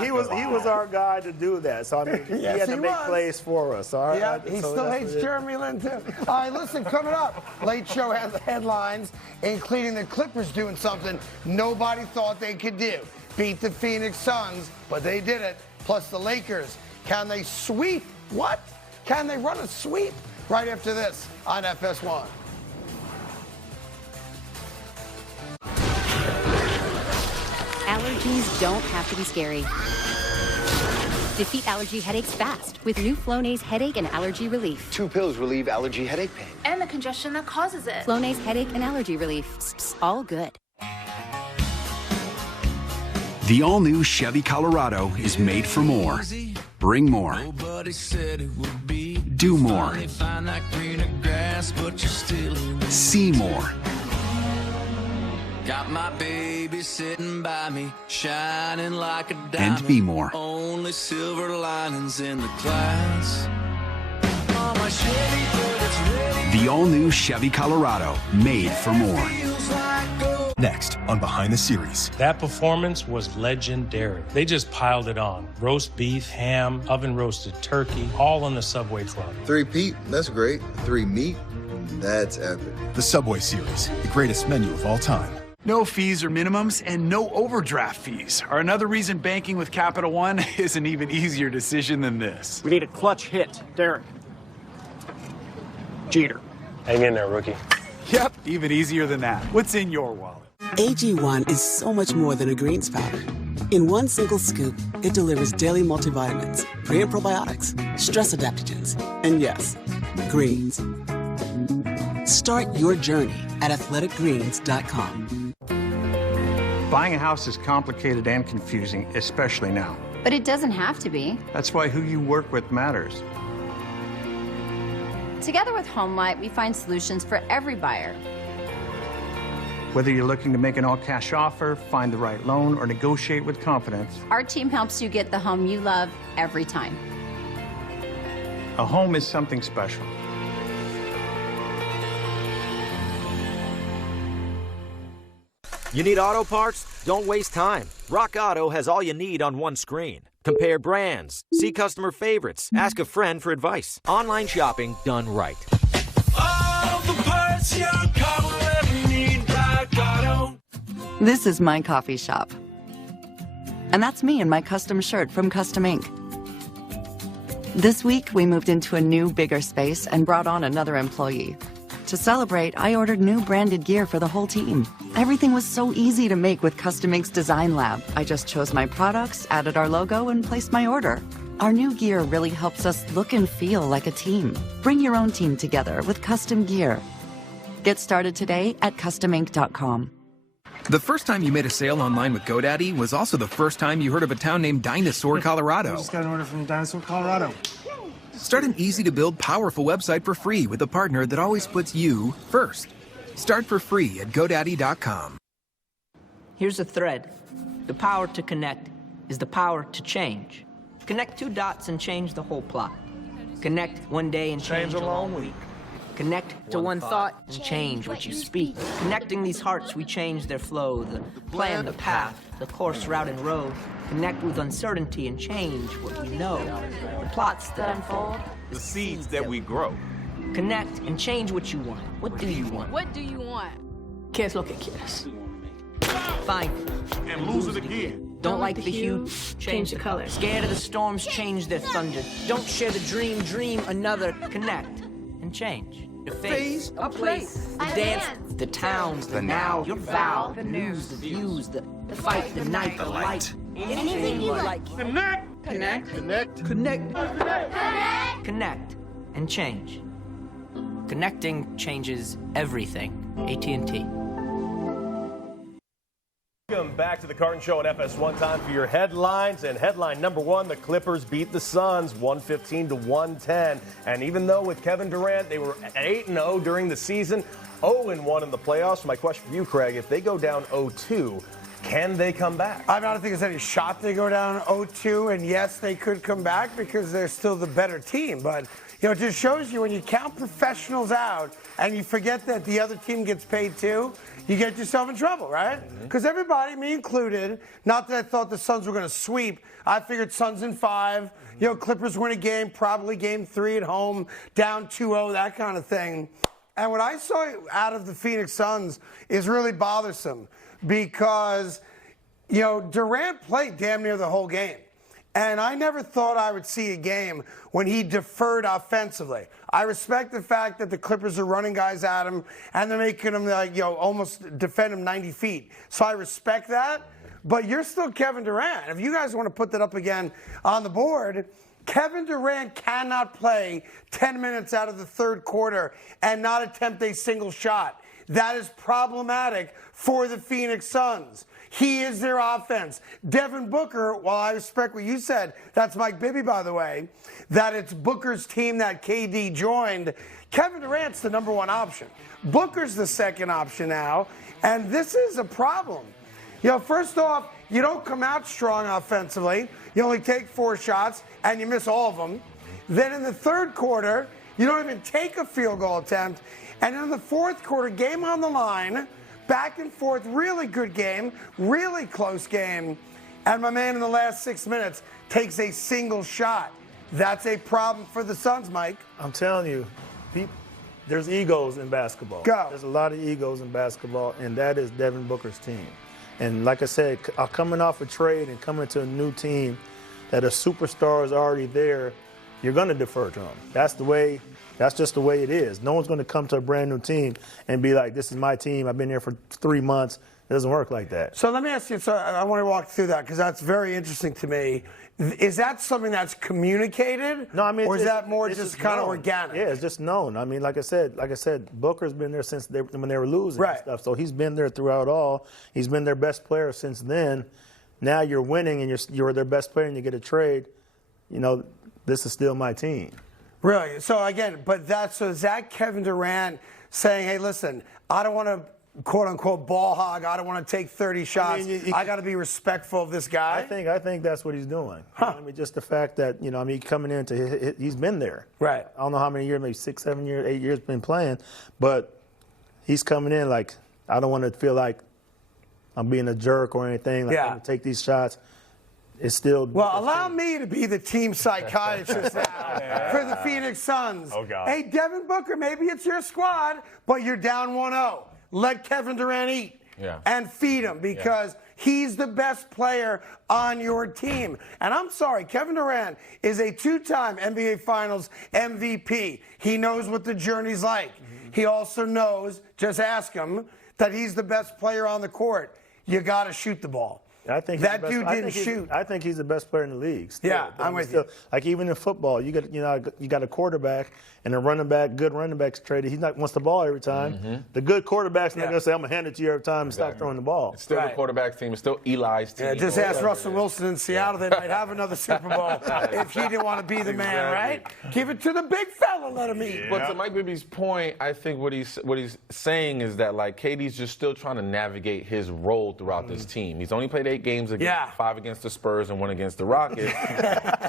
He was our guy to do that. So, he had to make plays for us. All right? Yeah, he still hates Jeremy Lin, too. All right, listen, coming up. Late Show has the headlines, including the Clippers doing something nobody thought they could do. Beat the Phoenix Suns, but they did it. Plus the Lakers. Can they sweep? What? Can they run a sweep? Right after this on FS1. Allergies don't have to be scary. Defeat allergy headaches fast with new Flonase Headache and Allergy Relief. 2 pills relieve allergy headache pain. And the congestion that causes it. Flonase Headache and Allergy Relief. Psst, all good. The all-new Chevy Colorado is made for more. Bring more. Nobody said it would be Do more. See more. Got my baby sitting by me, shining like a diamond. And be more. Only silver linings in the clouds. Oh, my Chevy, but it's ready. The all-new Chevy Colorado, made for more. Next on Behind the Series. That performance was legendary. They just piled it on. Roast beef, ham, oven-roasted turkey, all on the Subway Club. 3 Pete, that's great. 3 meat, that's epic. The Subway Series, the greatest menu of all time. No fees or minimums and no overdraft fees are another reason banking with Capital One is an even easier decision than this. We need a clutch hit. Derek. Jeter. Hang in there, rookie. Yep, even easier than that. What's in your wallet? AG1 is so much more than a greens powder. In one single scoop, it delivers daily multivitamins, pre- and probiotics, stress adaptogens, and yes, greens. Start your journey at athleticgreens.com. Buying a house is complicated and confusing, especially now. But it doesn't have to be. That's why who you work with matters. Together with HomeLight, we find solutions for every buyer. Whether you're looking to make an all-cash offer, find the right loan, or negotiate with confidence, Our team helps you get the home you love every time. a home is something special. You need auto parts? Don't waste time. Rock Auto has all you need on one screen. Compare brands, see customer favorites, ask a friend for advice. Online shopping done right. All the parts your car will ever need, Rock Auto. This is my coffee shop. And that's me in my custom shirt from Custom Ink. This week, we moved into a new, bigger space and brought on another employee. To celebrate, I ordered new branded gear for the whole team. Everything was so easy to make with Custom Ink's Design Lab. I just chose my products, added our logo, and placed my order. Our new gear really helps us look and feel like a team. Bring your own team together with custom gear. Get started today at customink.com. The first time you made a sale online with GoDaddy was also the first time you heard of a town named Dinosaur, Colorado. I just got an order from Dinosaur, Colorado. Start an easy-to-build, powerful website for free with a partner that always puts you first. Start for free at GoDaddy.com. Here's a thread. The power to connect is the power to change. Connect 2 dots and change the whole plot. Connect one day and change a long week. Connect to one thought and change what you speak. Connecting these hearts, we change their flow, the plan, the path, the course, route, and road. Connect with uncertainty and change what we know. The plots that unfold. The seeds that we grow. Connect and change what you want. What do you want? What do you want? Kids look at kids. Find it. And lose it again. Don't like the hue? Change the color. Scared of the storms? Change their thunder. Don't share the dream? Dream another. Connect and change. The phase, a place, the dance, the towns, the now, your vow, the news, the views, the fight, the night, the light. Anything you like. Connect. Connect. Connect. Connect. Connect. Connect and change. Connecting changes everything. AT&T. Welcome back to the Carton Show on FS1. Time for your headlines. And headline number one, the Clippers beat the Suns 115-110. And even though with Kevin Durant, they were 8-0 during the season, 0-1 in the playoffs. My question for you, Craig, if they go down 0-2, can they come back? I don't think there's any shot they go down 0-2. And yes, they could come back because they're still the better team. But, you know, it just shows you when you count professionals out and you forget that the other team gets paid too, you get yourself in trouble, right? Because everybody, me included, not that I thought the Suns were going to sweep. I figured Suns in 5. You know, Clippers win a game, probably game 3 at home, down 2-0, that kind of thing. And what I saw out of the Phoenix Suns is really bothersome because, you know, Durant played damn near the whole game. And I never thought I would see a game when he deferred offensively. I respect the fact that the Clippers are running guys at him and they're making him, like, you know, almost defend him 90 feet. So I respect that. But you're still Kevin Durant. If you guys want to put that up again on the board, Kevin Durant cannot play 10 minutes out of the third quarter and not attempt a single shot. That is problematic for the Phoenix Suns. He is their offense. Devin Booker, while I respect what you said, that's Mike Bibby, by the way, that it's Booker's team that KD joined. Kevin Durant's the number one option. Booker's the second option now, and this is a problem. First off, you don't come out strong offensively. You only take 4 shots, and you miss all of them. Then in the third quarter, you don't even take a field goal attempt. And in the fourth quarter, game on the line, back and forth, really good game, really close game. And my man in the last 6 minutes takes a single shot. That's a problem for the Suns, Mike. I'm telling you, there's egos in basketball. There's a lot of egos in basketball, and that is Devin Booker's team. And like I said, coming off a trade and coming to a new team that a superstar is already there, you're going to defer to him. That's just the way it is. No one's going to come to a brand new team and be like, this is my team. I've been here for 3 months. It doesn't work like that. So let me ask you, I want to walk through that because that's very interesting to me. Is that something that's communicated? No, I mean, or is that more just kind of organic? Yeah, it's just known. I mean, like I said, Booker's been there since when they were losing and stuff. So he's been there throughout all. He's been their best player since then. Now you're winning and you're their best player and you get a trade. This is still my team. Really? So again, is that Kevin Durant saying, hey, listen, I don't want to quote unquote ball hog. I don't want to take 30 shots. I got to be respectful of this guy. I think that's what he's doing. Huh. Just the fact that coming into he's been there. Right. I don't know how many years, maybe 6, 7 years, 8 years been playing, but he's coming in like I don't want to feel like I'm being a jerk or anything. Like I'm going to take these shots. It's still. Well, allow me to be the team psychiatrist now for the Phoenix Suns. Oh, God. Hey, Devin Booker, maybe it's your squad, but you're down 1-0. Let Kevin Durant eat and feed him because he's the best player on your team. And I'm sorry, Kevin Durant is a 2-time NBA Finals MVP. He knows what the journey's like. He also knows, just ask him, that he's the best player on the court. You got to shoot the ball. I think that dude didn't shoot. I think he's the best player in the league. Still. Yeah, I'm with you. Like even in football, you got a quarterback and a running back. Good running back's traded. He wants the ball every time. The good quarterback's not going to say, "I'm going to hand it to you every time and stop throwing the ball." It's still the quarterback's team. It's still Eli's team. Yeah, just ask Russell Wilson in Seattle. They might have another Super Bowl if he didn't want to be the man, right? Give it to the big fella. Let him eat. But to Mike Bibby's point, I think what he's saying is that like KD's just still trying to navigate his role throughout this team. He's only played 8 games against 5 against the Spurs and 1 against the Rockets.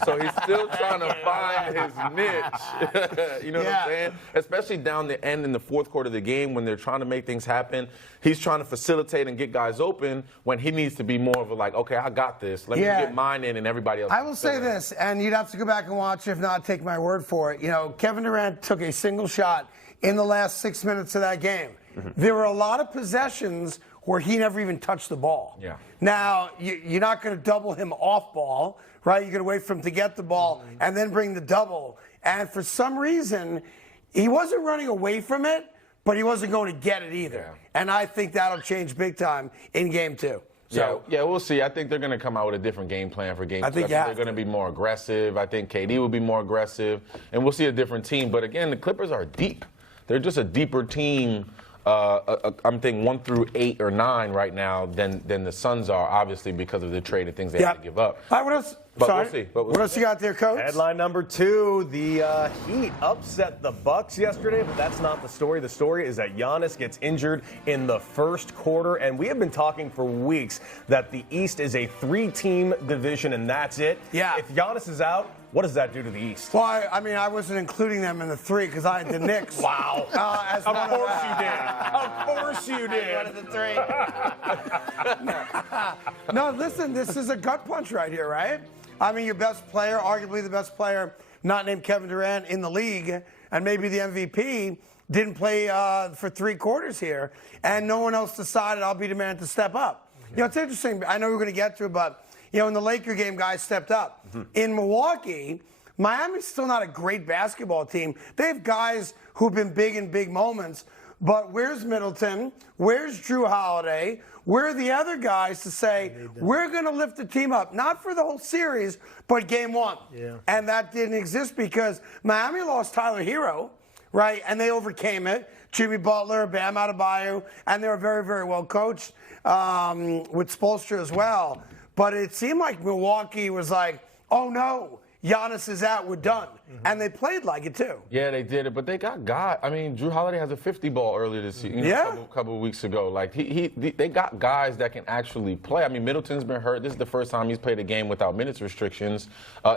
So he's still trying to find his niche. You know what I'm saying? Especially down the end in the fourth quarter of the game when they're trying to make things happen. He's trying to facilitate and get guys open when he needs to be more of a like, okay, I got this. Let me get mine in and everybody else. I will say this, and you'd have to go back and watch. If not, take my word for it. Kevin Durant took a single shot in the last 6 minutes of that game. There were a lot of possessions where he never even touched the ball. Yeah. Now, you're not going to double him off ball, right? You're going to wait for him to get the ball and then bring the double. And for some reason, he wasn't running away from it, but he wasn't going to get it either. Yeah. And I think that'll change big time in game 2. So, yeah, we'll see. I think they're going to come out with a different game plan for game 2. I think they're going to be more aggressive. I think KD will be more aggressive. And we'll see a different team. But, again, the Clippers are deep. They're just a deeper team. I'm thinking 1 through 8 or 9 right now than the Suns are, obviously, because of the trade and things they had to give up. All right, what else? We'll see. What else you got there, Coach? Headline number 2, the Heat upset the Bucks yesterday, but that's not the story. The story is that Giannis gets injured in the first quarter, and we have been talking for weeks that the East is a 3-team division, and that's it. Yeah. If Giannis is out, what does that do to the East? Well, I wasn't including them in the 3 because I had the Knicks. Wow. Of course you did. Of course you did. One of the 3. No, listen, this is a gut punch right here, right? I mean, your best player, arguably the best player, not named Kevin Durant in the league, and maybe the MVP, didn't play for 3 quarters here, and no one else decided I'll be the man to step up. It's interesting. I know we're going to get to it, but, in the Laker game, guys stepped up. In Milwaukee, Miami's still not a great basketball team. They have guys who've been big in big moments, but where's Middleton? Where's Drew Holiday? Where are the other guys to say, we're going to lift the team up, not for the whole series, but game 1? Yeah. And that didn't exist because Miami lost Tyler Hero, right? And they overcame it. Jimmy Butler, Bam Adebayo, and they were very, very well coached with Spoelstra as well. But it seemed like Milwaukee was like, oh no, Giannis is out, we're done. And they played like it too. Yeah, they did it, but they got guys. I mean, Drew Holiday has a 50-ball earlier this season, a couple of weeks ago. Like they got guys that can actually play. I mean, Middleton's been hurt. This is the first time he's played a game without minutes restrictions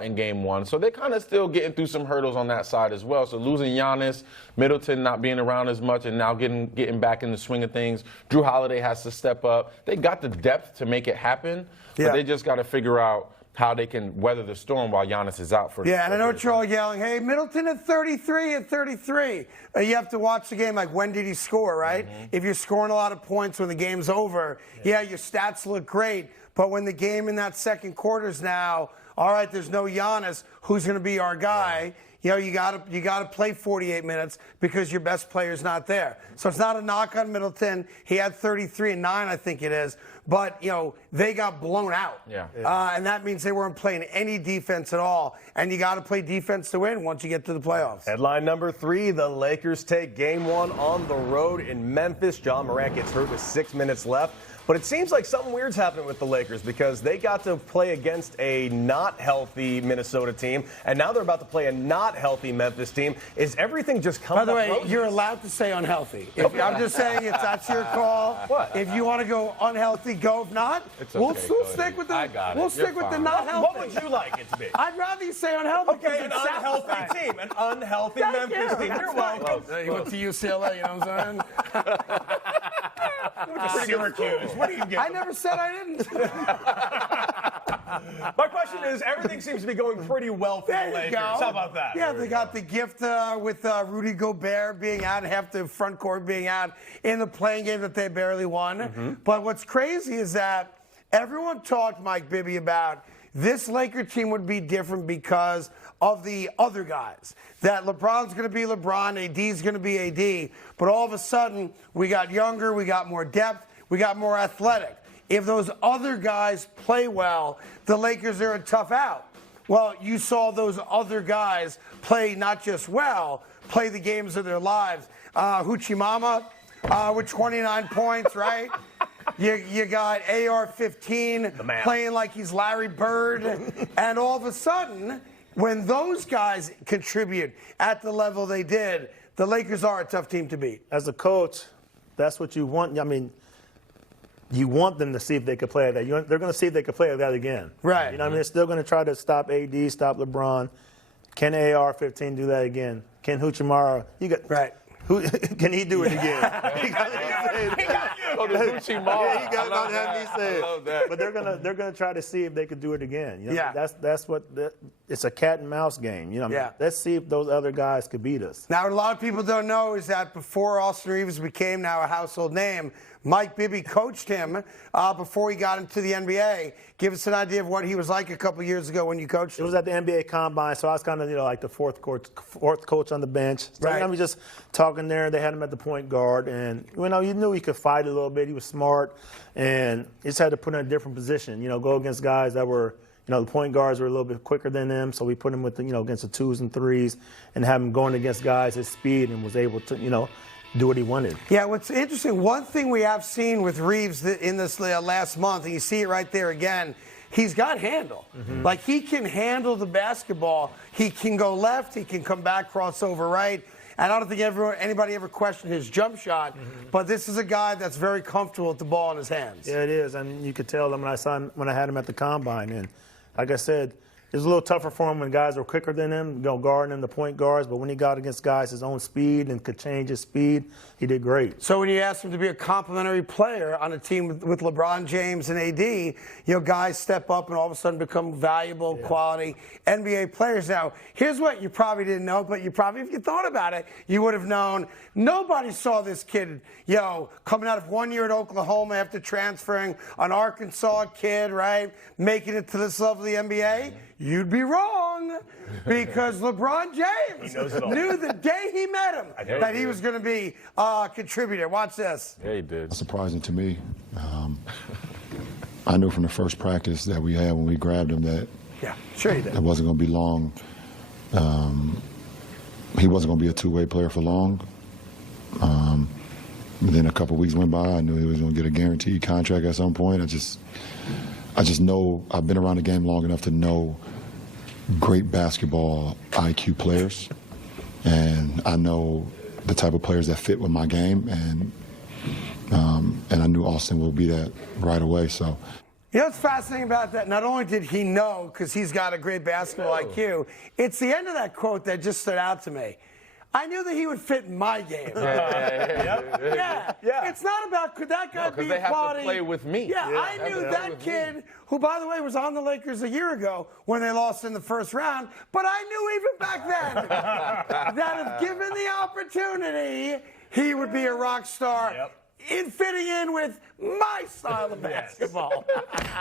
in Game 1. So they're kind of still getting through some hurdles on that side as well. So losing Giannis, Middleton not being around as much, and now getting back in the swing of things. Drew Holiday has to step up. They got the depth to make it happen, but they just got to figure out how they can weather the storm while Giannis is out for. Yeah, and I know you're all yelling, hey, Middleton at 33. You have to watch the game like, when did he score, right? If you're scoring a lot of points when the game's over, your stats look great. But when the game in that second quarter's now, all right, there's no Giannis, who's going to be our guy? You know, you gotta play 48 minutes because your best player's not there. So it's not a knock on Middleton. He had 33 and 9, I think it is. But, you know, they got blown out. And that means they weren't playing any defense at all. And you got to play defense to win once you get to the playoffs. Headline number 3, the Lakers take Game 1 on the road in Memphis. John Morant gets hurt with 6 minutes left. But it seems like something weird's happening with the Lakers because they got to play against a not healthy Minnesota team, and now they're about to play a not healthy Memphis team. Is everything just coming up? By the way, you're allowed to say unhealthy. I'm just saying that's your call. What? If you want to go unhealthy, go. If not, we'll stick with the not healthy. What would you like it to be? I'd rather you say unhealthy. Okay, an unhealthy team. An unhealthy Memphis team. You're welcome. You went to UCLA, you know what I'm saying? Syracuse. What do you get? I never said I didn't. My question is, everything seems to be going pretty well for the Lakers. How about that? Yeah, they got the gift with Rudy Gobert being out and half the front court being out in the playing game that they barely won. But what's crazy is that everyone talked, Mike Bibby, about this Laker team would be different because of the other guys. That LeBron's going to be LeBron, AD's going to be AD. But all of a sudden, we got younger, we got more depth, we got more athletic. If those other guys play well, the Lakers are a tough out. Well, you saw those other guys play not just well, play the games of their lives. Hoochie Mama with 29 points, right? You got AR-15 playing like he's Larry Bird. And all of a sudden, when those guys contribute at the level they did, the Lakers are a tough team to beat. As a coach, that's what you want. I mean, you want them to see if they could play that. They're going to see if they could play that again. Right. You know what I mean? They're still going to try to stop AD, stop LeBron. Can AR-15 do that again? Can Hoochie right. Can he do it again? He got you. Oh, the Hoochie Mara. Yeah, he got to have me say it. But they're gonna try to see if they could do it again. You know? That's what it's a cat and mouse game. You know, what I mean? Let's see if those other guys could beat us. Now, what a lot of people don't know is that before Austin Reeves became now a household name, Mike Bibby coached him before he got into the NBA. Give us an idea of what he was like a couple years ago when you coached him. It was at the NBA Combine, so I was kind of, like the fourth coach on the bench. So, right. I mean, just talking there. They had him at the point guard, and you knew he could fight a little bit. He was smart, and he just had to put him in a different position. Go against guys that were, the point guards were a little bit quicker than them, so we put him with against the 2s and 3s, and have him going against guys his speed, and was able to do what he wanted. Yeah, what's interesting, one thing we have seen with Reeves in this last month, and you see it right there again, he's got handle. Like, he can handle the basketball. He can go left, he can come back, crossover right. And I don't think anybody ever questioned his jump shot, but this is a guy that's very comfortable with the ball in his hands. Yeah, it is, and you could tell them when I had him at the Combine. And like I said, it was a little tougher for him when guys were quicker than him, guarding him, the point guards. But when he got against guys his own speed and could change his speed, he did great. So when you asked him to be a complementary player on a team with LeBron James and AD, guys step up and all of a sudden become valuable, quality NBA players. Now, here's what you probably didn't know, but if you thought about it, you would have known. Nobody saw this kid, coming out of 1 year at Oklahoma after transferring, an Arkansas kid, right, making it to this level of the NBA. You'd be wrong, because LeBron James knew the day he met him that he was going to be a contributor. Watch this. Yeah, he did. Surprising to me. I knew from the first practice that we had when we grabbed him that sure he did. It wasn't going to be long he wasn't going to be a two-way player for long. But then a couple weeks went by. I knew he was going to get a guaranteed contract at some point. I just know I've been around the game long enough to know great basketball IQ players, and I know the type of players that fit with my game, and I knew Austin will be that right away. So. You know what's fascinating about that? Not only did he know, because he's got a great basketball IQ, it's the end of that quote that just stood out to me. I knew that he would fit in my game. Yeah. It's not about could that guy be they have quality. to play with me. Yeah, I knew that kid, who, by the way, was on the Lakers a year ago when they lost in the first round, but I knew even back then that if given the opportunity, he would be a rock star. In fitting in with my style of basketball.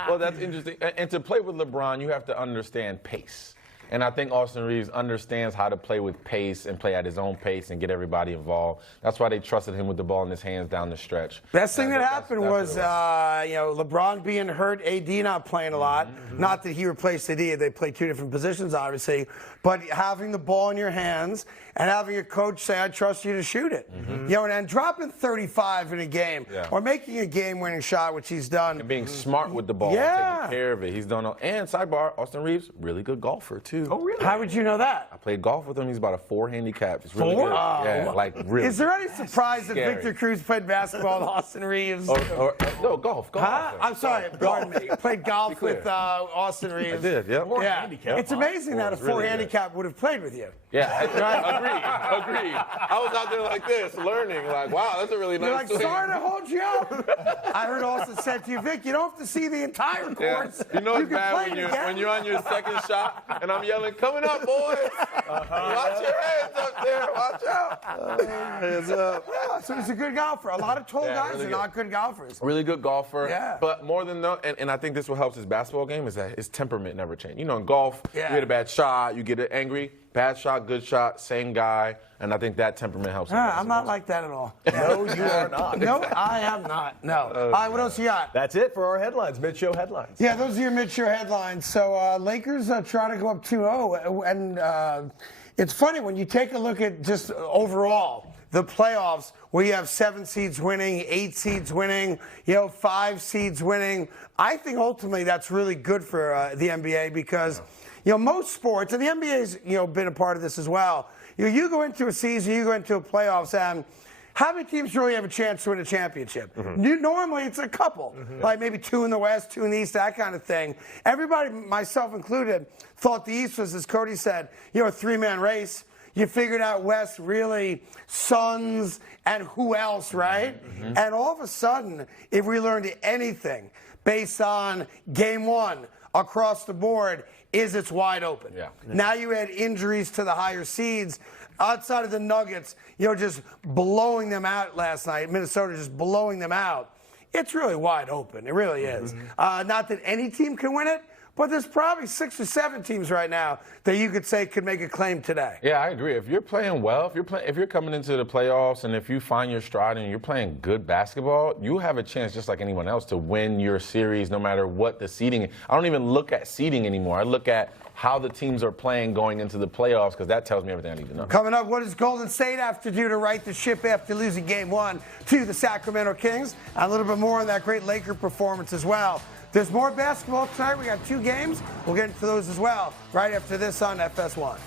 Well, that's interesting. And to play with LeBron, you have to understand pace. And I think Austin Reeves understands how to play with pace and play at his own pace and get everybody involved. That's why they trusted him with the ball in his hands down the stretch. Best thing that happened was, LeBron being hurt, AD not playing a lot. Not that he replaced AD. They play two different positions, obviously. But having the ball in your hands and having your coach say, I trust you to shoot it. And dropping 35 in a game or making a game-winning shot, which he's done. And being smart with the ball, taking care of it. He's done. And sidebar, Austin Reeves, really good golfer, too. Oh, really? How would you know that? I played golf with him. He's about a 4 handicap. It's really 4? good. Yeah, like really. Is there any surprise that Victor Cruz played basketball with Austin Reeves? No, golf. Huh? I'm sorry, pardon me. Played golf with Austin Reeves. I did, yep. Yeah. It's amazing that a 4 handicap would have played with you. Yeah, agreed. I was out there like this, learning, like, wow, that's a really nice You're like, swing. sorry to hold you up. I heard Austin said to you, Vic, you don't have to see the entire course. You know it's bad when you're on your second shot and I'm yelling, coming up, boys. Watch your heads up there. Watch out. Hands up. Yeah, so he's a good golfer. A lot of tall guys really are not good golfers. Really good golfer. Yeah. But more than that, and I think this what helps his basketball game is that his temperament never changed. You know, in golf, you get a bad shot, you get it angry. Bad shot, good shot, same guy, and I think that temperament helps. I'm not like that at all. No, you are not. No, I am not. No. All right, what else you got? That's it for our headlines, mid-show headlines. Yeah, those are your mid-show headlines. So Lakers trying to go up 2-0, and it's funny when you take a look at just overall the playoffs, where you have 7 seeds winning, 8 seeds winning, 5 seeds winning. I think ultimately that's really good for the NBA because. Most sports, and the NBA's, been a part of this as well. You go into a season, you go into a playoffs, and how many teams really have a chance to win a championship? Normally, it's a couple, like maybe 2 in the West, 2 in the East, that kind of thing. Everybody, myself included, thought the East was, as Cody said, a 3-man race. You figured out West, really, Suns, and who else, right? And all of a sudden, if we learned anything based on Game 1 across the board, it's wide open. Now you add injuries to the higher seeds. Outside of the Nuggets, just blowing them out last night. Minnesota just blowing them out. It's really wide open. It really is. Not that any team can win it, but there's probably 6 or 7 teams right now that you could say could make a claim today. Yeah, I agree. If you're playing well, if you're coming into the playoffs and if you find your stride and you're playing good basketball, you have a chance just like anyone else to win your series no matter what the seeding is. I don't even look at seeding anymore. I look at how the teams are playing going into the playoffs because that tells me everything I need to know. Coming up, what does Golden State have to do to right the ship after losing Game 1 to the Sacramento Kings? And a little bit more on that great Laker performance as well. There's more basketball tonight. We got 2 games. We'll get into those as well right after this on FS1.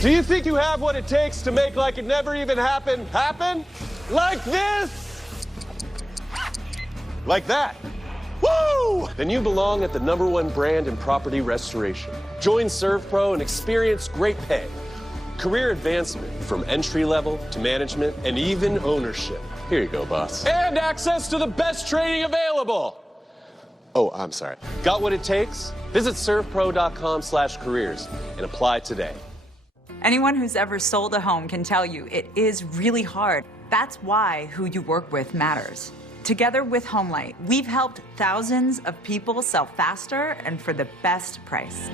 Do you think you have what it takes to make like it never even happened happen? Like this? Like that? Woo! Then you belong at the #1 brand in property restoration. Join ServPro and experience great pay, career advancement from entry level to management, and even ownership. Here you go, boss. And access to the best training available. Oh, I'm sorry. Got what it takes? Visit servpro.com/careers and apply today. Anyone who's ever sold a home can tell you it is really hard. That's why who you work with matters. Together with HomeLight, we've helped thousands of people sell faster and for the best price.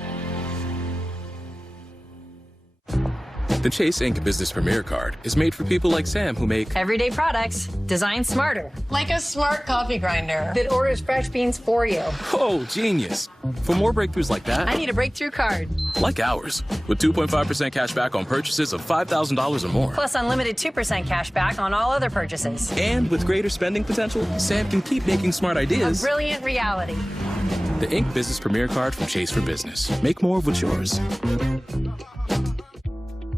The Chase Ink Business Premier Card is made for people like Sam who make everyday products designed smarter. Like a smart coffee grinder that orders fresh beans for you. Oh, genius. For more breakthroughs like that, I need a breakthrough card. Like ours, with 2.5% cash back on purchases of $5,000 or more. Plus unlimited 2% cash back on all other purchases. And with greater spending potential, Sam can keep making smart ideas A brilliant reality. The Ink Business Premier Card from Chase for Business. Make more of what's yours.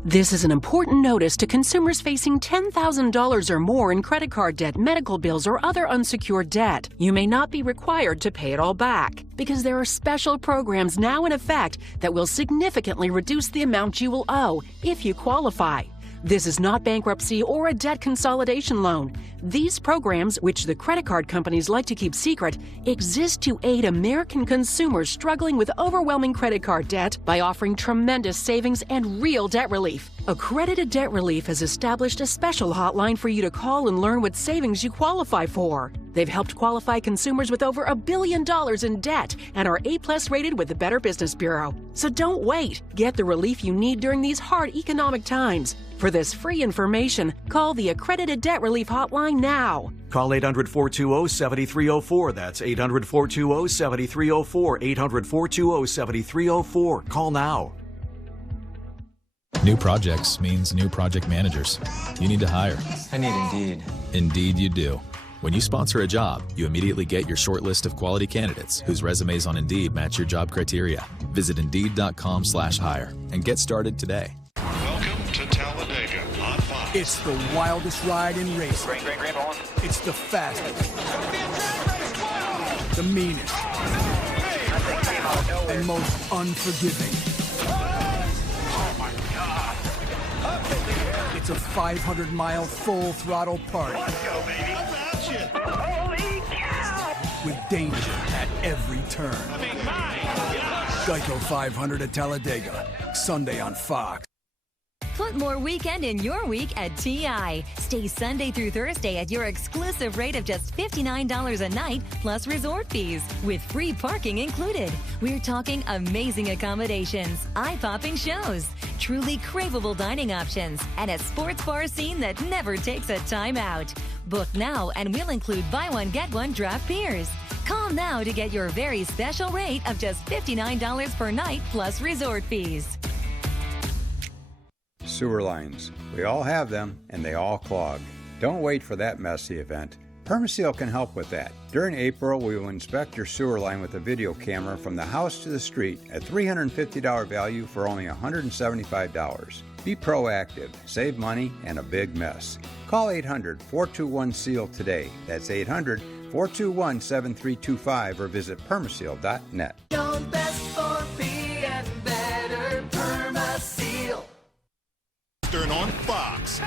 This is an important notice to consumers facing $10,000 or more in credit card debt, medical bills, or other unsecured debt. You may not be required to pay it all back because there are special programs now in effect that will significantly reduce the amount you will owe if you qualify. This is not bankruptcy or a debt consolidation loan. These programs, which the credit card companies like to keep secret, exist to aid American consumers struggling with overwhelming credit card debt by offering tremendous savings and real debt relief. Accredited Debt Relief has established a special hotline for you to call and learn what savings you qualify for. They've helped qualify consumers with over $1 billion in debt and are A+ rated with the Better Business Bureau. So don't wait. Get the relief you need during these hard economic times. For this free information, call the Accredited Debt Relief Hotline now. Call 800-420-7304. That's 800-420-7304. 800-420-7304. Call now. New projects means new project managers. You need to hire. I need Indeed. Indeed you do. When you sponsor a job, you immediately get your short list of quality candidates whose resumes on Indeed match your job criteria. Visit Indeed.com/hire and get started today. Welcome to Talladega on Fox. It's the wildest ride in racing. It's the fastest, the meanest, and most unforgiving. It's a 500-mile full throttle party. Let's go, baby. Holy cow! With danger at every turn. Geico 500 at Talladega, Sunday on Fox. Put more weekend in your week at TI. Stay Sunday through Thursday at your exclusive rate of just $59 a night plus resort fees with free parking included. We're talking amazing accommodations, eye-popping shows, truly craveable dining options, and a sports bar scene that never takes a time out. Book now and we'll include buy one get one draft beers. Call now to get your very special rate of just $59 per night plus resort fees. Sewer lines. We all have them, and they all clog. Don't wait for that messy event. Permaseal can help with that. During April, we will inspect your sewer line with a video camera from the house to the street at $350 value for only $175. Be proactive, save money, and a big mess. Call 800-421-SEAL today. That's 800-421-7325 or visit permaseal.net. Don't best for being better, Permaseal. On Fox,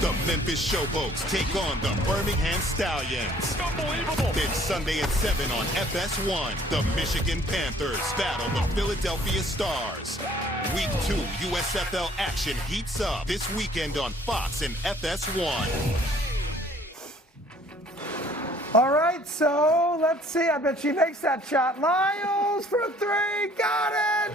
the Memphis Showboats take on the Birmingham Stallions. Unbelievable! Then Sunday at 7 on FS1, the Michigan Panthers battle the Philadelphia Stars. Week 2 USFL action heats up this weekend on Fox and FS1. All right, so let's see. I bet she makes that shot. Lyles for 3. Got it.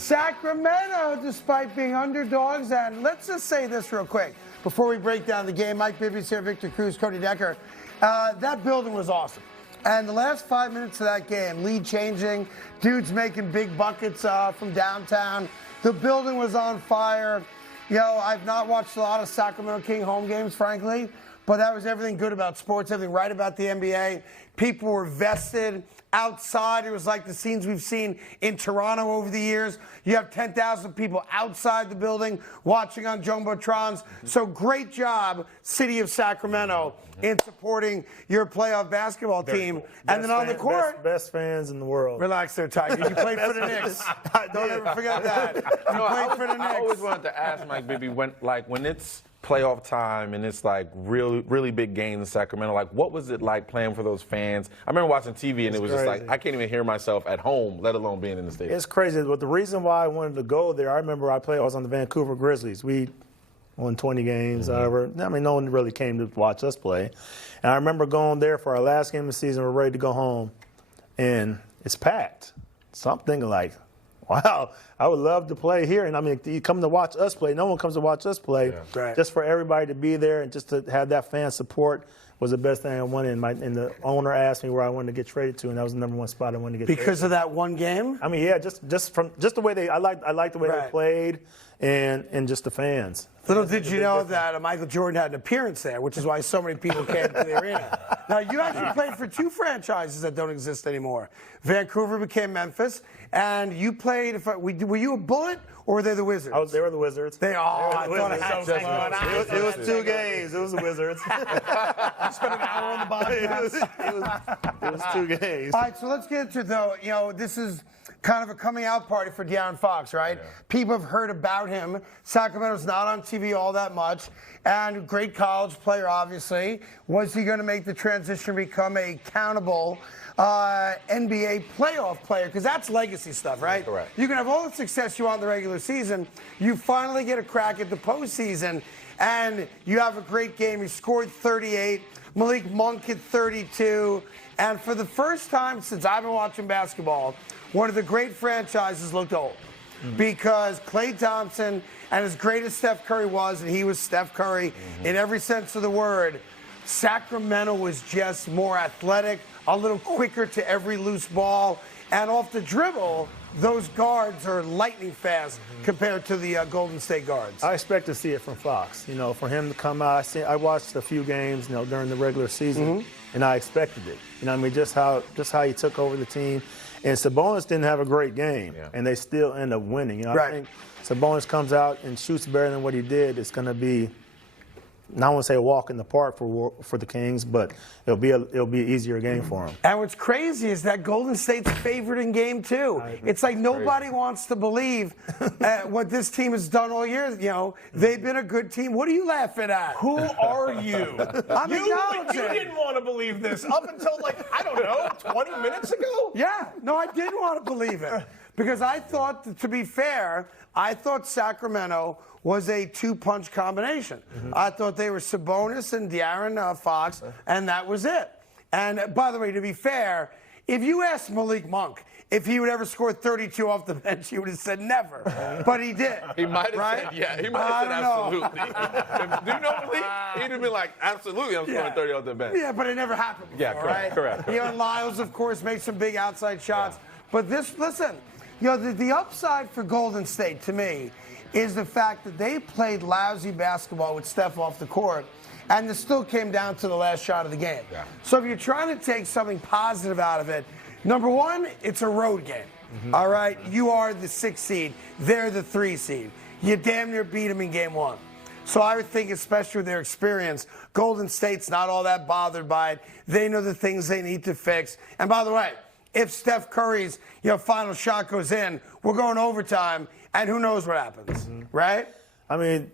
Sacramento, despite being underdogs. And let's just say this real quick before we break down the game. Mike Bibby's here, Victor Cruz, Cody Decker. That building was awesome. And the last 5 minutes of that game, lead changing, dudes making big buckets from downtown. The building was on fire. You know, I've not watched a lot of Sacramento King home games, frankly. But that was everything good about sports, everything right about the NBA. People were vested outside. It was like the scenes we've seen in Toronto over the years. You have 10,000 people outside the building watching on Jumbotrons. So great job, City of Sacramento, in supporting your playoff basketball team. And then on the court. Best fans in the world. Relax there, Tiger. You played for the Knicks. Don't ever forget that. You played for the Knicks. I always wanted to ask Mike Bibby, when it's playoff time and it's like really big games in Sacramento, like what was it like playing for those fans? I remember watching TV and it was crazy. Just like I can't even hear myself at home, let alone being in the stadium. It's crazy, but the reason why I wanted to go there, I remember I was on the Vancouver Grizzlies. We won 20 games, however. I mean, no one really came to watch us play. And I remember going there for our last game of the season. We're ready to go home, and it's packed. So I'm thinking like, Wow, I would love to play here. And I mean, you come to watch us play. No one comes to watch us play. Yeah. Right. Just for everybody to be there and just to have that fan support was the best thing I wanted. And the owner asked me where I wanted to get traded to, and that was the number one spot I wanted to get traded to. Because of that one game? I mean, yeah, just the way I like the way they played and just the fans. Little did you know that Michael Jordan had an appearance there, which is why so many people came to the arena. Now, you actually played for two franchises that don't exist anymore. Vancouver became Memphis, and you played, were you a Bullet or were they the Wizards? They were the Wizards. I thought I had it was 2 games. It was the Wizards. You spent an hour on the body. It was 2 games. All right, so let's get into it, though. You know, this is kind of a coming out party for De'Aaron Fox, right? Yeah. People have heard about him. Sacramento's not on TV all that much. And great college player, obviously. Was he going to make the transition, become a countable NBA playoff player? Because that's legacy stuff, right? Correct. You can have all the success you want in the regular season. You finally get a crack at the postseason, and you have a great game. He scored 38. Malik Monk hit 32. And for the first time since I've been watching basketball, one of the great franchises looked old. Because Klay Thompson, and as great as Steph Curry was, and he was Steph Curry in every sense of the word, Sacramento was just more athletic, a little quicker to every loose ball, and off the dribble, those guards are lightning fast compared to the Golden State guards. I expect to see it from Fox. You know, for him to come out, I watched a few games, you know, during the regular season, and I expected it. You know, I mean, just how he took over the team. And Sabonis didn't have a great game, and they still end up winning. You know, I think Sabonis comes out and shoots better than what he did. It's going to be, I won't say a walk in the park for the Kings, but it'll be an easier game for them. And what's crazy is that Golden State's favored in game 2. It's like nobody wants to believe what this team has done all year. You know, they've been a good team. What are you laughing at? Who are you? You didn't want to believe this up until, I don't know, 20 minutes ago? Yeah. No, I did want to believe it. Because I thought, to be fair, I thought Sacramento was a 2-punch combination. I thought they were Sabonis and De'Aaron Fox, and that was it. And by the way, to be fair, if you asked Malik Monk if he would ever score 32 off the bench, he would have said never. But he did. He might have said, yeah. He might have said absolutely. Do you know Malik? He'd have been like, absolutely, I'm scoring 30 off the bench. Yeah, but it never happened before, correct. You know, Lyles, of course, made some big outside shots. But listen, you know, the upside for Golden State, to me, is the fact that they played lousy basketball with Steph off the court, and it still came down to the last shot of the game. Yeah. So if you're trying to take something positive out of it, number one, it's a road game. All right? You are the 6th seed. They're the 3 seed. You damn near beat them in game 1. So I would think, especially with their experience, Golden State's not all that bothered by it. They know the things they need to fix. And by the way, if Steph Curry's final shot goes in, we're going overtime, and who knows what happens, right? I mean,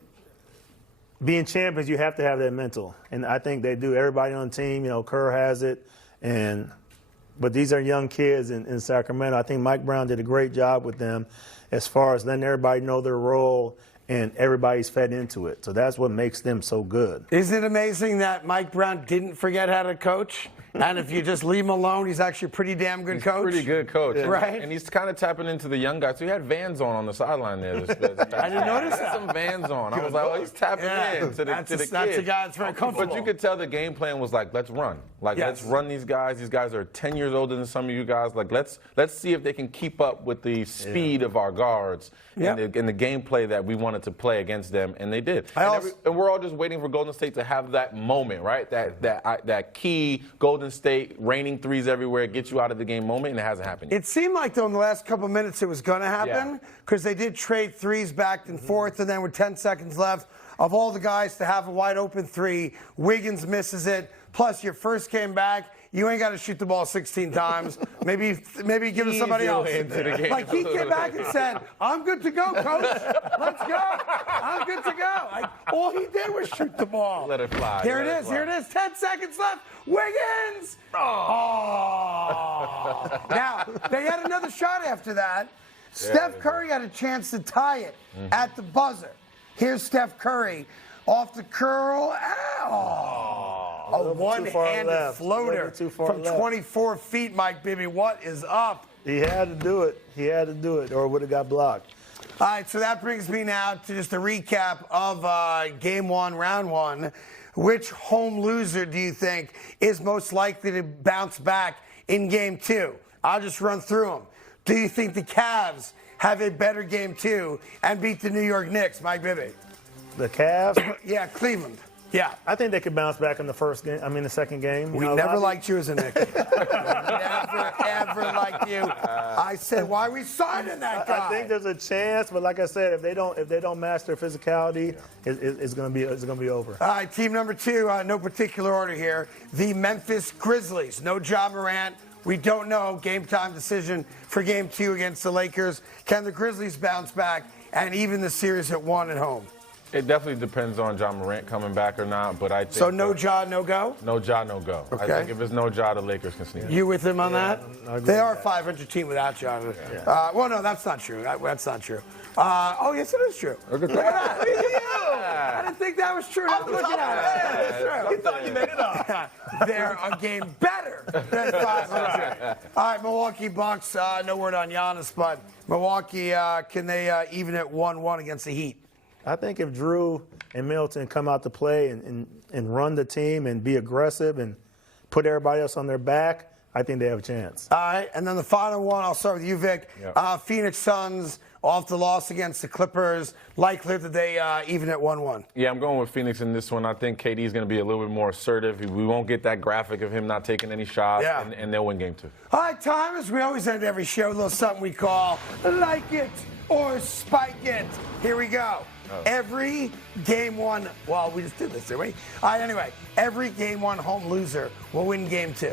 being champions, you have to have that mental, and I think they do. Everybody on the team, you know, Kerr has it, but these are young kids in Sacramento. I think Mike Brown did a great job with them as far as letting everybody know their role, and everybody's fed into it. So that's what makes them so good. Isn't it amazing that Mike Brown didn't forget how to coach? And if you just leave him alone, he's actually a pretty damn good coach. Pretty good coach. Yeah. Right. And he's kind of tapping into the young guys. So he had Vans on the sideline there. I didn't notice that. Some Vans on. I was like, oh, he's tapping in to the kids. That's a guy that's very comfortable. But you could tell the game plan was like, let's run. Let's run these guys. These guys are 10 years older than some of you guys. Like, let's see if they can keep up with the speed of our guards and the gameplay that we wanted to play against them, and they did. And we're all just waiting for Golden State to have that moment, right? That key Golden State raining threes everywhere, get you out of the game moment, and it hasn't happened yet. It seemed like, though, in the last couple of minutes it was going to happen because they did trade threes back and forth, and then with 10 seconds left, of all the guys to have a wide open 3, Wiggins misses it. Plus, your first came back. You ain't got to shoot the ball 16 times. Maybe give it to somebody else. Like, he came back and said, I'm good to go, coach. Let's go. I'm good to go. Like, all he did was shoot the ball. Let it fly. Here it is. Here it is. 10 seconds left. Wiggins. Oh. Now, they had another shot after that. Steph Curry had a chance to tie it at the buzzer. Here's Steph Curry off the curl. A one-handed floater from 24 feet, Mike Bibby. What is up? He had to do it. He had to do it, or would have got blocked. All right, so that brings me now to just a recap of Game 1, Round 1. Which home loser do you think is most likely to bounce back in Game 2? I'll just run through them. Do you think the Cavs have a better Game 2 and beat the New York Knicks? Mike Bibby. The Cavs? Yeah, Cleveland. Yeah. I think they could bounce back in the second game. We never liked you as a Knick. Never, ever liked you. I said, why are we signing that guy? I think there's a chance, but like I said, if they don't match their physicality, it's gonna be over. All right, team number 2, no particular order here. The Memphis Grizzlies. No Ja Morant. We don't know. Game time decision for Game 2 against the Lakers. Can the Grizzlies bounce back and even the series at 1 at home? It definitely depends on Ja Morant coming back or not, but I think... So no Ja, no go? No Ja, no go. Okay. I think if it's no Ja, the Lakers can sneak. You with him on that? They are a that. 500 team without Ja. Yeah. Well, no, that's not true. That's not true. Oh, yes, it is true. Look at that. Look at you. I didn't think that was true. I'm looking at it. It's true. You thought you made it up. They're a game better than 500. All right, Milwaukee Bucks. No word on Giannis, but Milwaukee, can they even at 1-1 against the Heat? I think if Drew and Middleton come out to play and run the team and be aggressive and put everybody else on their back, I think they have a chance. All right, and then the final one, I'll start with you, Vic. Yep. Phoenix Suns off the loss against the Clippers. Likely that they even at 1-1. Yeah, I'm going with Phoenix in this one. I think KD is going to be a little bit more assertive. We won't get that graphic of him not taking any shots, and they'll win Game 2. All right, time as we always end every show, a little something we call Like It or Spike It. Here we go. Every Game 1, well, we just did this, didn't we? All right, anyway, every Game 1 home loser will win Game 2.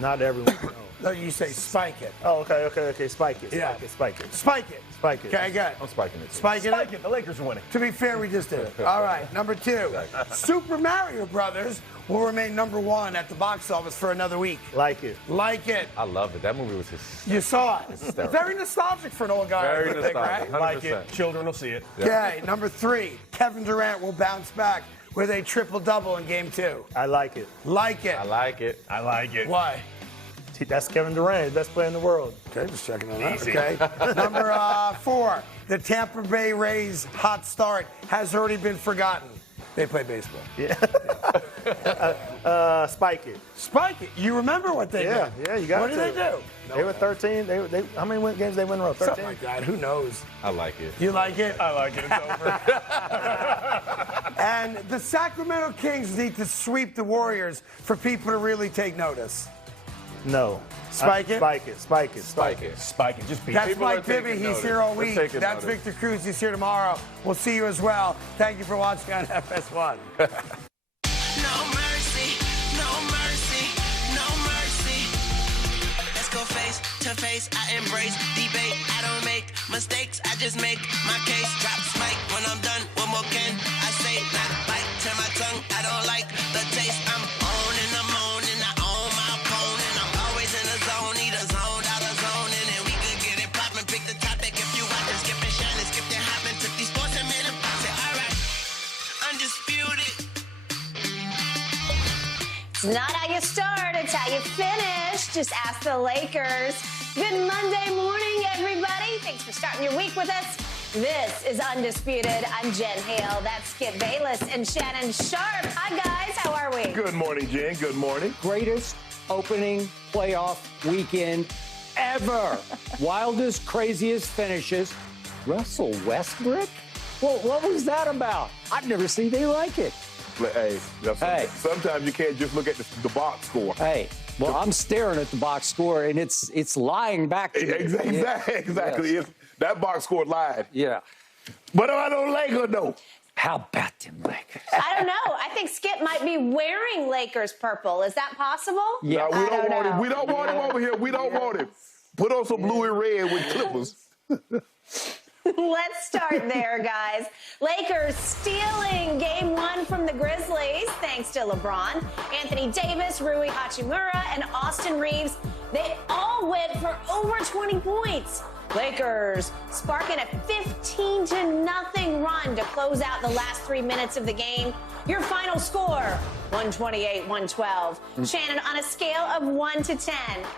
Not everyone. No, you say spike it. Oh, okay. Spike it. Yeah. Spike it. Spike it. Spike it. Okay, good. I'm spiking it. Spiking it? Spike it. The Lakers are winning. To be fair, we just did it. All right, number 2. Super Mario Brothers will remain number 1 at the box office for another week. Like it. Like it. I love it. That movie was hysterical. You saw it. Hysterical. Very nostalgic for an old guy. Very I think, nostalgic. right? 100%. Like it. Children will see it. Okay, number 3. Kevin Durant will bounce back with a triple-double in Game 2. I like it. Like it. I like it. I like it. Why? That's Kevin Durant, best player in the world. Okay, just checking on that. Easy. Okay. Number 4. The Tampa Bay Rays' hot start has already been forgotten. They play baseball. Yeah. Spike it. Spike it. You remember what they did? Yeah, you got What to. did they do? They were 13. They how many games they win in a row? 13? Something like that. Who knows? I like it. You like it? I like it. It's over. And the Sacramento Kings need to sweep the Warriors for people to really take notice. No. Spike it? Spike it. Spike it. Spike it. Spike it. Just beat That's it. Mike Bibby. He's here all week. taking That's notice. Victor Cruz. He's here tomorrow. We'll see you as well. Thank you for watching on FS1. No mercy, no mercy, no mercy. Let's go face to face. I embrace debate. I don't make mistakes. I just make my case. Drop spike when I'm done. What more can I say? Not bite to my tongue. I don't like the taste. I'm on and I'm on and I own my opponent. I'm always in the zone, either zoned out of zone. And then we could get it poppin'. Pick the topic if you want to skip and shine and skip and hoppin'. Took these sports and made them pop. Say, all right, undisputed. It's not how you start, it's how you finish. Just ask the Lakers. Good Monday morning, everybody. Thanks for starting your week with us. This is Undisputed. I'm Jen Hale. That's Skip Bayless and Shannon Sharp. Hi, guys. How are we? Good morning, Jen. Good morning. Greatest opening playoff weekend ever. Wildest, craziest finishes. Russell Westbrook? Well, what was that about? I've never seen anything like it. Hey, sometimes you can't just look at the box score. Hey, well, I'm staring at the box score, and it's lying back to me. Exactly. Yes. That box score lied. Yeah. But I don't Lakers, though. How about them Lakers? I don't know. I think Skip might be wearing Lakers purple. Is that possible? Yeah. No, we don't want him. We don't want him over here. We don't want him. Put on some blue and red with Clippers. Let's start there, guys. Lakers stealing Game 1 from the Grizzlies, thanks to LeBron. Anthony Davis, Rui Hachimura, and Austin Reeves, they all went for over 20 points. Lakers sparking a 15-0 run to close out the last 3 minutes of the game. Your final score, 128-112. Shannon, on a scale of 1 to 10,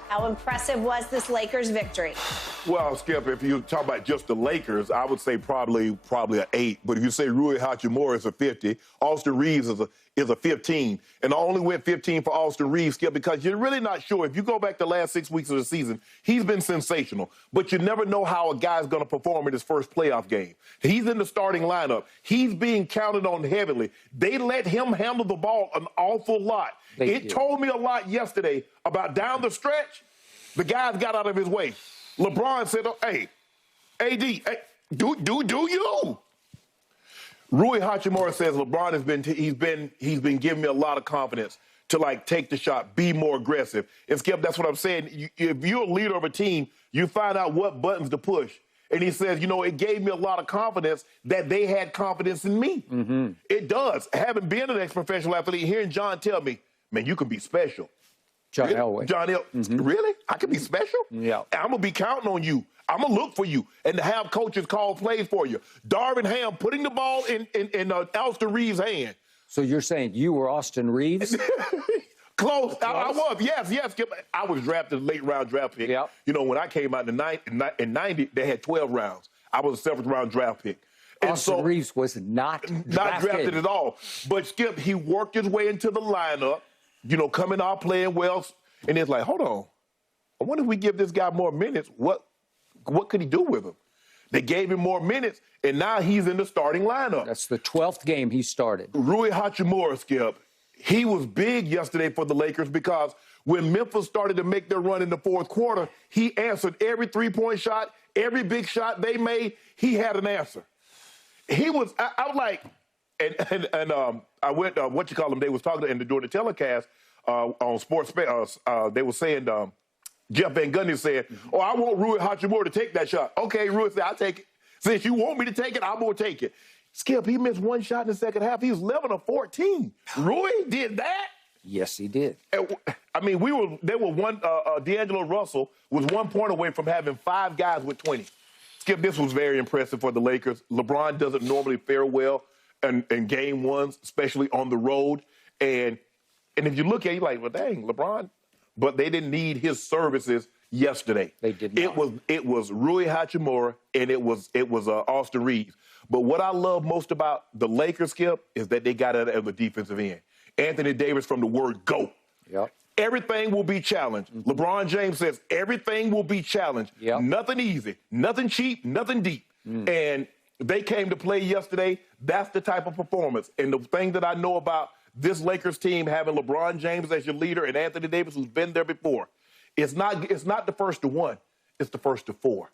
how impressive was this Lakers victory? Well, Skip, if you talk about just the Lakers, I would say probably an 8. But if you say Rui Hachimura is a 50, Austin Reeves is a 15. And I only went 15 for Austin Reeves, Skip, because you're really not sure. If you go back the last 6 weeks of the season, he's been sensational. But you never know how a guy's going to perform in his first playoff game. He's in the starting lineup. He's being counted on heavily. They let him handle the ball an awful lot. It told me a lot yesterday about down the stretch, the guys got out of his way. LeBron said, oh, hey, AD, hey, do you? Rui Hachimura says LeBron he's been giving me a lot of confidence to, like, take the shot, be more aggressive. And, Skip, that's what I'm saying. If you're a leader of a team, you find out what buttons to push. And he says, you know, it gave me a lot of confidence that they had confidence in me. Mm-hmm. It does. Having been an ex-professional athlete, hearing John tell me, man, you can be special. John really? Elway. John Elway. Really? I can be special? Yeah. I'm going to be counting on you. I'm going to look for you and to have coaches call plays for you. Darvin Ham putting the ball in Austin Reeves' hand. So you're saying you were Austin Reeves? Close. I was. Yes. I was drafted late round draft pick. Yep. You know, when I came out in 90, they had 12 rounds. I was a 7th round draft pick. And Austin Reeves was not drafted at all. But, Skip, he worked his way into the lineup, you know, coming out playing well. And it's like, hold on. I wonder if we give this guy more minutes, what could he do with him? They gave him more minutes, and now he's in the starting lineup. That's the 12th game he started. Rui Hachimura, Skip, he was big yesterday for the Lakers because when Memphis started to make their run in the fourth quarter, he answered every three-point shot, every big shot they made, he had an answer. He was, I was like, and I went, they was talking to him during the telecast on Sports, they were saying, Jeff Van Gundy said, oh, I want Rui Hachimura to take that shot. Okay, Rui said, I'll take it. Since you want me to take it, I'm going to take it. Skip, he missed one shot in the second half. He was 11 of 14. Rui did that? Yes, he did. I mean, D'Angelo Russell was 1 point away from having 5 guys with 20. Skip, this was very impressive for the Lakers. LeBron doesn't normally fare well in game ones, especially on the road. And if you look at it, you're like, well, dang, LeBron. But they didn't need his services yesterday. They did not. It was Rui Hachimura and it was Austin Reeves. But what I love most about the Lakers, Skip, is that they got out of the defensive end. Anthony Davis from the word go. Yep. Everything will be challenged. Mm-hmm. LeBron James says everything will be challenged. Yep. Nothing easy, nothing cheap, nothing deep. And they came to play yesterday. That's the type of performance. And the thing that I know about this Lakers team having LeBron James as your leader and Anthony Davis, who's been there before, it's not the first to 1. It's the first to 4.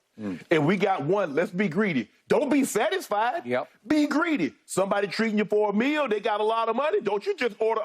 And we got 1. Let's be greedy. Don't be satisfied. Yep. Be greedy. Somebody treating you for a meal, they got a lot of money. Don't you just order